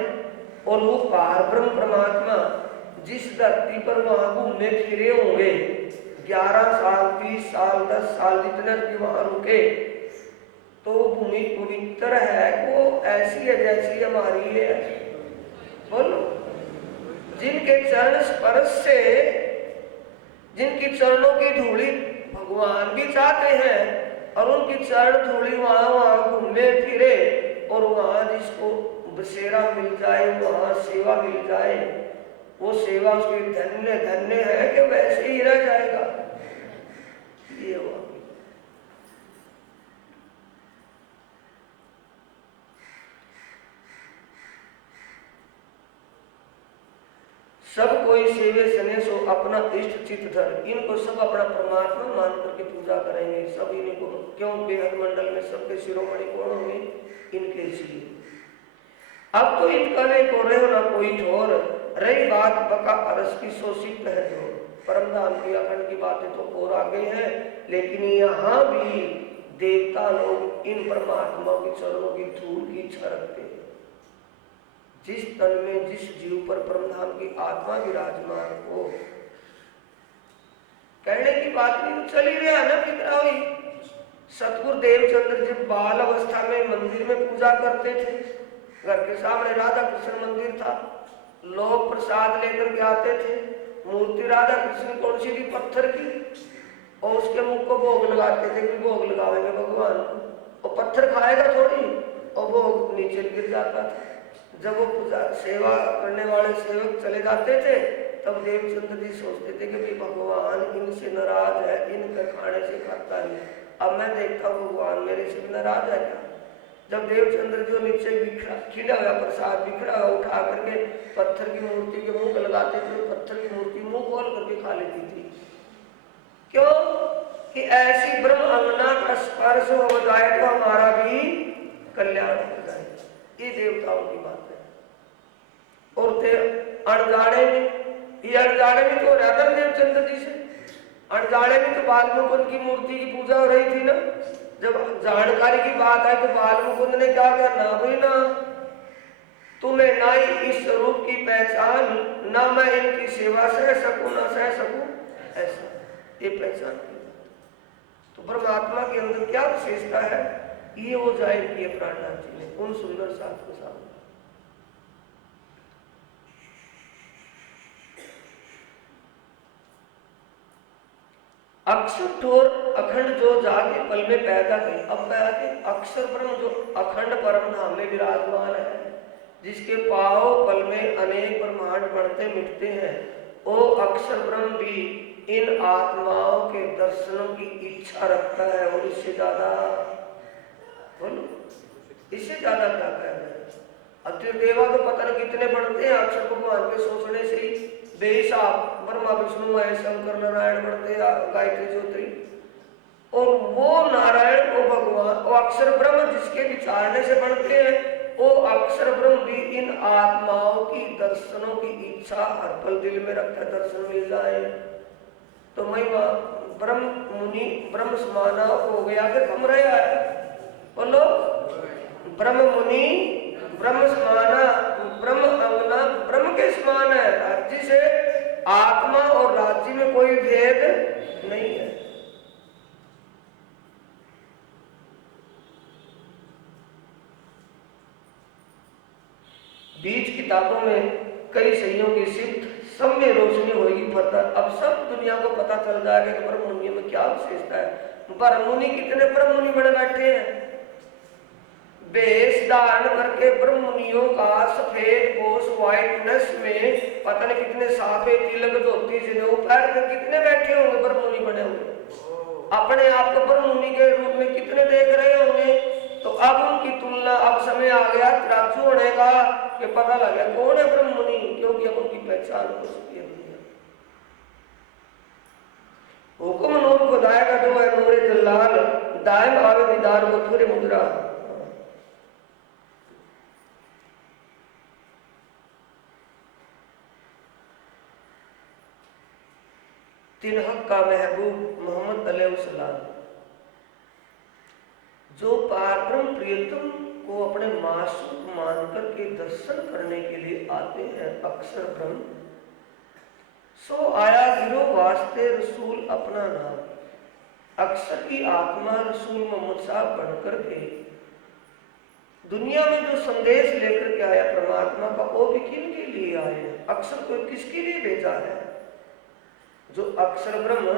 और वो पार ब्रह्म परमात्मा जिस धरती पर वहां घूमने फिरे होंगे 11 साल 20 साल 10 साल जितने भी वहां रुके, तो भूमि पवित्र है, वो ऐसी है जैसी हमारी है। बोलो, जिनके चरण स्पर्श से, जिनकी चरणों की धूली भगवान भी चाहते हैं और उनकी चरण धूली वहां घूमने फिरे और वहां जिसको बसेरा मिल जाए, वहां सेवा मिल जाए, वो सेवा उसकी धन्य धन्य है कि वैसे ही रह जाएगा। ये हुआ। सब कोई सेवे सने सो अपना इष्ट चित धर, इनको सब अपना परमात्मा मान करके पूजा करेंगे। सब इनको क्यों बेहद मंडल में सबके शिरोमणि कौन होंगे? इनके इसलिए। अब तो इनका नहीं को रहे ना कोई ठोर, रही बात बका अरस की शोषित है जो। परम धाम की अखंड की बातें तो और आगे हैं, लेकिन यहाँ भी देवता लोग इन परमात्मा के चरणों की धूल की इच्छा रखते हैं। जिस तन में जिस जीव पर परम धाम की आत्मा विराजमान हो, कहने की बात नहीं, चल ही रहा ना कितना हुई। सतगुरु देवचंद्र जब बाल अवस्था में मंदिर में पूजा करते थे, घर के सामने राधा कृष्ण मंदिर था, लोग प्रसाद लेकर के आते थे। मूर्ति राधा कृष्ण कौन सी थी? पत्थर की, और उसके मुख को भोग लगाते थे कि भोग लगावेंगे भगवान को, और पत्थर खाएगा थोड़ी, और वो नीचे गिर जाता था। जब वो पूजा सेवा करने वाले सेवक चले जाते थे तब देवचंद्र जी सोचते थे कि भाई भगवान इनसे नाराज है, इनके खाने से खाता नहीं। अब मैं देखता हूँ भगवान मेरे से भी नाराज है क्या। जब देवचंद्र जो नीचे बिखरा खिला हुआ प्रसाद बिखरा हुआ उठा करके पत्थर की मूर्ति के मुंह लगाते थे, पत्थर की मूर्ति मुंह खोल करके खा लेती थी। क्यों कि ऐसी ब्रह्म अंगना का स्पर्श हो जाए तो हमारा भी कल्याण हो जाए। ये देवताओं की बात है। और थे अनजाने में, ये अनजाने में तो रहता देवचंद्र जी से, अनजाने में तो बाल मुकुंद की मूर्ति की पूजा हो रही थी ना। जब जानकारी की बात आई तो बाल मुकुंद ने क्या कहा, ना भाई ना, तुम्हें ना ही इस स्वरूप की पहचान, ना मैं इनकी सेवा सह सकूं ना सह सकूं, ऐसा ये पहचान की बात। तो परमात्मा के अंदर क्या विशेषता है, ये वो जाहिर किए प्राणनाथ जी ने उन सुंदर साथ को सामने। अक्षर ठोर अखंड जो जाके पल में पैदा गई। अब पैदा अक्षर ब्रह्म जो अखंड परम धाम में विराजमान है, जिसके पाओ पल में अनेक ब्रह्मांड बढ़ते मिटते हैं, वो अक्षर ब्रह्म भी इन आत्माओं के दर्शनों की इच्छा रखता है। और इससे ज्यादा बोलो, इससे ज्यादा क्या कहना है। अतिदेवा तो पता नहीं कितने बढ़ते हैं अक्षर भगवान के सोचने से ही बेहिसाब, ब्रह्मा विष्णु महेश शंकर नारायण बढ़ते गायत्री ज्योति। और वो नारायण वो भगवान वो अक्षर ब्रह्म जिसके विचारने से बढ़ते हैं, वो अक्षर ब्रह्म भी इन आत्माओं की दर्शनों की इच्छा हर पल दिल में रखता है, दर्शन मिल जाए तो महिमा। ब्रह्म मुनि ब्रह्म समाना हो गया कि कम रहा है, बोलो ब्रह्म मुनि ब्रह्म समाना, ब्रह्म अंगना ब्रह्म के समान है। राज्य से आत्मा और राज्य में कोई भेद नहीं है। बीच किताबों में कई सहियों की सिफ्त, सब में रोशनी होगी पता। अब सब दुनिया को पता चल जाएगा कि ब्रह्म मुनि में क्या विशेषता है। ब्रह्म मुनि कितने ब्रह्म मुनि बड़े बैठे हैं, वेश धारण करके ब्रह्म मुनियों का सफेद पोष व्हाइटनेस में पता नहीं कितने साफे तिलक धोती जनेऊ पहन कर कितने बैठे होंगे ब्रह्म मुनि बने हुए। अपने आप को ब्रह्म मुनि के रूप में कितने देख रहे होंगे। तो अब उनकी तुलना, अब समय आ गया तराजू होने का कि पता लगा कौन है ब्रह्म मुनि, क्योंकि अब उनकी पहचान हो चुकी है। हुक्म नूर खुदाए का जो है नूरे जलाल, दायम आवे दीदार मथुरे मुद्रा। तिलहक का महबूब मोहम्मद अलैहिस्सलाम जो पारब्रह्म प्रियतम को अपने मासूम मानकर के दर्शन करने के लिए आते हैं, अक्षर ब्रह्म सो आया गिरो वास्ते रसूल अपना नाम। अक्षर की आत्मा रसूल मोहम्मद साहब बनकर के दुनिया में जो संदेश लेकर के आया परमात्मा का, वो भी किन के लिए आए, अक्षर को किसके लिए भेजा है। जो अक्षर ब्रह्म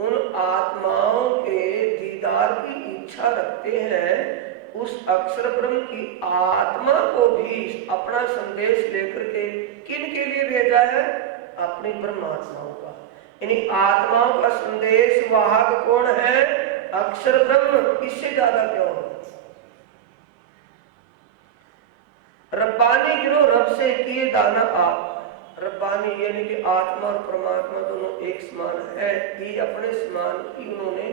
उन आत्माओं के दीदार की इच्छा रखते हैं, उस अक्षर ब्रह्म की आत्मा को भी अपना संदेश लेकर के किन के लिए भेजा है, अपनी ब्रह्मात्माओं का। यानी आत्माओं का संदेश वाहक कौन है, अक्षर ब्रह्म। इससे ज्यादा क्या होगा। रब्बानी गिरो रब से किए दाना आप। रब्बानी यानी कि आत्मा और परमात्मा दोनों एक समान है। ये अपने समान की उन्होंने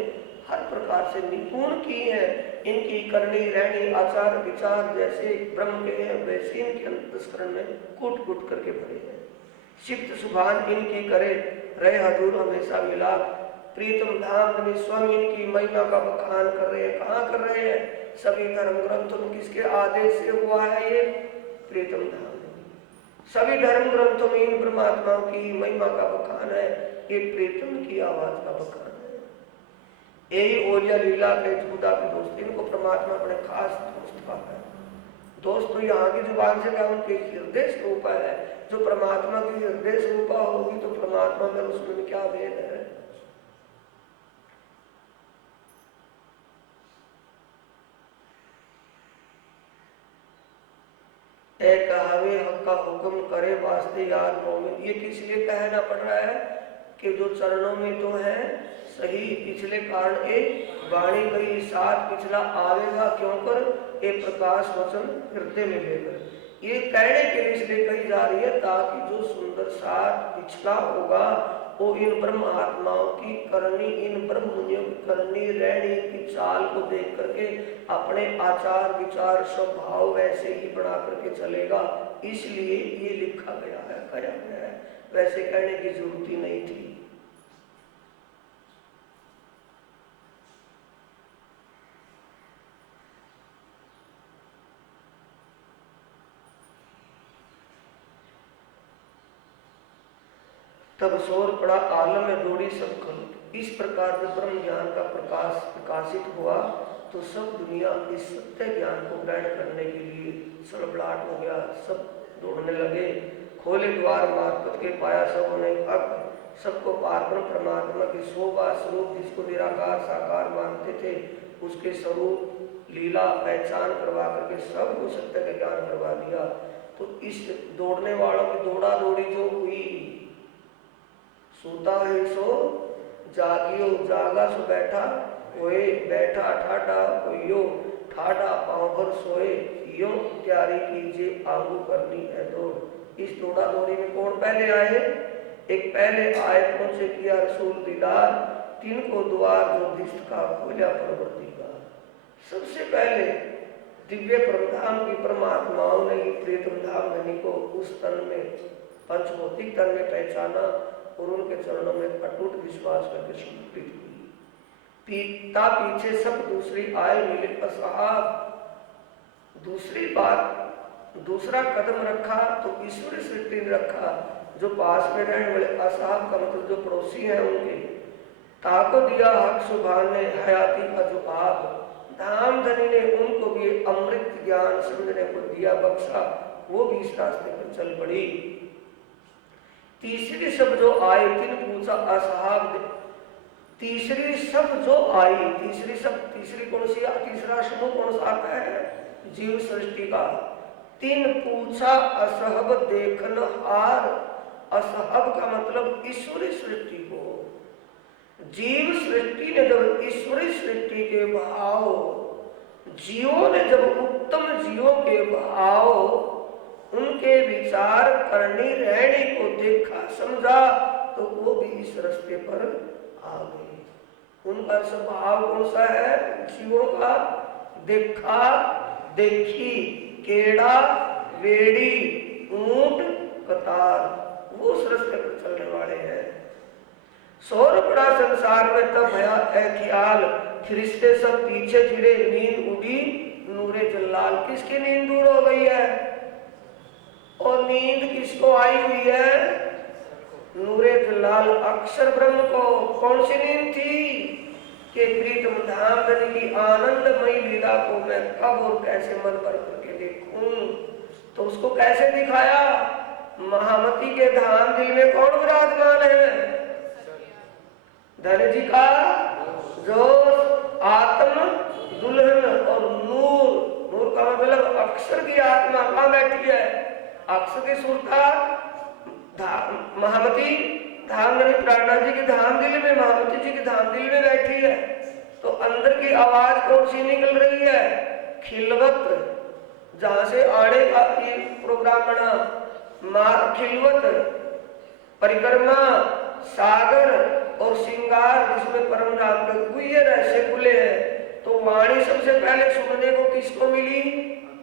हर प्रकार से निपुण की है। इनकी करनी रहनी आचार विचार जैसे ब्रह्म के हैं वैसे इनके अंतस्करण में कूट कूट करके भरे हैं। सिफ्त सुभान इनकी करे रहे हजूर हमेशा मिला। प्रीतम धाम में स्वयं इनकी महिमा का बखान कर रहे हैं। कहाँ कर रहे हैं, सभी धर्म ग्रंथों में किसके आदेश से हुआ है ये, प्रीतम धाम। सभी धर्म ग्रंथों में इन परमात्माओं की महिमा का बखान है। ये प्रीतम की आवाज का बखान है। यही ओलिया लीला के खुदा के दोस्त, इनको परमात्मा अपने खास दोस्त का है। दोस्त तो यहाँ की जुबान से क्या, उनके हृदय स्वरूप है। जो परमात्मा की हृदय स्वरूपा होगी तो परमात्मा में उसमें क्या भेद है। आवे हक का हुक्म करे वास्ते याद मोमिन। ये किस लिए कहना पड़ रहा है कि जो चरणों में तो है सही, पिछले कारण एक वाणी गई साथ, पिछला आवेगा क्यों कर ए प्रकाश वचन हृदय में लेकर। ये कहने के लिए इसलिए कही जा रही है ताकि जो सुंदर साथ पिछला होगा वो इन ब्रह्म आत्माओं की करनी, इन ब्रह्म मुनियों की करनी रहनी की चाल को देख करके अपने आचार विचार स्वभाव वैसे ही बना करके चलेगा। इसलिए ये लिखा गया है, कहा गया है, वैसे कहने की जरूरत ही नहीं थी। तब शोर पड़ा आलम में दौड़ी सब खल। इस प्रकार जब ब्रह्म ज्ञान का प्रकाश प्रकाशित हुआ तो सब दुनिया इस सत्य ज्ञान को ग्रहण करने के लिए सड़बड़ाहट हो गया, सब दौड़ने लगे। खोले द्वार मार्फत के पाया सब ने हक, सबको पारब्रह्म परमात्मा के शोभा स्वरूप जिसको निराकार साकार मानते थे उसके स्वरूप लीला पहचान करवा करके सबको सत्य का ज्ञान करवा दिया। तो इस दौड़ने वालों की दौड़ा दौड़ी जो हुई, सोता है सो जागियो जागा सो बैठा होए, बैठा ठाठा होइयो ठाठा पांव भर सोए, यो तैयारी कीजिए आगू करनी है दौड़। इस दौड़ा दौड़ी में कौन पहले आए? एक पहले आए पहुंचे किया रसूल दीदार, तीन को द्वार जो दिष्ट का खोला परवर्तिका। सबसे पहले दिव्य परमधाम की परमात्माओं ने प्रीतम धाम धनी को उस तन में पंचभौतिक तन में पहचाना और उनके चरणों में अटूट विश्वास करके समर्पित हुई। पीता पीछे सब दूसरी आए मिले असहाब। दूसरी बात, दूसरा कदम रखा तो ईश्वरी सृष्टि ने रखा, जो पास में रहने वाले असहाब का मतलब जो पड़ोसी हैं उनके ताको दिया हक सुभान ने हयाती का जो आप धाम धनी ने उनको भी अमृत ज्ञान समझने को दिया बख्शा, वो भी इस रास्ते पर चल पड़ी। तीसरी सब जो आई तीन पूछा असहाब, तीसरी सब जो आई, तीसरी सब, तीसरी कौन सी, तीसरा समूह कौन सा आता है? जीव सृष्टि का। तीन पूछा असहब देखन हार, असहब का मतलब ईश्वरी सृष्टि को। जीव सृष्टि ने जब ईश्वरी सृष्टि के भाव, जीवों ने जब उत्तम जीवों के भाव, उनके विचार करनी रहने को देखा समझा तो वो भी इस रास्ते पर आ गए। उनका स्वभाव कौन सा है? जीवों का देखा देखी, केड़ा वेड़ी ऊंट कतार, वो उस रास्ते पर चलने वाले हैं। सौर बड़ा संसार में तब भया है ख्याल, फरिश्ते सब पीछे फिरे नींद उड़ी नूरे जल्लाल। किसकी नींद दूर हो गई है? और नींद किसको आई हुई है? नूरे जलाल अक्षर ब्रह्म को। कौन सी नींद थी? कि प्रीतम धाम धनी की आनंदमयी लीला को मैं कब और कैसे मन भर करके देखूं। तो उसको कैसे दिखाया? महामती के धाम दिल में कौन विराजमान है? धन जी का जो आत्म दुल्हन और नूर, नूर का मतलब अक्षर की आत्मा कहाँ बैठी है? अक्षर की सुरता महामती धाम धनी प्राणनाथ जी के धाम दिल में, महामती जी के धाम दिल में बैठी है। तो अंदर की आवाज कौन सी निकल रही है? खिलवत, जहां से आने का प्रोग्राम बना, खिलवत, परिक्रमा, सागर और श्रृंगार जिसमें परम राम के गुह्य रहस्य खुले हैं। तो वाणी सबसे पहले सुनने को किसको मिली?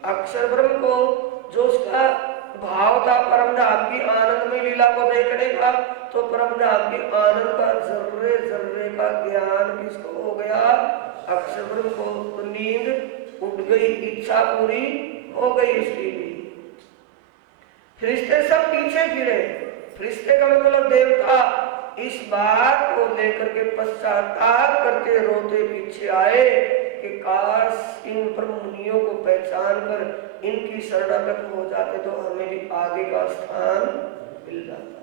अक्षर ब्रह्म को, जो उसका भाव था परम धाम की आनंदमय लीला को देखने का। तो परम धाम की आनंद का जर्रे जर्रे का ज्ञान किसको हो गया? अक्षर ब्रह्म को। तो नींद उठ गई, इच्छा पूरी हो गई उसकी भी। फरिश्ते सब पीछे फिरे, फरिश्ते का मतलब देवता, इस बात को लेकर के पश्चाताप करते रोते पीछे आए कि काश इन ब्रह्म मुनियों को पहचान कर इनकी शरणागत हो जाते तो हमें भी आगे का स्थान मिल जाता।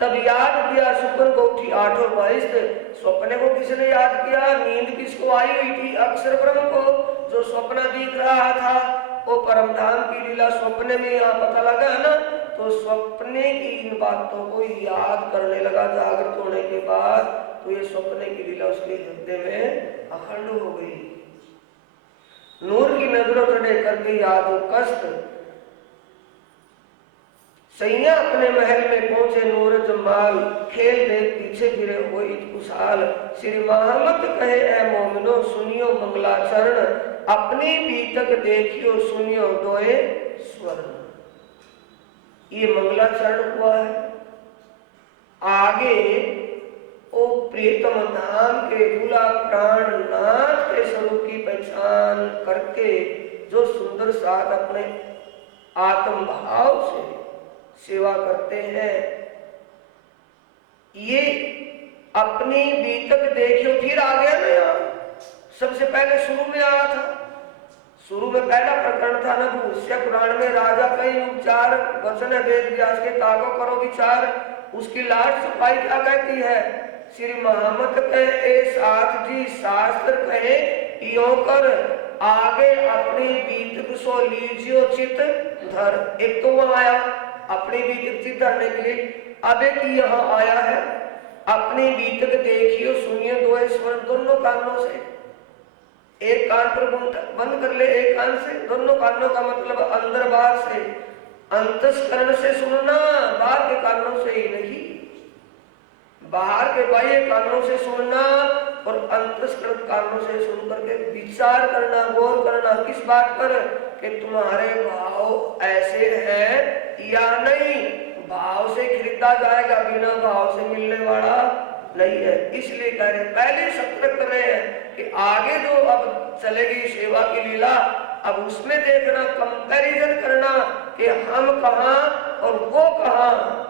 तब याद किया सुपन को उठी 8:22। स्वप्न को किसने याद किया? नींद किसको आई हुई थी? अक्षर ब्रह्म को, जो स्वप्न दिख रहा था वो परम धाम की लीला स्वप्न में यहाँ पता लगा है ना, तो स्वप्ने की इन बातों को याद करने लगा जागृत होने के बाद, तो ये स्वप्ने की लीला उसके हृदय में अखंड हो गई। नूर की नजरों चढ़े करके याद हो कष्ट, सैया अपने महल में पहुंचे नूर जमाल, खेल देख पीछे फिरे हुए खुशहाल। श्री महामत कहे ऐ मोमिनो सुनियो मंगलाचरण, अपनी बीतक देखियो सुनियो दोए स्वर्ण। ये मंगलाचरण हुआ है। आगे ओ प्रीतम धाम के दूल्हा प्राणनाथ के स्वरूप की पहचान करके जो सुंदर साथ अपने आत्म भाव से सेवा करते हैं, ये अपनी बीतक देखियो। फिर आ गया ना यहाँ, सबसे पहले शुरू में आया था, शुरू में पहला प्रकरण था ना भविष्य पुराण में, राजा कई उपचार वचन है वेद व्यास के ताको करो विचार। उसकी लास्ट सफाई क्या कहती है? श्री महामत कहे ए साथ जी शास्त्र कहे यो कर, आगे अपनी बीतक सो लीजियो चित धर। एक तो वहां आया अपनी बीतक चित धरने के लिए, अब एक यहाँ आया है अपनी बीतक देखियो सुनियो दो स्वर। दोनों कानों से, एक कान पर बंद कर ले, एक कान से, दोनों कानों का मतलब अंदर बाहर से, अंतस्करण से सुनना, बाहर के कानों से ही नहीं, बाहर के बाह्य कानों से सुनना और अंतस्करण कानों से सुन करके विचार करना, गौर करना। किस बात पर? कि तुम्हारे भाव ऐसे हैं या नहीं। भाव से खरीदा जाएगा, बिना भाव से मिलने वाला नहीं है। इसलिए कह रहे पहले सत्र कर रहे हैं कि आगे जो अब चलेगी सेवा की लीला, अब उसमें देखना, कंपैरिजन करना कि हम कहाँ और वो कहाँ।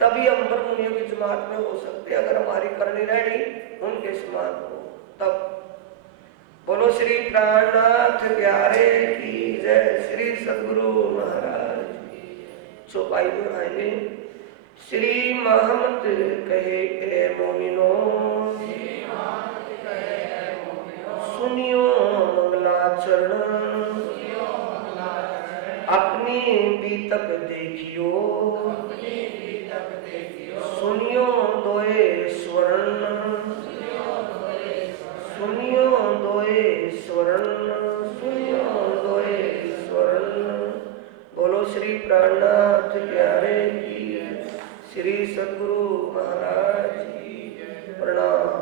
तभी हम ब्रह्म मुनियों की जमात में हो सकते, अगर हमारी करनी रहनी उनके समान हो तब। बोलो श्री प्राणनाथ प्यारे की जय, श्री सद्गुरु महाराज की। चौपाई दोहराएंगे। श्री महमत कहे ए मोमिनो सुनियो मंगलाचरण, अपनी बीतक देखियो सुनियो दोए स्वर्ण, सुनियो दोए स्वर्ण, सुनियो दोए स्वर्ण। बोलो श्री प्राणनाथ प्यारे की, श्री सद्गुरु महाराज की प्रणाम।